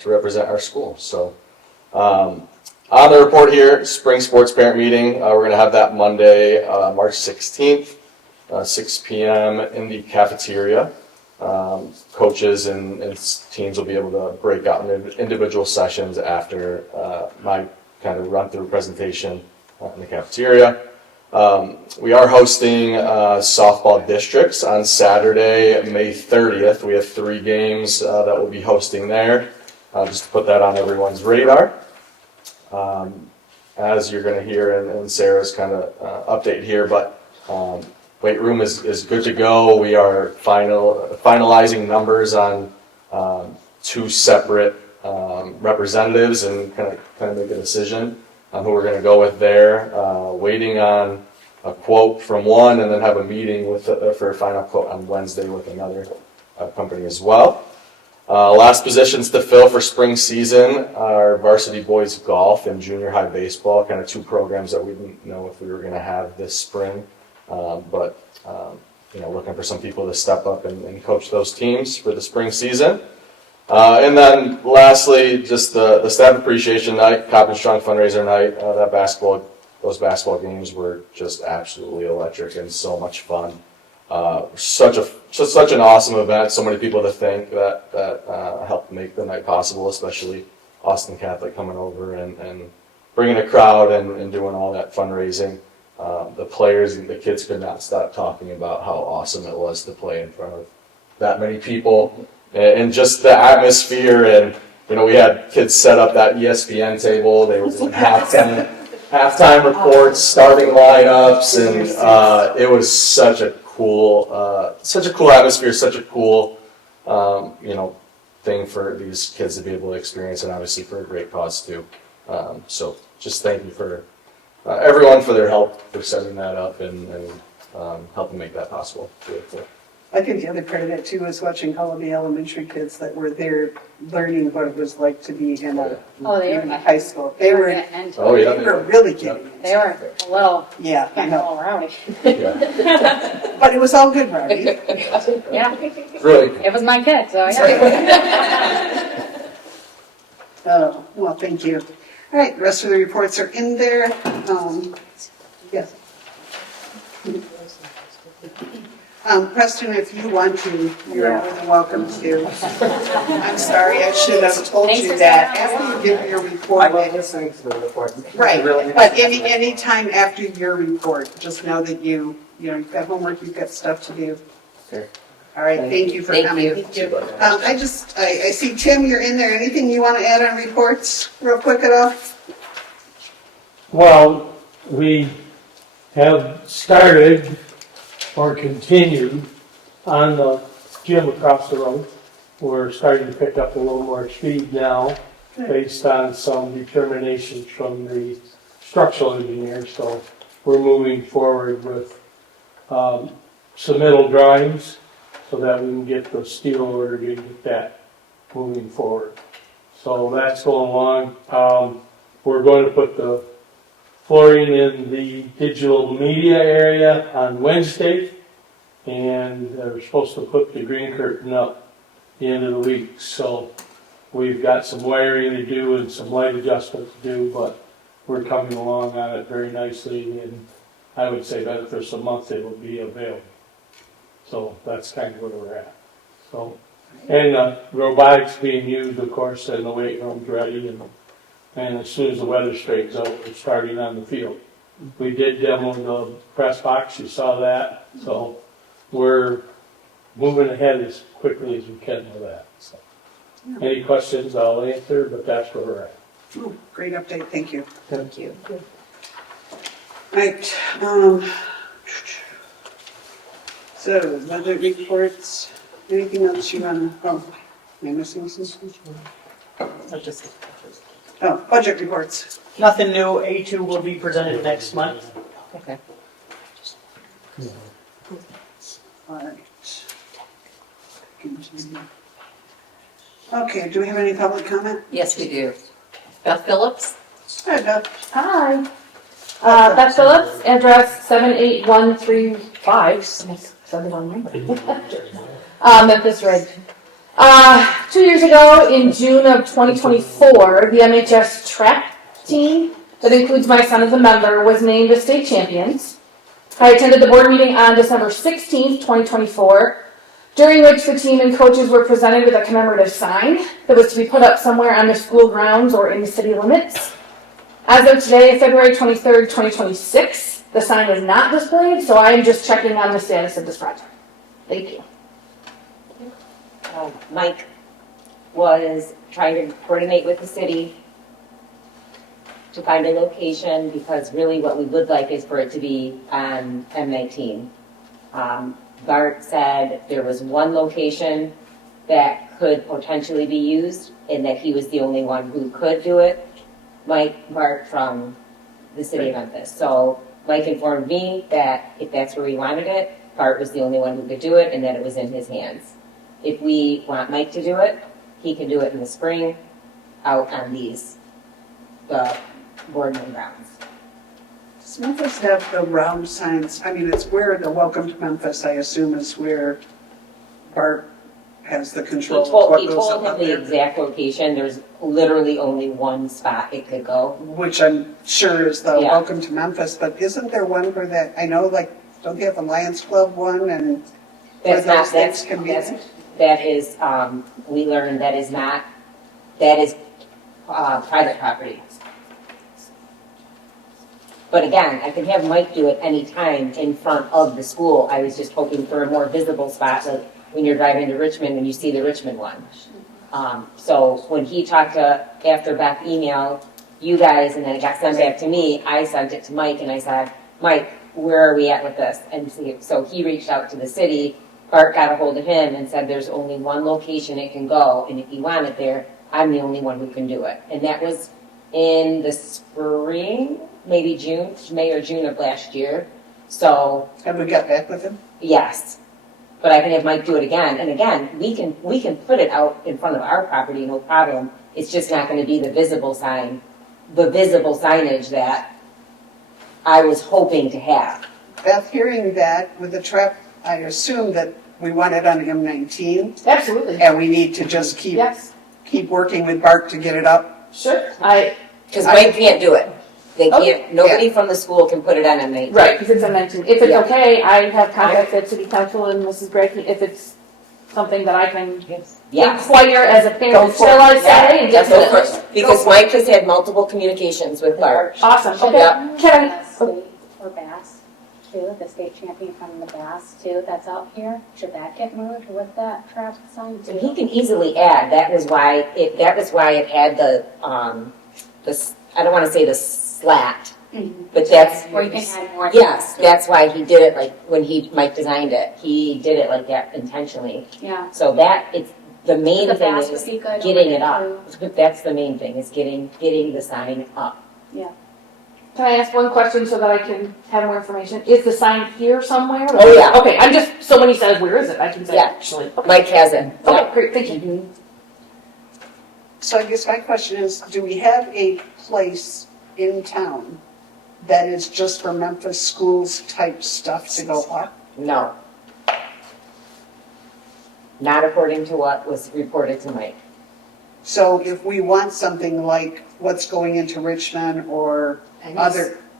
to represent our school. So on the report here, spring sports parent meeting, we're going to have that Monday, March 16th, 6 p.m. in the cafeteria. Coaches and teams will be able to break out into individual sessions after my kind of run through presentation in the cafeteria. We are hosting softball districts on Saturday, May 30th. We have 3 games that we'll be hosting there, just to put that on everyone's radar. As you're going to hear in Sarah's kind of update here, but weight room is good to go. We are finalizing numbers on 2 separate representatives and kind of make a decision on who we're going to go with there. Waiting on a quote from one, and then have a meeting for a final quote on Wednesday with another company as well. Last positions to fill for spring season are varsity boys golf and junior high baseball, kind of 2 programs that we didn't know if we were going to have this spring. But looking for some people to step up and coach those teams for the spring season. And then lastly, just the staff appreciation night, Cop and Strong fundraiser night. That basketball those basketball games were just absolutely electric and so much fun. Such an awesome event. So many people to thank that helped make the night possible, especially Austin Catholic coming over and bringing a crowd and doing all that fundraising. The players and the kids could not stop talking about how awesome it was to play in front of that many people and just the atmosphere. And we had kids set up that ESPN table. They were doing halftime reports, starting lineups, and it was such a cool atmosphere, such a cool thing for these kids to be able to experience, and obviously for a great cause too. So just thank you for everyone for their help for setting that up and helping make that possible. I think the other part of it too is watching all of the elementary kids that were there learning what it was like to be in a high school. They were really getting it. They were a little rowdy. Yeah. But it was all good rowdy. Yeah. Really? It was my kid, so yeah. Oh, well, thank you. All right, the rest of the reports are in there. Yes. Preston, if you want to, you're more than welcome to. I'm sorry, I should have told you that after you give your report. I love listening to the report. Right, Really but any time after your report, just know that you've got homework, you've got stuff to do. Sure. All right, thank you for coming. Thank you. I see Tim, you're in there. Anything you want to add on reports real quick at all? Well, we have started or continued on the gym across the road. We're starting to pick up a little more speed now based on some determinations from the structural engineer. So we're moving forward with submittal drawings so that we can get the steel order to get that moving forward. So that's going along. We're going to put the flooring in the digital media area on Wednesday, and we're supposed to put the green curtain up the end of the week. So we've got some wiring to do and some light adjustments to do, but we're coming along on it very nicely, and I would say that if there's a month it will be available. So that's kind of where we're at. So, and robotics being used, of course, and the weight room's ready, and as soon as the weather straightens out, we're starting on the field. We did demo the press box, you saw that, so we're moving ahead as quickly as we can with that. So, any questions, I'll answer, but that's where we're at. Oh, great update, thank you. Thank you. Right, so budget reports, anything else you want to, am I missing something? Oh, budget reports. Nothing new. A2 will be presented next month. Okay. All right. Okay, do we have any public comment? Yes, we do. Beth Phillips? Hi, Beth. Hi. Beth Phillips, address 78135. Said the wrong number. Memphis Red. 2 years ago, in June of 2024, the MHS track team, that includes my son as a member, was named as state champions. I attended the board meeting on December 16th, 2024, during which the team and coaches were presented with a commemorative sign that was to be put up somewhere on the school grounds or in the city limits. As of today, February 23rd, 2026, the sign is not displayed, so I am just checking on the status of this project. Thank you. Mike was trying to coordinate with the city to find a location, because really what we would like is for it to be on M19. Bart said there was one location that could potentially be used and that he was the only one who could do it. Bart from the city of Memphis. So Mike informed me that if that's where we wanted it, Bart was the only one who could do it and that it was in his hands. If we want Mike to do it, he can do it in the spring out on the Boardman grounds. Does Memphis have the round signs? I mean, it's where the Welcome to Memphis, I assume, is where Bart has the He control of told, what he goes told up him out the there. exact location, there's literally only one spot it could go. Which I'm sure is the Yeah. Welcome to Memphis, but isn't there one where that, I know, like, don't they have the Lions Club one and where That's not, those things can be? that is, we learned that is not, that is, private property. But again, I can have Mike do it anytime in front of the school. I was just hoping for a more visible spot, like when you're driving to Richmond and you see the Richmond one. So when he talked to, after Beth emailed you guys and then it got sent back to me, I sent it to Mike and I said, Mike, where are we at with this? And so he reached out to the city. Bart got a hold of him and said there's only one location it can go, and if you want it there, I'm the only one who can do it. And that was in the spring, maybe June, May or June of last year. So. Have we got back with him? Yes. But I can have Mike do it again. And again, we can put it out in front of our property, no problem. It's just not going to be the visible sign, the visible signage that I was hoping to have. Beth, hearing that with the trap, I assume that we want it on M19. Absolutely. And we need to just keep working with Bart to get it up. Sure. Because Mike can't do it. They can't, Okay. nobody from the school can put it on M19. Right, because it's M19. If it's Yeah. okay, I have contacted City Council and Mrs. Gregg, if it's something that I can inquire as a Go parent, for shall it. I say? And get Go the- for it. Because Mike has had multiple communications with Bart. Awesome, okay. Yep. Can I, For bass, too, the state champion from the bass, too, that's out here. Should that get moved with that traffic sign, too? He can easily add, that was why it had the, I don't want to say the slat, but that's. Or you can add more. Yes, that's why he did it like, when Mike designed it, he did it like that intentionally. Yeah. So that, it's, the main The thing bass is would be good getting over it up. there, That's the main thing, is getting the sign up. Yeah. can I ask one question so that I can have more information? Is the sign here somewhere? Oh, yeah. Okay, I'm just, so when he says, where is it? I can say, Yeah. actually. Okay. Mike has it. Okay, great, thank you. So I guess my question is, do we have a place in town that is just for Memphis schools type stuff to go up? No. Not according to what was reported to Mike. So if we want something like what's going into Richmond or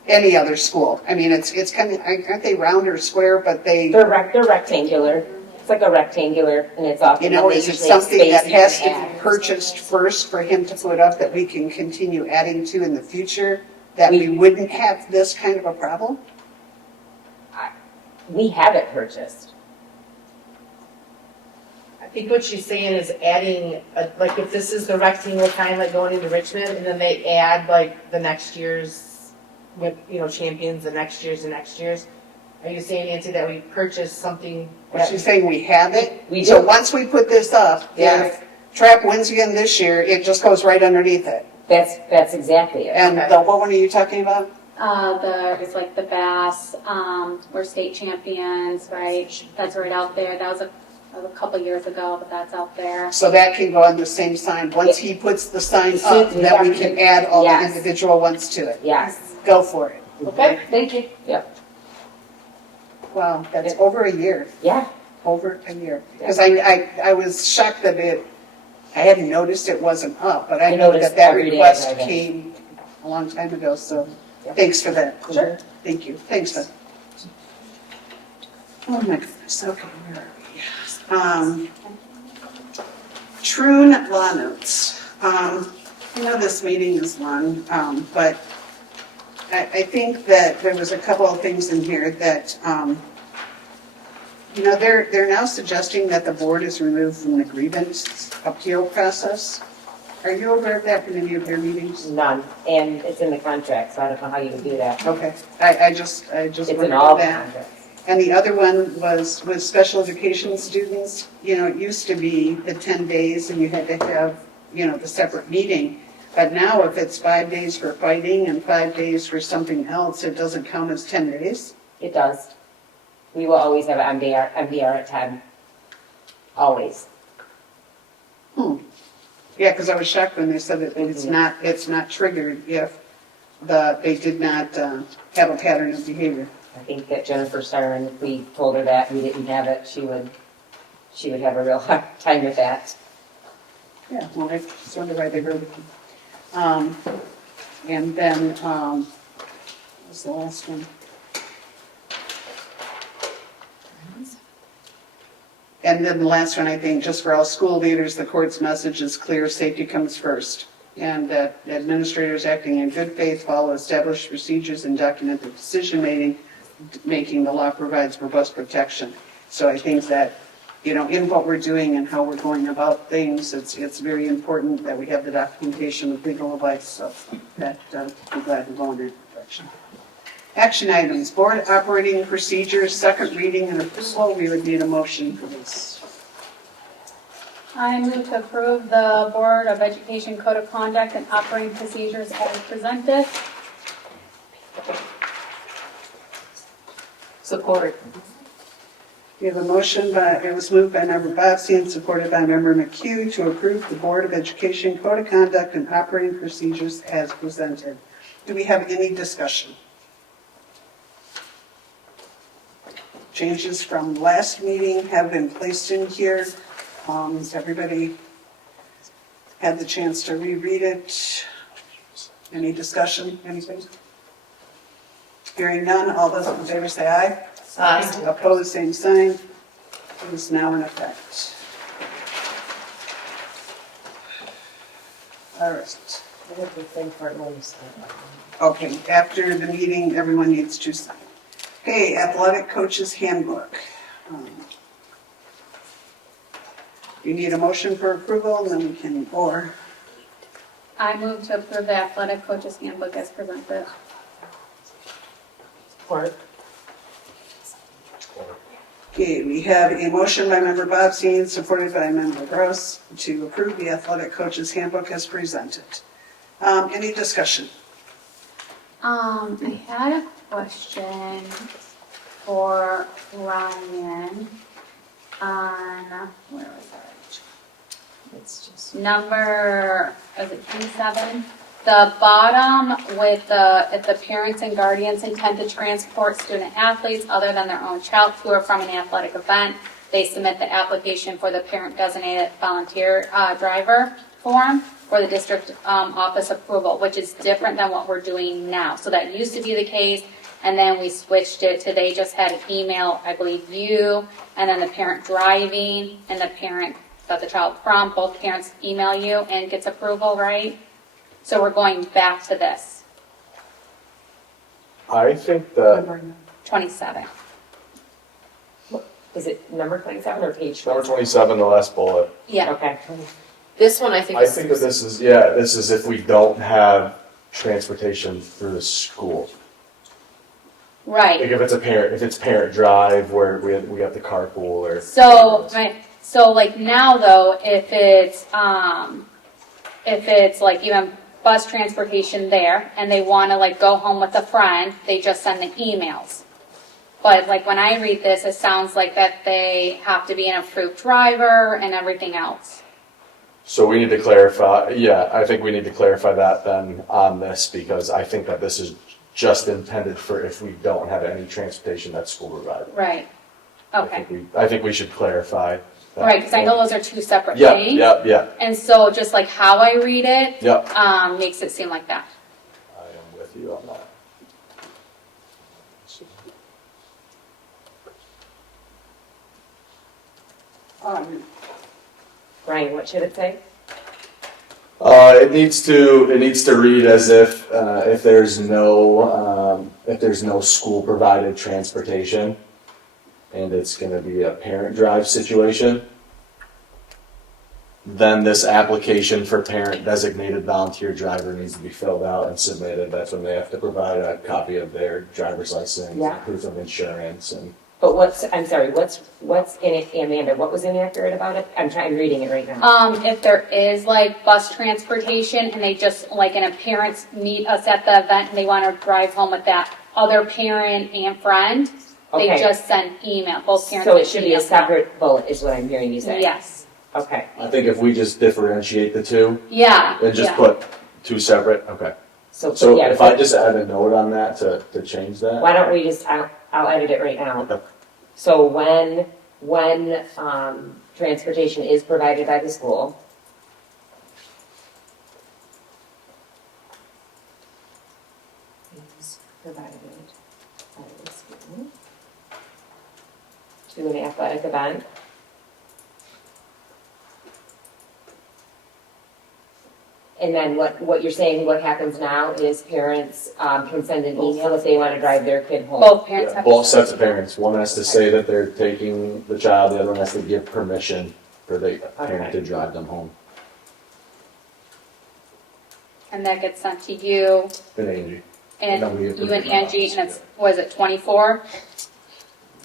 any other school, I mean, it's kind of, aren't they round or square, but They're rectangular. It's like a rectangular, and it's off. you know, is it something that has to be purchased first for him to put up that we can continue adding to in the future, that we wouldn't have this kind of a problem? We have it purchased. I think what she's saying is adding, like if this is the rectangle kind like going into Richmond, and then they add like the next year's, with, champions, the next year's. Are you saying, Nancy, that we purchase something? Well, she's saying we have it. We So do. once we put this up, if Trap wins again this year, it just goes right underneath it. That's exactly it. And what one are you talking about? It's like the bass, we're state champions, right? That's right out there. That was a couple years ago, but that's out there. So that can go on the same sign. Once he puts the sign up, then we can add all the Yes. individual ones to it. Yes. Go for it. Okay, thank you. Yep. Wow, that's over a year. Yeah. Over a year. Because I was shocked that I hadn't noticed it wasn't up, but I know noticed that every day request driving. came a long time ago, so thanks for that. Sure. Thank you. Thanks, Ben. Oh my goodness, okay, where are we? Troon Law Notes. I know this meeting is long, but I think that there was a couple of things in here that, they're now suggesting that the board is removed from the grievance appeal process. Are you aware of that from any of your meetings? None. And it's in the contract, so I don't know how you would do that. Okay, I just It's in wondered all the that. contracts. And the other one was with special education students. It used to be the 10 days and you had to have, the separate meeting. But now if it's 5 days for fighting and 5 days for something else, it doesn't count as 10 days? It does. We will always have an MDR at 10. Always. Yeah, because I was shocked when they said that it's not triggered if they did not have a pattern of behavior. I think that Jennifer Starr, if we told her that we didn't have it, she she would have a real hard time with that. Yeah, well, I just wonder why they wrote it. And then, what was the last one? And then the last one, I think, just for all school leaders, the court's message is clear, safety comes first. And that administrators acting in good faith follow established procedures and document the decision-making the law provides robust protection. So I think that, you know, in what we're doing and how we're going about things, it's very important that we have the documentation of legal advice, so that, I'm glad we're going in that direction. Action items, board operating procedures, second reading and approval. We would need a motion for this. I move to approve the Board of Education Code of Conduct and Operating Procedures as presented. Support. We have a motion it was moved by member Bobbsey and supported by member McHugh to approve the Board of Education Code of Conduct and Operating Procedures as presented. Do we have any discussion? Changes from last meeting have been placed in here. Has everybody had the chance to reread it? Any discussion, anything? Hearing none, all those in favor say aye. Aye. Opposed, same sign. It is now in effect. All right. Okay, after the meeting, everyone needs to sign. Okay, athletic coaches handbook. You need a motion for approval, and then we can, or I move to approve the athletic coaches handbook as presented. Support. okay, we have a motion by member Bobbsey, supported by member Gross, to approve the athletic coaches handbook as presented. Any discussion? I had a question for Ryan on, where was it? It's just, Number, is it 27? The bottom with if the parents and guardians intend to transport student athletes other than their own child to or from an athletic event, they submit the application for the parent designated volunteer driver form for the district office approval, which is different than what we're doing now. So that used to be the case, and then we switched it to they just had an email, I believe you, and then the parent driving, and the parent that the child from, both parents email you and gets approval, right? So we're going back to this, I think that 27. is it number 27 or page 27? number 27, the last bullet. Yeah. Okay. This one I think I is. think that this is if we don't have transportation through the school. Right. Like if it's parent drive where we have the carpool or. So, right, so like now though, if it's like even bus transportation there and they want to like go home with a friend, they just send the emails. But like when I read this, it sounds like that they have to be an approved driver and everything else. So we need to clarify, I think we need to clarify that then on this because I think that this is just intended for if we don't have any transportation that's school provided. Right. Okay. I think we should clarify that. Right, because I know those are two separate Yeah, things. yeah. And so just like how I read it, Yep. makes it seem like that. I am with you on that. Ryan, what should it say? It needs to read as if there's no school provided transportation, and it's going to be a parent drive situation. Then this application for parent designated volunteer driver needs to be filled out and submitted. That's when they have to provide a copy of their driver's license, Yeah. proof of insurance, and. But what's in it, Amanda? What was inaccurate about it? I'm reading it right now. If there is like bus transportation and they just like and a parents meet us at the event and they want to drive home with that other parent and friend, they Okay. just send email. Both parents. So get it should be a emails. separate bullet is what I'm hearing you say. Yes. Okay. I think if we just differentiate the two. Yeah. And just yeah. put two separate, okay. So So if I just add a note on that to change that? Why don't we just, I'll edit it right now. Okay. So when transportation is provided by the school. Is provided by the school to an athletic event. And then what you're saying, what happens now is parents can send an email if they want to drive their kid home. Both parents Yeah, have both to. sets of parents. One has to say that they're taking the child, the other one has to give permission for the parent to drive them home. And that gets sent to you And Angie. and then we get you and permission. Angie, and it's, was it 24?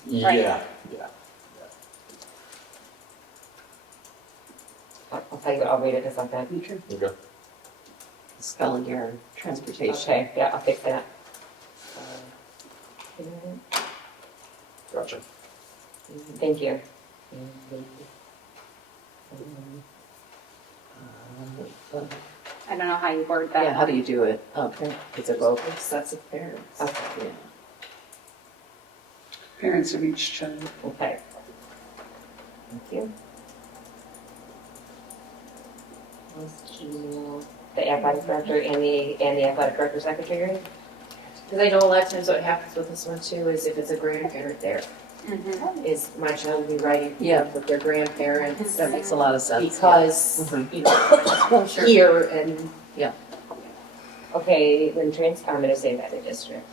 Yeah, yeah. I'll tell you what, I'll read it in a second. Okay. Spelling error, transportation. Okay, yeah, I'll fix that. Gotcha. Thank you. I don't know how you word that. Yeah, how do you do it? Is it both sets of parents? Okay. Yeah. Parents of each child. Okay. Thank you. Let's email the athletic director and the athletic director secretary. Because I know a lot of times what happens with this one too is if it's a grandparent there, is my child will be writing with their grandparents. That makes a lot of sense. Because, you know, here and, yeah. Okay, when I'm gonna say by the district.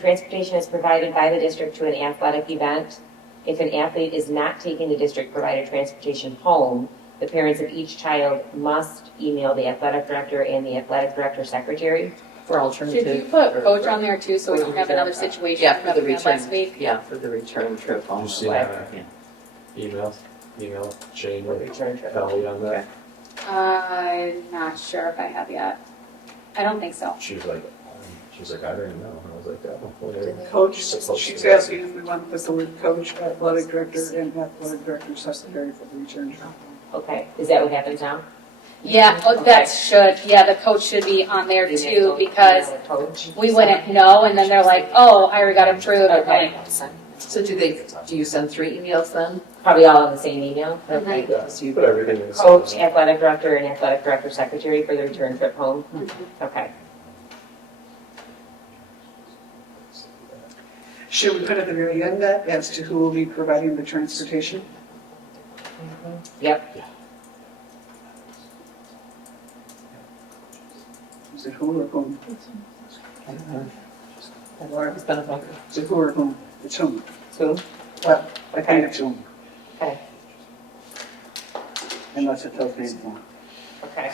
Transportation is provided by the district to an athletic event. If an athlete is not taking the district-provided transportation home, the parents of each child must email the athletic director and the athletic director secretary. For Should you alternative. put coach on there too, so we don't have another situation Yeah, for that the we had return. last week? Yeah, for the return trip. Did you see Yeah. that? Email, Shane, or Return trip. Kelly on that? I'm not sure if I have yet. I don't think so. She was like, I don't even know. I was like, oh, whatever. Coach, Supposed she's to. asking if we want to put the word coach, athletic director, and athletic director secretary for the return trip. Okay, is that what happens now? Yeah, oh, that should, yeah, the coach should be on there too, because Coach. we wouldn't know, and then they're like, oh, I already got approved. Okay. So do you send 3 emails then? Probably all on the same email. Okay. Yeah, So you- put everything in. Coach, athletic director, and athletic director secretary for the return trip home. Okay. Should we put at the very end that as to who will be providing the transportation? Yep. Is it who or whom? Laura has been a bunker. Is it who or whom? It's whom. So, But I think it's whom, Okay. unless it tells me it's whom. Okay.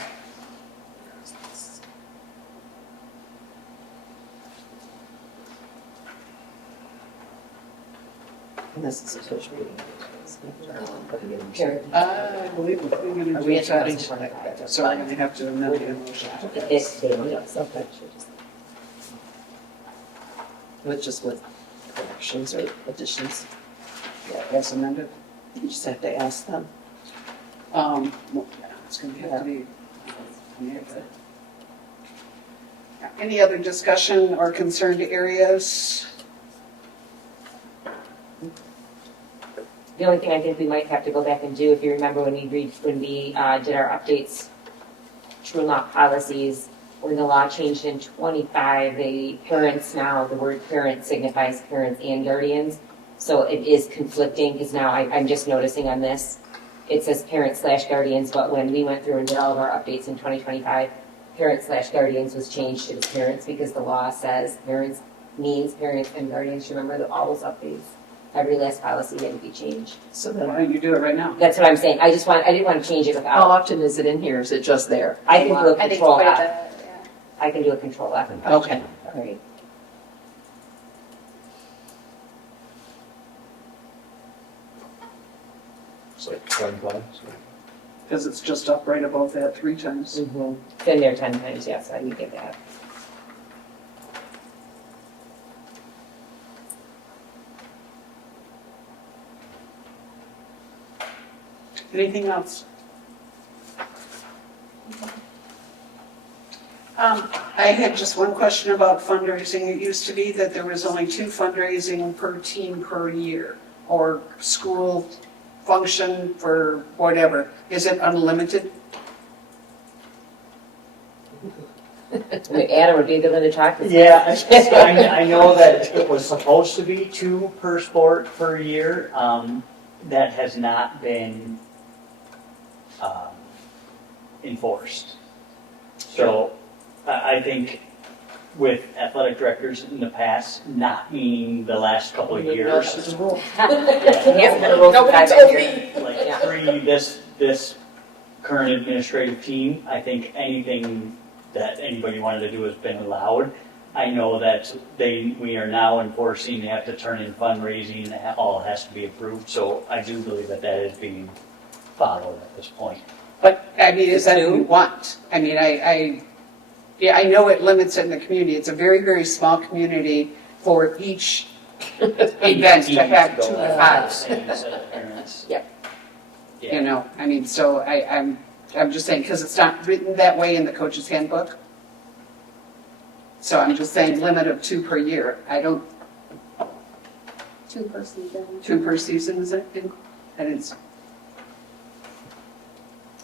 and this is a social media. Here. I believe we're going Are to we do at that. that? So I'm going to have to amend the motion. It's Okay. With corrections or additions. Yeah, that's amended. You just have to ask them. Well, yeah, it's going to have to be. Yeah. Any other discussion or concerned areas? The only thing I think we might have to go back and do, if you remember when we did our updates, true law policies, when the law changed in 25, the parents now, the word parent signifies parents and guardians. So it is conflicting because now I'm just noticing on this, it says parent/guardians, but when we went through and did all of our updates in 2025, parent/guardians was changed to parents because the law says parents means parents and guardians. Remember that all those updates, every last policy had to be changed. So Why then, don't you do it right now? That's what I'm saying. I didn't want to change it how without. often is it in here? Is it just there? I can do a I think control quite a F. bit, yeah. I can do a control F. Okay, all right. It's like 10 times. Because it's just up right above that 3 times. It's been there 10 times, yes, I can get that. Anything else? I had just one question about fundraising. It used to be that there was only 2 fundraising per team per year, or school function for whatever. Is it unlimited? Adam would be a good one to talk to. Yeah, I know that it was supposed to be 2 per sport per year. That has not been enforced. So I think with athletic directors in the past, not meaning the last couple of years. Like 3, this current administrative team, I think anything that anybody wanted to do has been allowed. I know that we are now enforcing, they have to turn in fundraising, all has to be approved, so I do believe that that is being followed at this point. But, I mean, is that what we want? I mean, I know it limits it in the community. It's a very, very small community for each event to have 2 to 5. Yep. You know, I mean, so I'm just saying, because it's not written that way in the coach's handbook. So I'm just saying limit of 2 per year. I don't, 2 per season. 2 per season, is it? I didn't.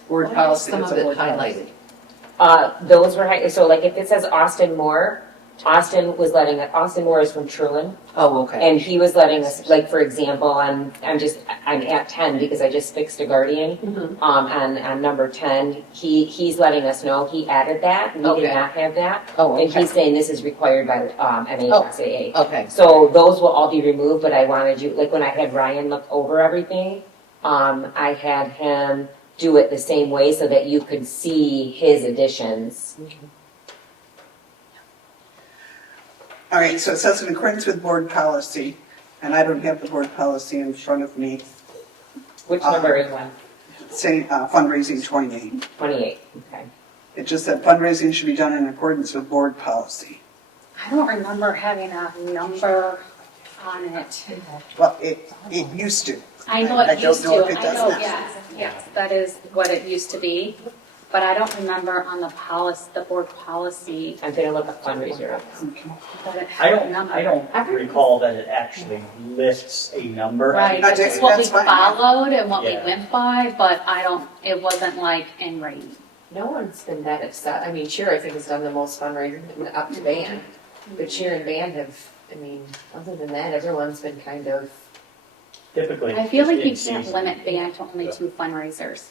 Board policy. Some it's of a it board policy. highlighted. Those were, so like if it says Austin Moore, Austin Moore is from Truman. Oh, okay. And he was letting us, like, for example, I'm at 10 because I just fixed a Guardian. On number 10, he's letting us know he added that. We did not have that. Oh, And okay. he's saying this is required by MHSAA. Okay. So those will all be removed, but I wanted you, like when I had Ryan look over everything, I had him do it the same way so that you could see his additions. All right, so it says in accordance with board policy, and I don't have the board policy in front of me. Which number is one? Say fundraising 28. 28, okay. It just said fundraising should be done in accordance with board policy. I don't remember having a number on it. Well, it used to. I know I it used to. don't know if it does I know, now. yes, that is what it used to be. But I don't remember on the policy, the board policy. I'm gonna look up fundraiser. That it I had a don't number. recall that it actually lists a number. Right, That's it's what we fine. followed and what we Yeah. went by, but it wasn't like in writing. No one's been that upset. I mean, Cheer, I think, has done the most fundraising up to band. But Cheer and band have, I mean, other than that, everyone's been kind of. Typically. I feel just like you in can't season. limit band to only 2 fundraisers.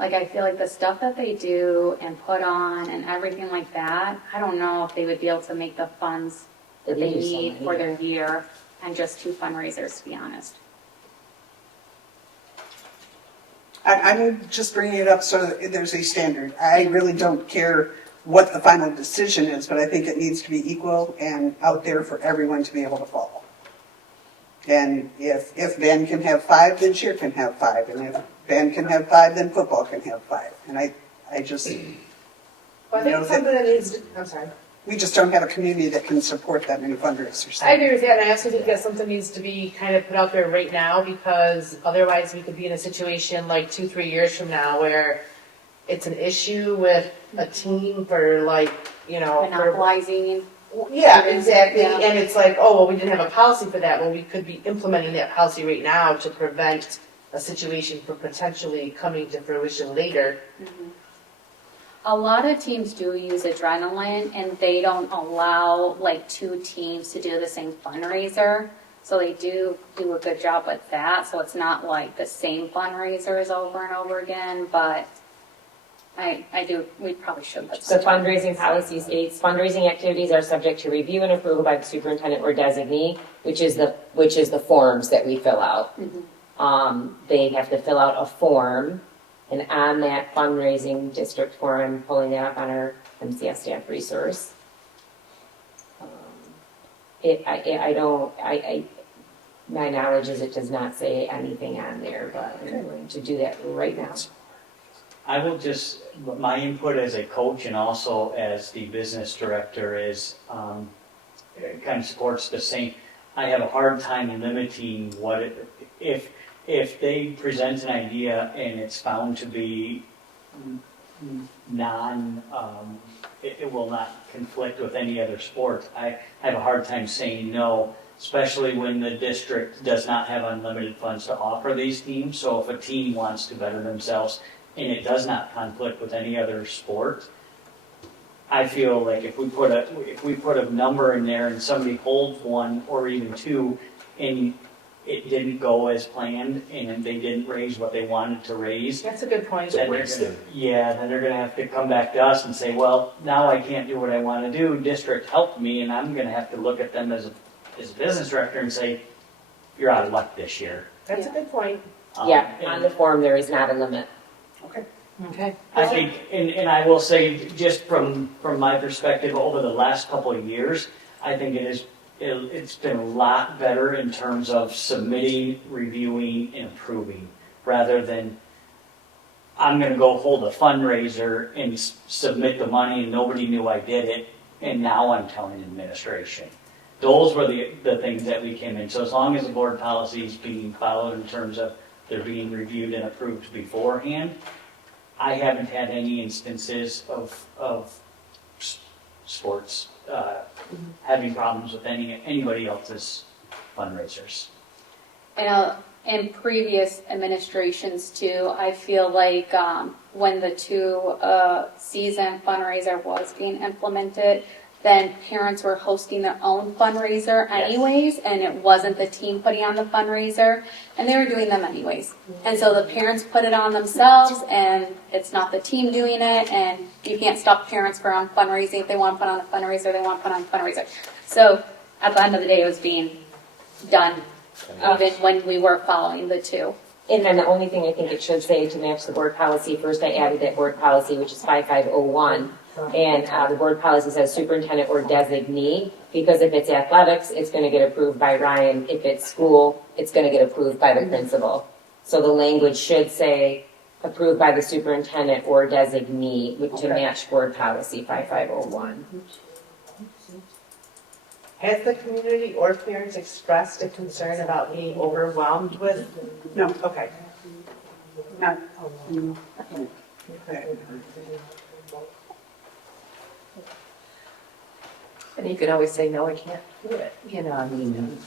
Like, I feel like the stuff that they do and put on and everything like that, I don't know if they would be able to make the funds that they do so need many. for their year and just 2 fundraisers, to be honest. I'm just bringing it up so that there's a standard. I really don't care what the final decision is, but I think it needs to be equal and out there for everyone to be able to follow. And if Ben can have 5, then cheer can have 5. And if Ben can have 5, then football can have 5. And I just, Well, I think something that needs to, I'm sorry. we just don't have a community that can support that many fundraisers. I agree with that, and I also think that something needs to be kind of put out there right now, because otherwise we could be in a situation like 2-3 years from now where it's an issue with a team for like, you know. for- Monopolizing. Yeah, exactly, Yeah. and it's like, oh, well, we didn't have a policy for that, well, we could be implementing that policy right now to prevent a situation from potentially coming to fruition later. A lot of teams do use adrenaline, and they don't allow like 2 teams to do the same fundraiser. So they do a good job with that. So it's not like the same fundraisers over and over again, but we probably should. The fundraising policy states fundraising activities are subject to review and approval by the superintendent or designee, which is the forms that we fill out. They have to fill out a form, and on that fundraising district form, I'm pulling that up on our MCS staff resource. My knowledge is it does not say anything on there, but I'm going to do that right now. I will just, my input as a coach and also as the business director is, kind of supports the same. I have a hard time limiting if they present an idea and it's found to be it will not conflict with any other sport. I have a hard time saying no, especially when the district does not have unlimited funds to offer these teams. So if a team wants to better themselves and it does not conflict with any other sport, I feel like if we put a number in there and somebody holds one or even two and it didn't go as planned and they didn't raise what they wanted to raise, That's a good point. then they're gonna have to come back to us and say, well, now I can't do what I want to do. District helped me, and I'm gonna have to look at them as a business director and say, you're out of luck this year. That's a good point. Yeah, on the form, there is not a limit. Okay. I think, and I will say, just from my perspective, over the last couple of years, I think it's been a lot better in terms of submitting, reviewing, and approving, rather than I'm going to go hold a fundraiser and submit the money and nobody knew I did it, and now I'm telling administration. Those were the things that we came in. So as long as the board policy is being followed in terms of they're being reviewed and approved beforehand, I haven't had any instances of sports having problems with anybody else's fundraisers. And in previous administrations too, I feel like when the two-season fundraiser was being implemented, then parents were hosting their own fundraiser anyways, and it wasn't the team putting on the fundraiser, and they were doing them anyways. And so the parents put it on themselves, and it's not the team doing it, and you can't stop parents from fundraising. If they want to put on a fundraiser, they want to put on a fundraiser. So at the end of the day, it was being done, even when we were following the two. And then the only thing I think it should say to match the board policy, first I added that board policy, which is 5501. And the board policy says superintendent or designee, because if it's athletics, it's going to get approved by Ryan. If it's school, it's going to get approved by the principal. So the language should say approved by the superintendent or designee to match board policy 5501. Has the community or parents expressed a concern about being overwhelmed with? No. Okay. No. And you can always say, no, I can't do it. I mean,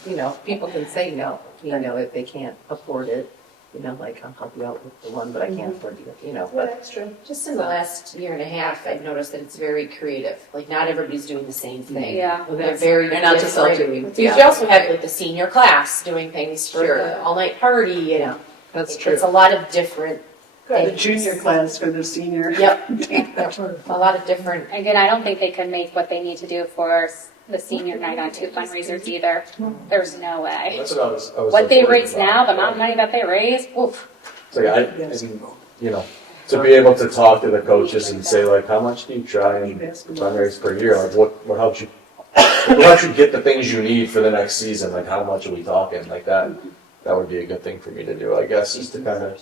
people can say no, if they can't afford it. Like, I'll help you out with the one, but I can't afford it, but. That's true. Just in the last year and a half, I've noticed that it's very creative. Like, not everybody's doing the same thing. Yeah. They're not just all doing. Because you also have like the senior class doing things for the all-night party, and That's true. it's a lot of different The things. junior class for the senior. Yep. A lot of different. Again, I don't think they can make what they need to do for the senior night on two fundraisers either. There's no way. That's what I was What they worried raise about. now, the amount of money that they raise, oof. So to be able to talk to the coaches and say like, how much do you try and fundraise per year? Like what helps you get the things you need for the next season? Like how much are we talking? Like that would be a good thing for me to do, I guess, is to kind of.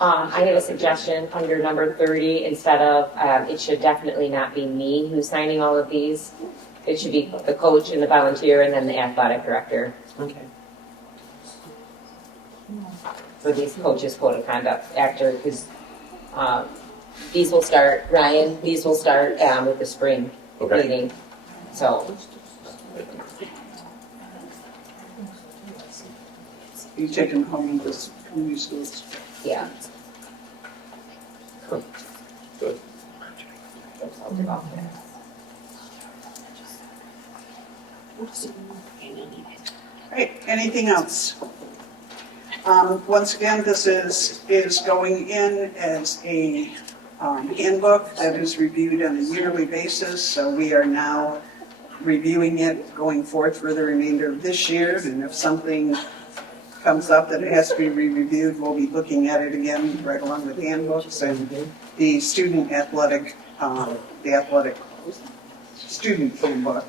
I have a suggestion under number 30, instead of, it should definitely not be me who's signing all of these. It should be the coach and the volunteer and then the athletic director. Okay. For these coaches' code of conduct after, because these will start, Ryan, these will start with the spring meeting. So. You take them home to this community schools. Yeah. Good. Right, anything else? Once again, this is going in as a handbook that is reviewed on a yearly basis, so we are now reviewing it going forth for the remainder of this year, and if something comes up that it has to be re-reviewed, we'll be looking at it again right along with handbooks and the student athletic, student handbook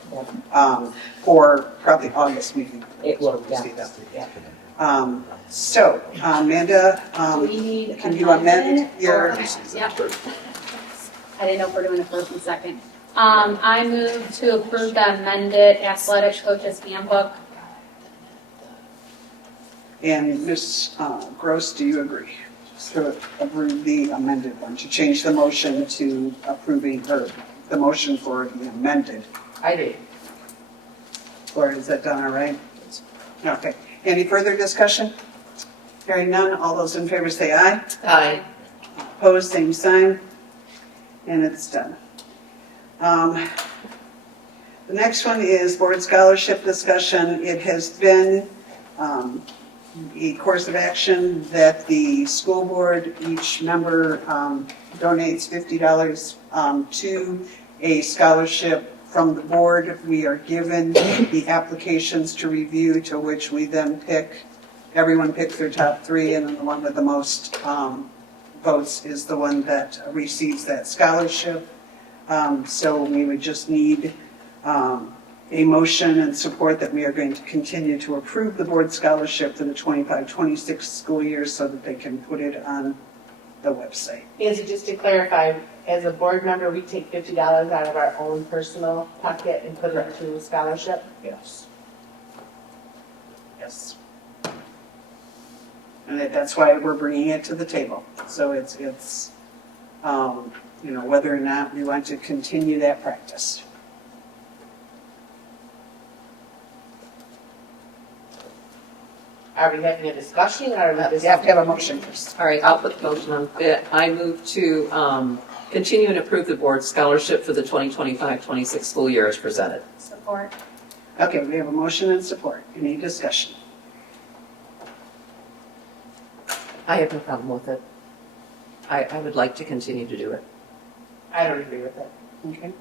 for probably August meeting. It will, yeah. So, Amanda, can you amend your? Yep. I didn't know if we're doing the first and second. I move to approve the amended athletic coaches handbook. And Ms. Gross, do you agree? to approve the amended one, to change the motion to approving her, the motion for the amended. I did. Or is that done all right? Okay. Any further discussion? Hearing none, all those in favor say aye. Aye. Opposed, same sign. And it's done. The next one is board scholarship discussion. It has been a course of action that the school board, each member donates $50 to a scholarship from the board. We are given the applications to review, to which we then pick, everyone picks their top three, and then the one with the most votes is the one that receives that scholarship. So we would just need a motion and support that we are going to continue to approve the board scholarship for the 25-26 school year so that they can put it on the website. Nancy, just to clarify, as a board member, we take $50 out of our own personal pocket and put it into a scholarship? Yes. Yes. And that's why we're bringing it to the table. So it's whether or not we want to continue that practice. Are we having a discussion or are we just? You have to have a motion first. All right, I'll put the motion on. I move to continue and approve the board scholarship for the 2025-26 school year as presented. Support. Okay, we have a motion and support. Any discussion? I have no problem with it. I would like to continue to do it. I don't agree with that. Okay.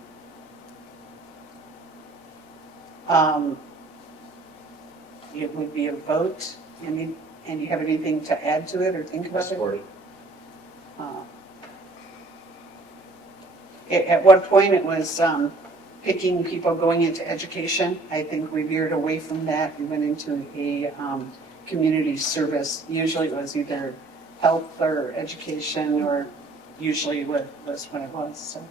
It would be a vote. And you have anything to add to it or think about it? At one point, it was picking people going into education. I think we veered away from that and went into a community service. Usually it was either health or education, or usually was what it was. So,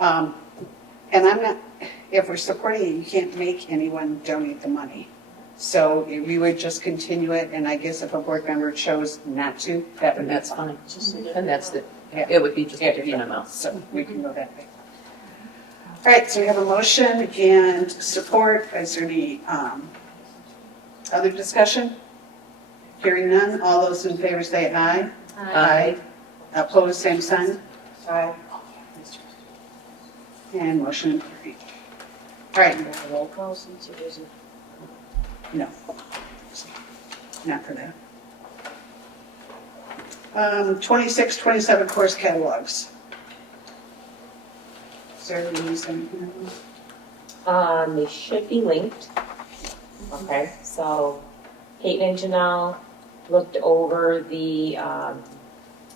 and I'm not, if we're supporting it, you can't make anyone donate the money. So we would just continue it, and I guess if a board member chose not to, that would be That's fine. And that's it would be just a different amount. So we can go that way. All right, so we have a motion and support. Is there any other discussion? Hearing none, all those in favor say aye. Aye. Opposed, same sign. Aye. And motion carried. All right. Roll call since it isn't. No, not for that. 26, 27 course catalogs. Sarah, do you send them? They should be linked. Okay, so Peyton and Janelle looked over the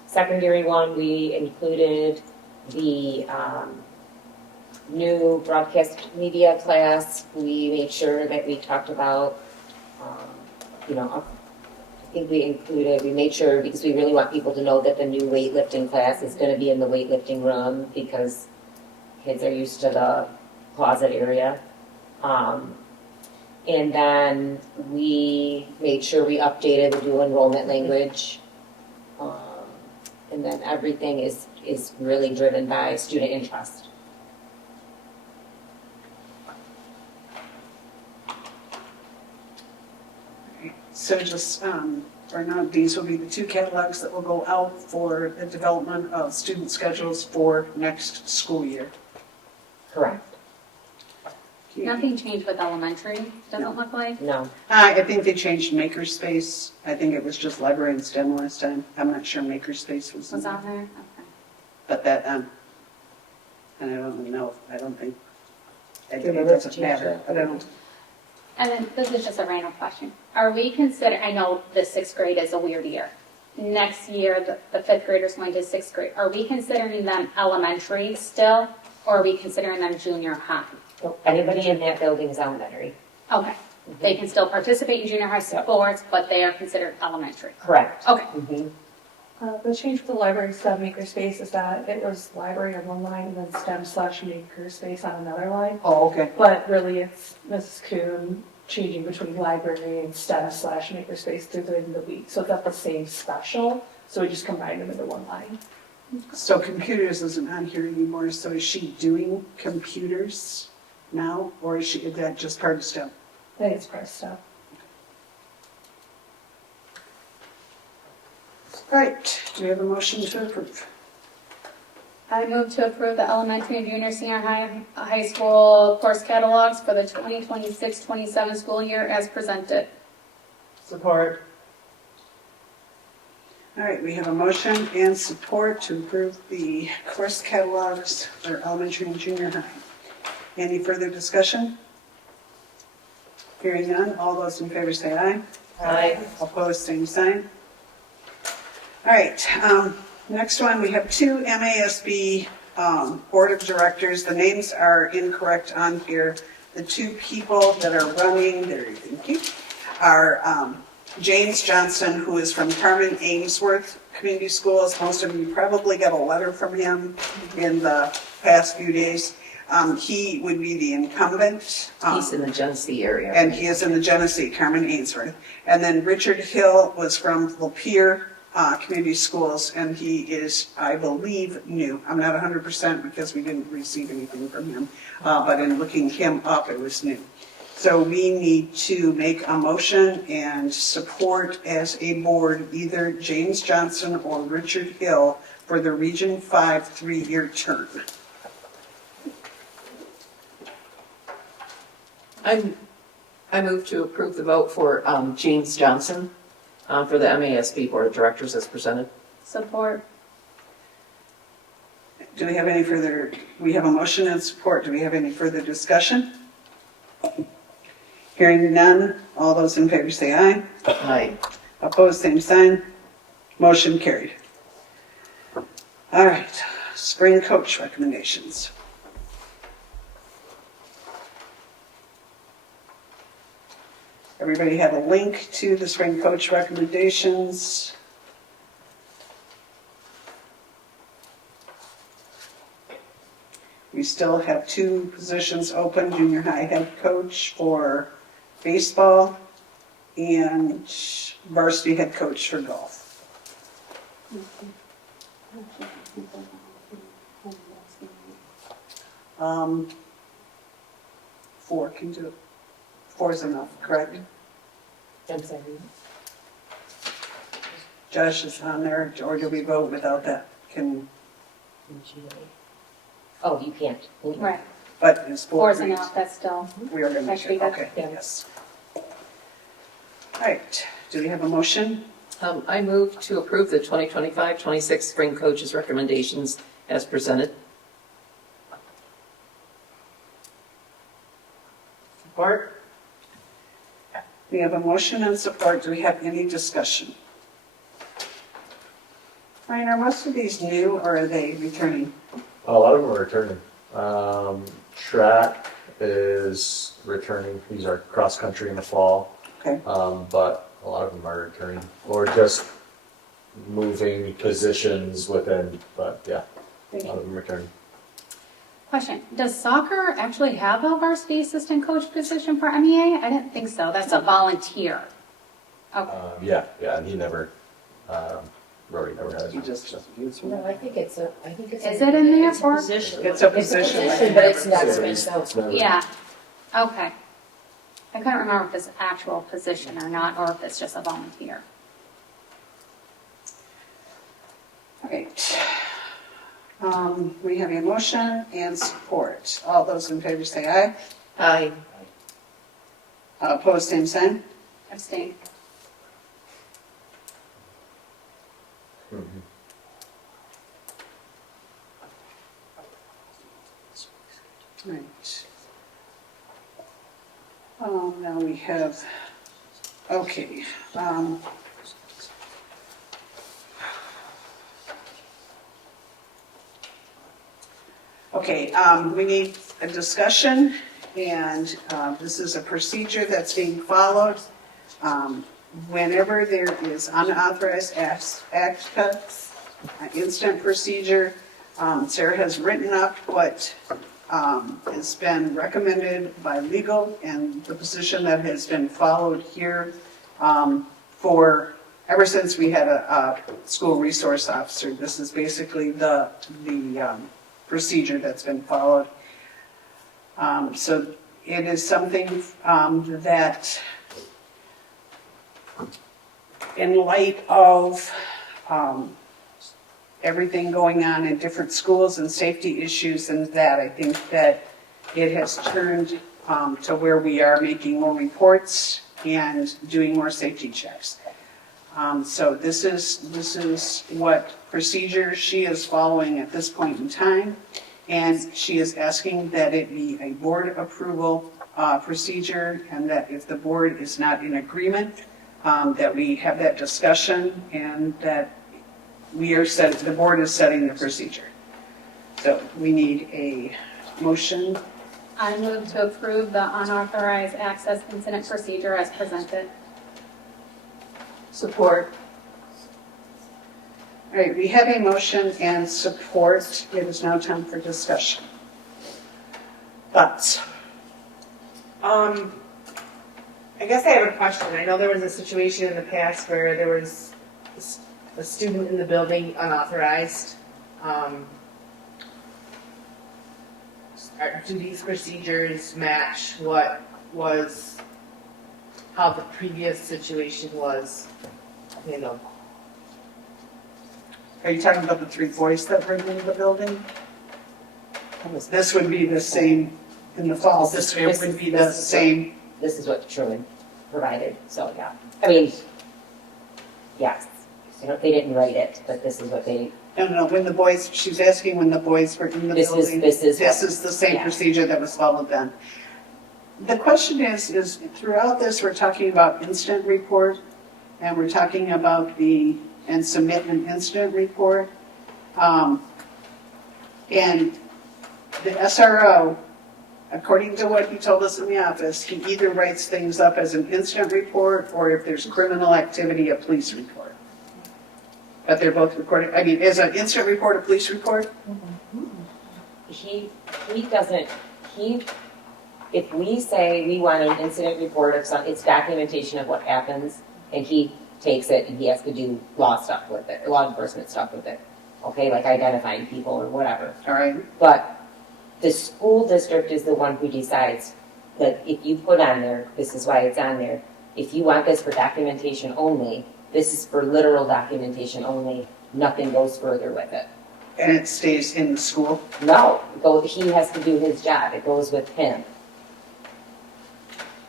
secondary one. We included the new broadcast media class. We made sure that we talked about, I think we made sure, because we really want people to know that the new weightlifting class is going to be in the weightlifting room, because kids are used to the closet area. And then we made sure we updated the dual enrollment language. And then everything is really driven by student interest. So just, for now, these will be the two catalogs that will go out for the development of student schedules for next school year. Correct. Nothing changed with elementary, doesn't look like? No. I think they changed Makerspace. I think it was just library and STEM last time. I'm not sure Makerspace was in Was there. on there? Okay. But that, and I don't know, I don't think, it Yeah, but doesn't that's matter, changed. but I don't. And then this is just a random question. Are we consider, I know the sixth grade is a weird year. Next year, the fifth graders going to sixth grade. Are we considering them elementary still, or are we considering them junior high? Anybody in that building is elementary. Okay. They can still participate in junior high sports, but they are considered elementary. Correct. Okay. The change with the library STEM makerspace is that it was library on one line and then STEM/makerspace on another line. Oh, okay. But really it's Mrs. Kuhn changing between library and STEM/makerspace through the week. So it's not the same special, So we just combined them into one line. So computers isn't on here anymore, so is she doing computers now, or is that just part of stuff? I think it's press stuff. Right, do we have a motion to approve? I move to approve the elementary and junior senior high school course catalogs for the 2026-27 school year as presented. Support. All right, we have a motion and support to approve the course catalogs for elementary and junior high. Any further discussion? Hearing none, all those in favor say aye. Aye. Opposed, same sign. All right, next one, we have two MASB Board of Directors. The names are incorrect on here. The two people that are running, there you go, are James Johnson, who is from Carmen Ainsworth Community Schools. Most of you probably got a letter from him in the past few days. He would be the incumbent. He's in the Genesee area. And he is in the Genesee, Carmen Ainsworth. And then Richard Hill was from Lapeer Community Schools, and he is, I believe, new. I'm not 100% because we didn't receive anything from him, but in looking him up, it was new. So we need to make a motion and support as a board either James Johnson or Richard Hill for the Region 5 3-year term. I move to approve the vote for James Johnson for the MASB Board of Directors as presented. Support. Do we have any further, we have a motion and support. Do we have any further discussion? Hearing none, all those in favor say aye. Aye. Opposed, same sign. Motion carried. All right, spring coach recommendations. Everybody have a link to the spring coach recommendations. We still have two positions open, junior high head coach for baseball and varsity head coach for golf. Four can do it. Four is enough, correct? I'm sorry. Josh is on there, or do we vote without that? Can, Oh, you can't. Right. but is four? Four's enough, that's still, We are going that to, should be good. okay, yes. All right, do we have a motion? I move to approve the 2025-26 spring coaches recommendations as presented. Support. We have a motion and support. Do we have any discussion? Ryan, are most of these new or are they returning? A lot of them are returning. Track is returning. These are cross country in the fall. Okay. But a lot of them are returning or just moving positions within, but yeah, a lot of them returning. Question, does soccer actually have a varsity assistant coach position for MEA? I didn't think so, that's a volunteer. Okay. Yeah, and he never, Rory never has. You just No, I think it's a. Is it in there for? Position. It's a position. But it's not spaced out. Yeah, okay. I couldn't remember if it's an actual position or not, or if it's just a volunteer. All right. We have a motion and support. All those in favor say aye. Aye. Opposed, same sign. Abstain. Right. Now we have, okay. Okay, we need a discussion, and this is a procedure that's being followed. Whenever there is unauthorized act cuts, instant procedure, Sarah has written up what has been recommended by legal and the position that has been followed here for ever since we had a school resource officer, this is basically the procedure that's been followed. So it is something that, in light of everything going on in different schools and safety issues and that, I think that it has turned to where we are making more reports and doing more safety checks. So this is what procedure she is following at this point in time, and she is asking that it be a board approval procedure, and that if the board is not in agreement, that we have that discussion, and that the board is setting the procedure. So we need a motion. I move to approve the unauthorized access incident procedure as presented. Support. All right, we have a motion and support. It is now time for discussion. Thoughts? I guess I have a question. I know there was a situation in the past where there was a student in the building unauthorized. Do these procedures match how the previous situation was handled? Are you talking about the 3 boys that were in the building? This would be the same in the fall. This would be the same. This is what Sherman provided, so yeah. I mean, yes, they didn't write it, but this is what they. No, when the boys, she's asking when the boys were in the building. This is the same procedure that was followed then. The question is throughout this, we're talking about incident report, and we're talking about and submit an incident report. And the SRO, according to what he told us in the office, he either writes things up as an incident report, or if there's criminal activity, a police report. But they're both recorded. I mean, is an incident report a police report? He doesn't, if we say we want an incident report of it's documentation of what happens, and he takes it and he has to do law stuff with it, law enforcement stuff with it. Okay, like identifying people or whatever. All right. But the school district is the one who decides that if you put on there, this is why it's on there, if you want this for documentation only, this is for literal documentation only, nothing goes further with it. And it stays in the school? No, he has to do his job, it goes with him.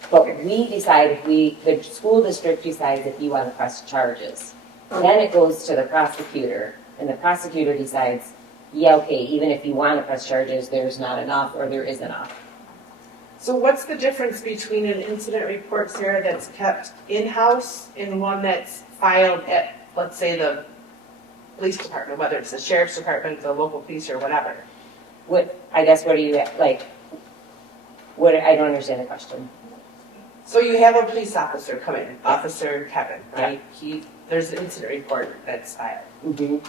But we decide the school district decides if you want to press charges. Then it goes to the prosecutor, and the prosecutor decides, yeah, okay, even if you want to press charges, there's not enough or there is enough. So what's the difference between an incident report, Sarah, that's kept in-house and one that's filed at, let's say, the police department, whether it's the sheriff's department, the local police, or whatever? I don't understand the question. So you have a police officer come in, Officer Kevin, right? There's an incident report that's filed. Mm-hmm.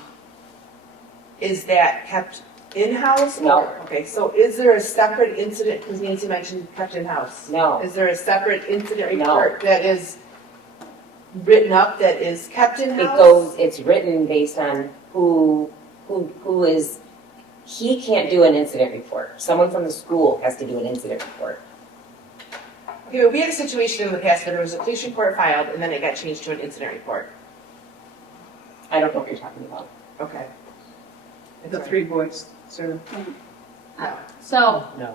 Is that kept in-house? No. Okay, so is there a separate incident, because Nancy mentioned kept in-house? No. Is there a separate incident report that is written up that is kept in-house? It's written based on who is, he can't do an incident report. Someone from the school has to do an incident report. Okay, well, we had a situation in the past where there was a police report filed and then it got changed to an incident report. I don't know what you're talking about. Okay. The 3 boys, sir. So No.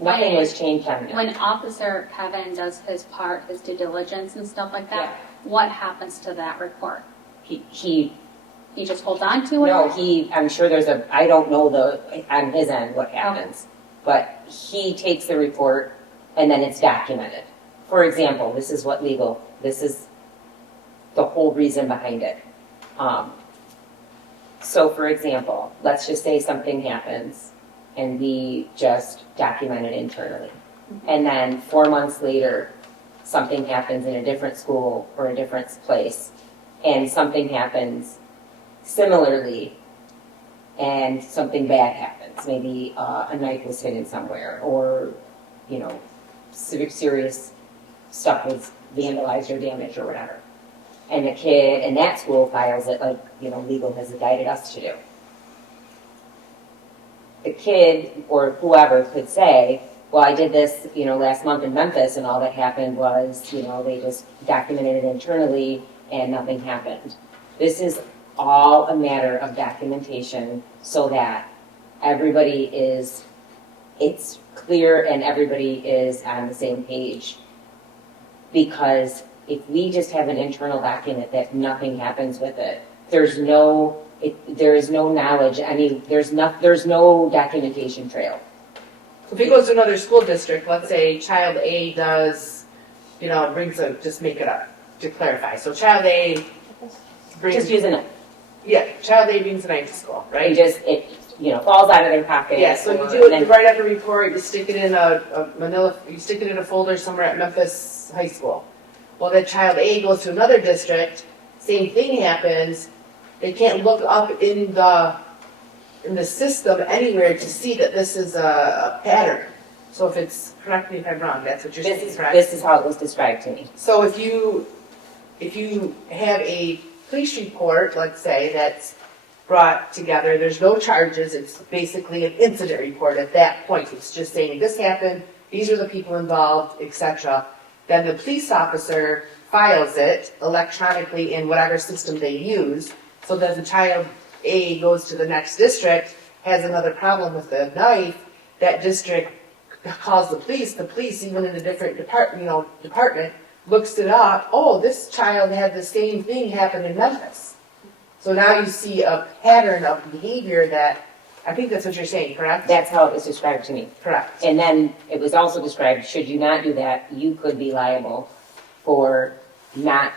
Nothing was changed on it. when Officer Kevin does his part, his due diligence and stuff like that, what happens to that report? He just holds on to it? No, I'm sure I don't know on his end what happens, but he takes the report and then it's documented. For example, this is the whole reason behind it. So for example, let's just say something happens and we just document it internally. And then 4 months later, something happens in a different school or a different place, and something happens similarly, and something bad happens. Maybe a knife was hidden somewhere, or, serious stuff was vandalized or damaged or whatever. and the kid in that school files it like, legal has guided us to do. The kid or whoever could say, well, I did this, last month in Memphis, and all that happened was, they just documented it internally and nothing happened. This is all a matter of documentation so that it's clear and everybody is on the same page. Because if we just have an internal document that nothing happens with it, there is no knowledge. I mean, there's no documentation trail. If it goes to another school district, let's say child A does, just make it up to clarify. So child A brings. Just using it. Yeah, child A brings a knife to school, right? It falls out of their pocket. Yeah, so you do it, you write up a report, you stick it in you stick it in a folder somewhere at Memphis High School. Well, then child A goes to another district, same thing happens, they can't look up in the system anywhere to see that this is a pattern. So if it's, correct me if I'm wrong, that's what you're saying, correct? This is how it was described to me. So if you have a police report, let's say, that's brought together, there's no charges, it's basically an incident report at that point. It's just saying this happened, these are the people involved, etc. Then the police officer files it electronically in whatever system they use, so that the child A goes to the next district, has another problem with the knife, that district calls the police, even in a different department, looks it up, oh, this child had the same thing happen in Memphis. So now you see a pattern of behavior that, I think that's what you're saying, correct? That's how it was described to me. Correct. And then it was also described, should you not do that, you could be liable for not,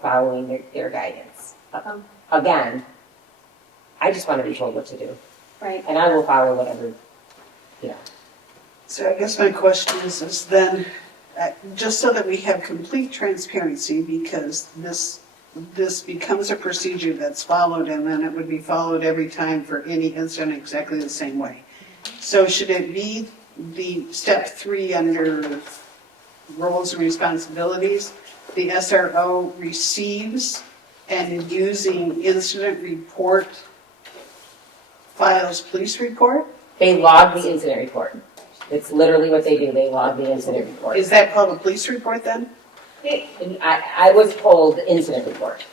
following their guidance. Again, I just want to be told what to do. Right. And I will follow whatever, So I guess my question is then, just so that we have complete transparency, because this becomes a procedure that's followed, and then it would be followed every time for any incident exactly the same way. So should it be the step 3 under roles and responsibilities, the SRO receives and using incident report files police report? They log the incident report. It's literally what they do. They log the incident report. Is that called a police report then? I was told incident report.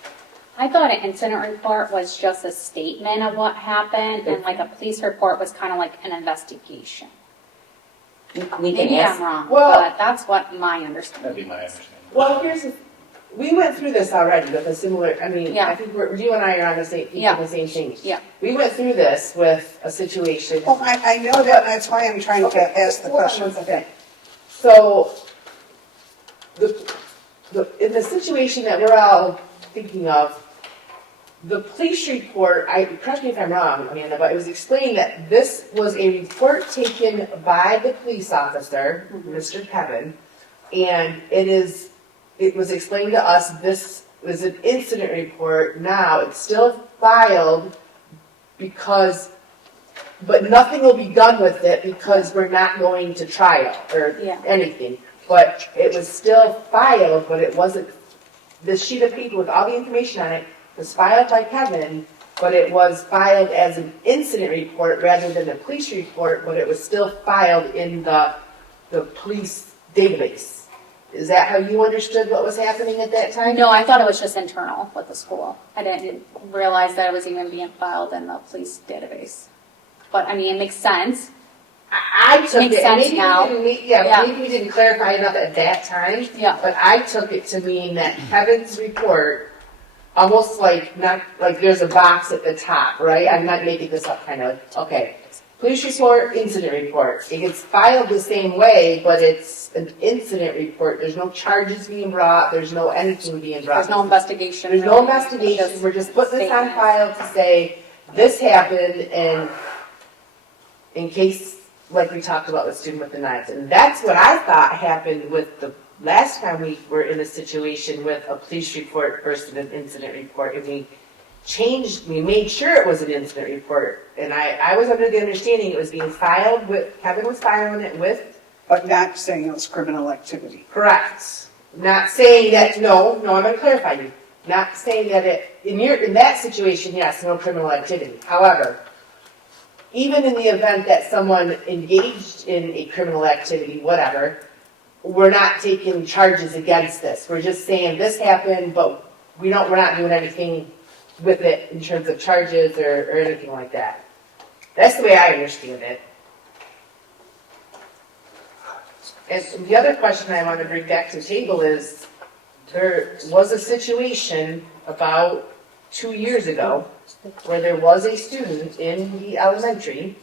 I thought an incident report was just a statement of what happened, and like a police report was kind of like an investigation. Maybe I'm wrong, but that's what my understanding. That'd be my understanding. Well, we went through this already with a similar, I think you and I are on the same, the same thing. Yeah. We went through this with a situation. Well, I know that, and that's why I'm trying to ask the question. Okay. So, in the situation that we're all thinking of, the police report, correct me if I'm wrong, Amanda, but it was explained that this was a report taken by the police officer, Mr. Kevin, and it was explained to us this was an incident report. Now it's still filed but nothing will be done with it because we're not going to trial or anything. But it was still filed, but it wasn't, the sheet of paper with all the information on it was filed by Kevin, but it was filed as an incident report rather than a police report, but it was still filed in the police database. Is that how you understood what was happening at that time? No, I thought it was just internal with the school. I didn't realize that it was even being filed in the police database. But I mean, it makes sense. I took Makes it, sense maybe now. maybe we didn't clarify enough at that time. Yeah. But I took it to mean that Kevin's report, almost like not like there's a box at the top, right? I'm not making this up, kind of. Okay, police report, incident report. It gets filed the same way, but it's an incident report. There's no charges being brought. There's no anything being brought. There's no investigation. There's no investigation. We're just putting this on file to say this happened, and in case. Like we talked about with student with the knives. And that's what I thought happened with the last time we were in a situation with a police report versus an incident report. And we made sure it was an incident report. And I was under the understanding it was being filed with, Kevin was filing it with. But not saying it was criminal activity. Correct. Not saying that, no, I'm gonna clarify you. Not saying that in that situation, yes, no criminal activity. However, even in the event that someone engaged in a criminal activity, whatever, we're not taking charges against this. We're just saying this happened, but we're not doing anything with it in terms of charges or anything like that. That's the way I understand it. And the other question I want to bring back to the table is, there was a situation about 2 years ago where there was a student in the elementary,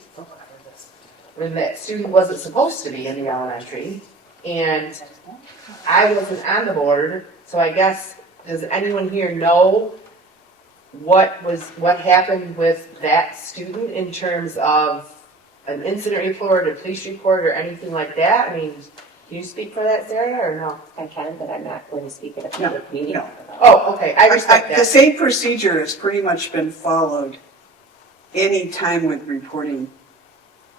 when that student wasn't supposed to be in the elementary, and I wasn't on the board, so I guess, does anyone here know what happened with that student in terms of an incident report, a police report, or anything like that? I mean, can you speak for that, Sarah, or no? I can, but I'm not going to speak at a public meeting. No. Oh, okay, I respect The that. same procedure has pretty much been followed any time with reporting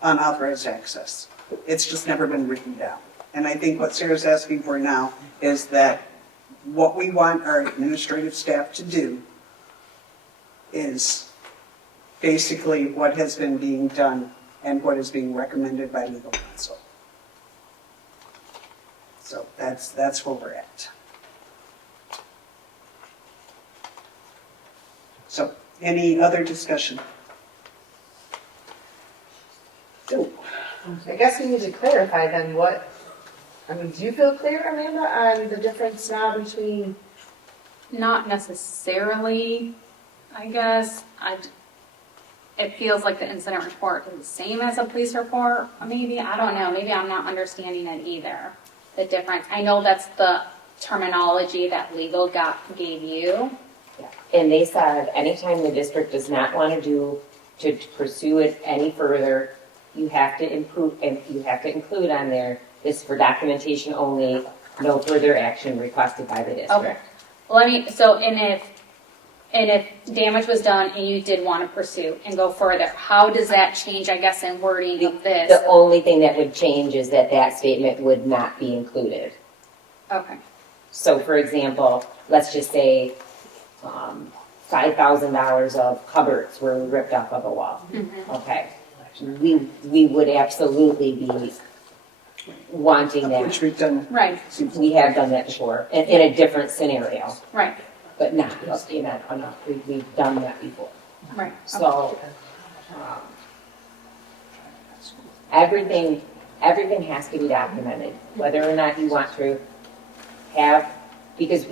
unauthorized access. It's just never been written down. And I think what Sarah's asking for now is that what we want our administrative staff to do is basically what has been being done and what is being recommended by legal counsel. So that's where we're at. So, any other discussion? So, I guess we need to clarify then do you feel clear, Amanda, on the difference now between? Not necessarily, I guess. It feels like the incident report is the same as a police report, maybe. I don't know. Maybe I'm not understanding it either. The difference. I know that's the terminology that legal gave you. Yeah. And they said anytime the district does not want to pursue it any further, you have to improve and you have to include on there, this for documentation only, no further action requested by the district. Okay. Well, and if damage was done and you did want to pursue and go further, how does that change, I guess, in wording of this? The only thing that would change is that statement would not be included. Okay. So for example, let's just say $5,000 of cupboards were ripped off of a wall. Mm-hmm. Okay. We would absolutely be wanting that. which we've done. Right. We have done that before in a different scenario, Right. but not enough. We've done that before. Right. So everything has to be documented, whether or not you want to have, because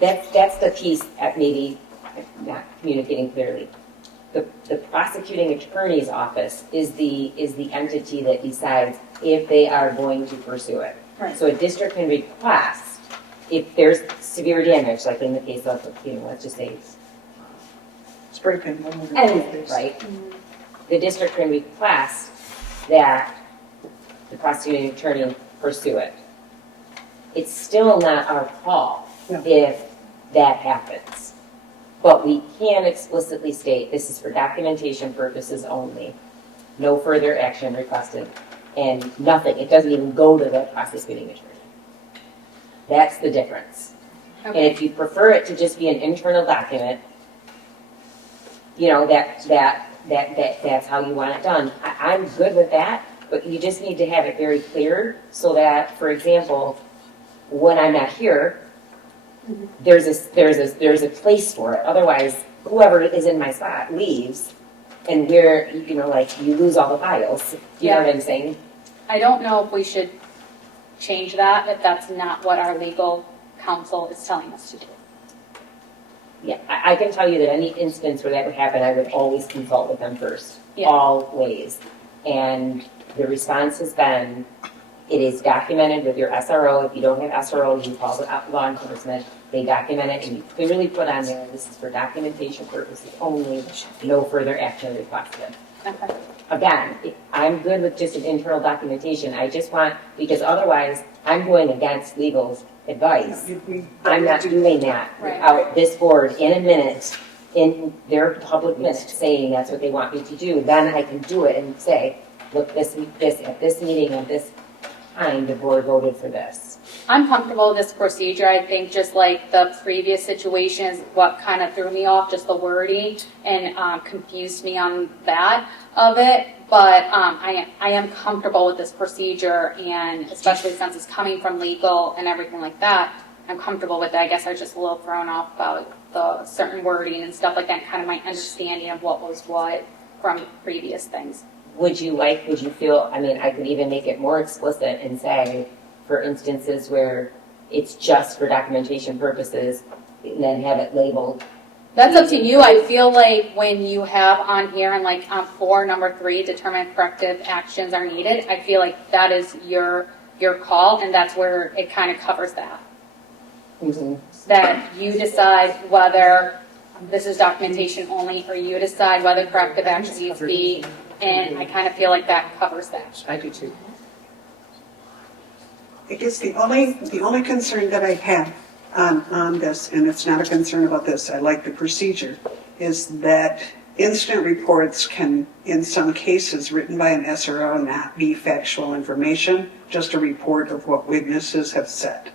that's the piece at maybe not communicating clearly. The prosecuting attorney's office is the entity that decides if they are going to pursue it. Right. So a district can request if there's severe damage, like in the case of, let's just say Spray paint. anything, right? The district can request that the prosecuting attorney pursue it. It's still not our call if that happens. But we can explicitly state this is for documentation purposes only. No further action requested. And nothing. It doesn't even go to the prosecuting attorney. That's the difference. Okay. And if you prefer it to just be an internal document, that's how you want it done. I'm good with that, but you just need to have it very clear so that, for example, when I'm not here, there's a place for it. Otherwise, whoever is in my spot leaves, and you lose all the files. You know what I'm saying? I don't know if we should change that, if that's not what our legal counsel is telling us to do. Yeah, I can tell you that any instance where that would happen, I would always consult with them first. Yeah. Always. And the response has been, it is documented with your SRO. If you don't have SRO, you call the law enforcement. They document it, and you clearly put on there, this is for documentation purposes only, no further action requested. Okay. Again, I'm good with just an internal documentation. I just want, because otherwise, I'm going against legal's advice. I'm not doing that without this board in a minute, in their public minute, saying that's what they want me to do. Then I can do it and say, look, at this meeting at this time, the board voted for this. I'm comfortable with this procedure. I think just like the previous situations, what kind of threw me off, just the wording and confused me on that of it. But I am comfortable with this procedure, and especially since it's coming from legal and everything like that, I'm comfortable with it. I guess I was just a little thrown off about the certain wording and stuff like that, kind of my understanding of what was what from previous things. Would you feel, I mean, I could even make it more explicit and say, for instances where it's just for documentation purposes, and then have it labeled. That's up to you. I feel like when you have on here and like on 4, number 3, determine corrective actions are needed, I feel like that is your call, and that's where it kind of covers that. Mm-hmm. That you decide whether this is documentation only, or you decide whether corrective action needs to be, and I kind of feel like that covers that. I do too. I guess the only concern that I have on this, and it's not a concern about this, I like the procedure, is that incident reports can, in some cases, written by an SRO, not be factual information, just a report of what witnesses have said.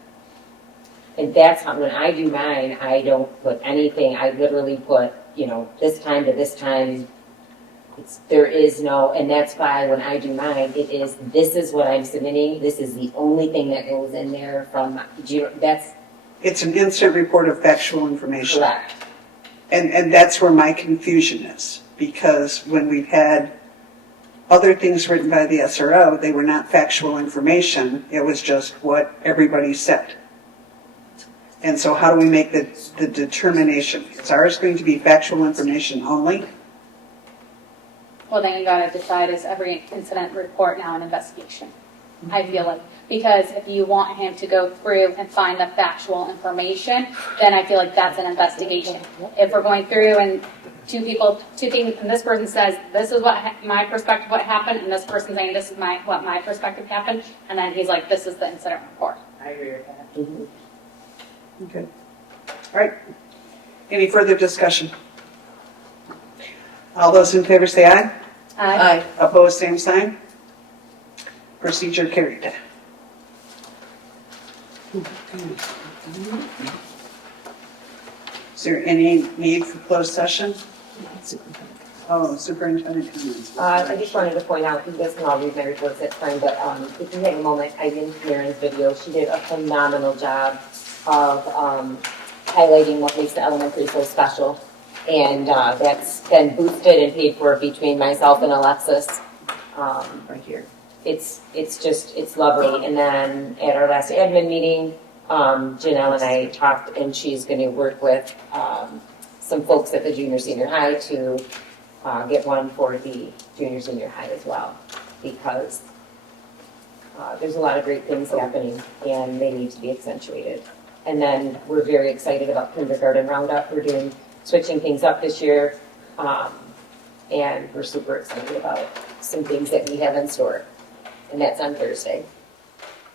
And that's how, when I do mine, I don't put anything, I literally put, this time to this time. There is no, and that's why when I do mine, this is what I'm submitting, this is the only thing that goes in there from, It's an incident report of factual information. Correct. And that's where my confusion is, because when we've had other things written by the SRO, they were not factual information, it was just what everybody said. And so how do we make the determination? Is ours going to be factual information only? Well, then you gotta decide, is every incident report now an investigation? I feel like, because if you want him to go through and find the factual information, then I feel like that's an investigation. If we're going through and two things, and this person says, this is what my perspective what happened, and this person saying, this is what my perspective happened, and then he's like, this is the incident report. I agree with that. Mm-hmm. Okay. All right. Any further discussion? All those in favor say aye. Aye. Opposed, same sign. Procedure carried. Is there any need for closed session? Oh, superintendent comments. I just wanted to point out, you guys can all read my reports at time, but if you take a moment, I did Karen's video. She did a phenomenal job of highlighting what makes the elementary so special. And that's been boosted and paid for between myself and Alexis. Right here. It's lovely. And then at our last admin meeting, Janelle and I talked, and she's going to work with some folks at the junior senior high to get one for the junior senior high as well, because there's a lot of great things happening and they need to be accentuated. And then we're very excited about kindergarten roundup. We're switching things up this year, and we're super excited about some things that we have in store, and that's on Thursday.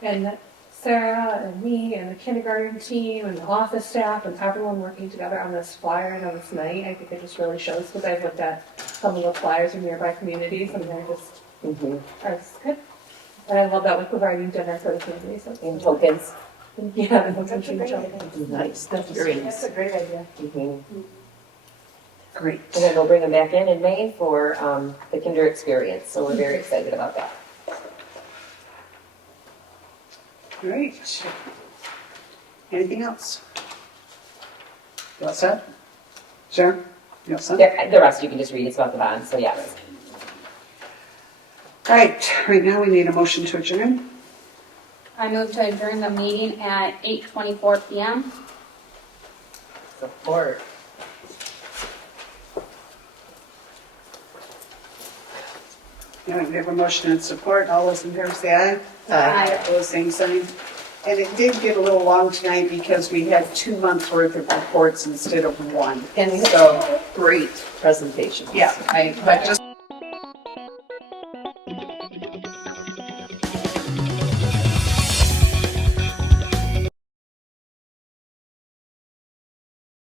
And Sarah and me and the kindergarten team and the office staff and everyone working together on this flyer and on this night, I think it just really shows, because I've looked at some of the flyers in nearby communities and they're just, are good. And I love that we're providing dinner for the community. So and tokens. Yeah, and tokens. Nice. That's very nice. That's a great idea. Great. And then we'll bring them back in May for the kinder experience. So we're very excited about that. Great. Anything else? You all set? Sharon? You all set? The rest you can just read. It's about the bond. So yes. All right. Right now we need a motion to adjourn. I move to adjourn the meeting at 8:24 p.m. Support. Yeah, we have a motion and support. All those in favor say aye. Aye. Opposed, same sign. And it did get a little long tonight because we had 2 months worth of reports instead of one. And so great presentation. yeah, but just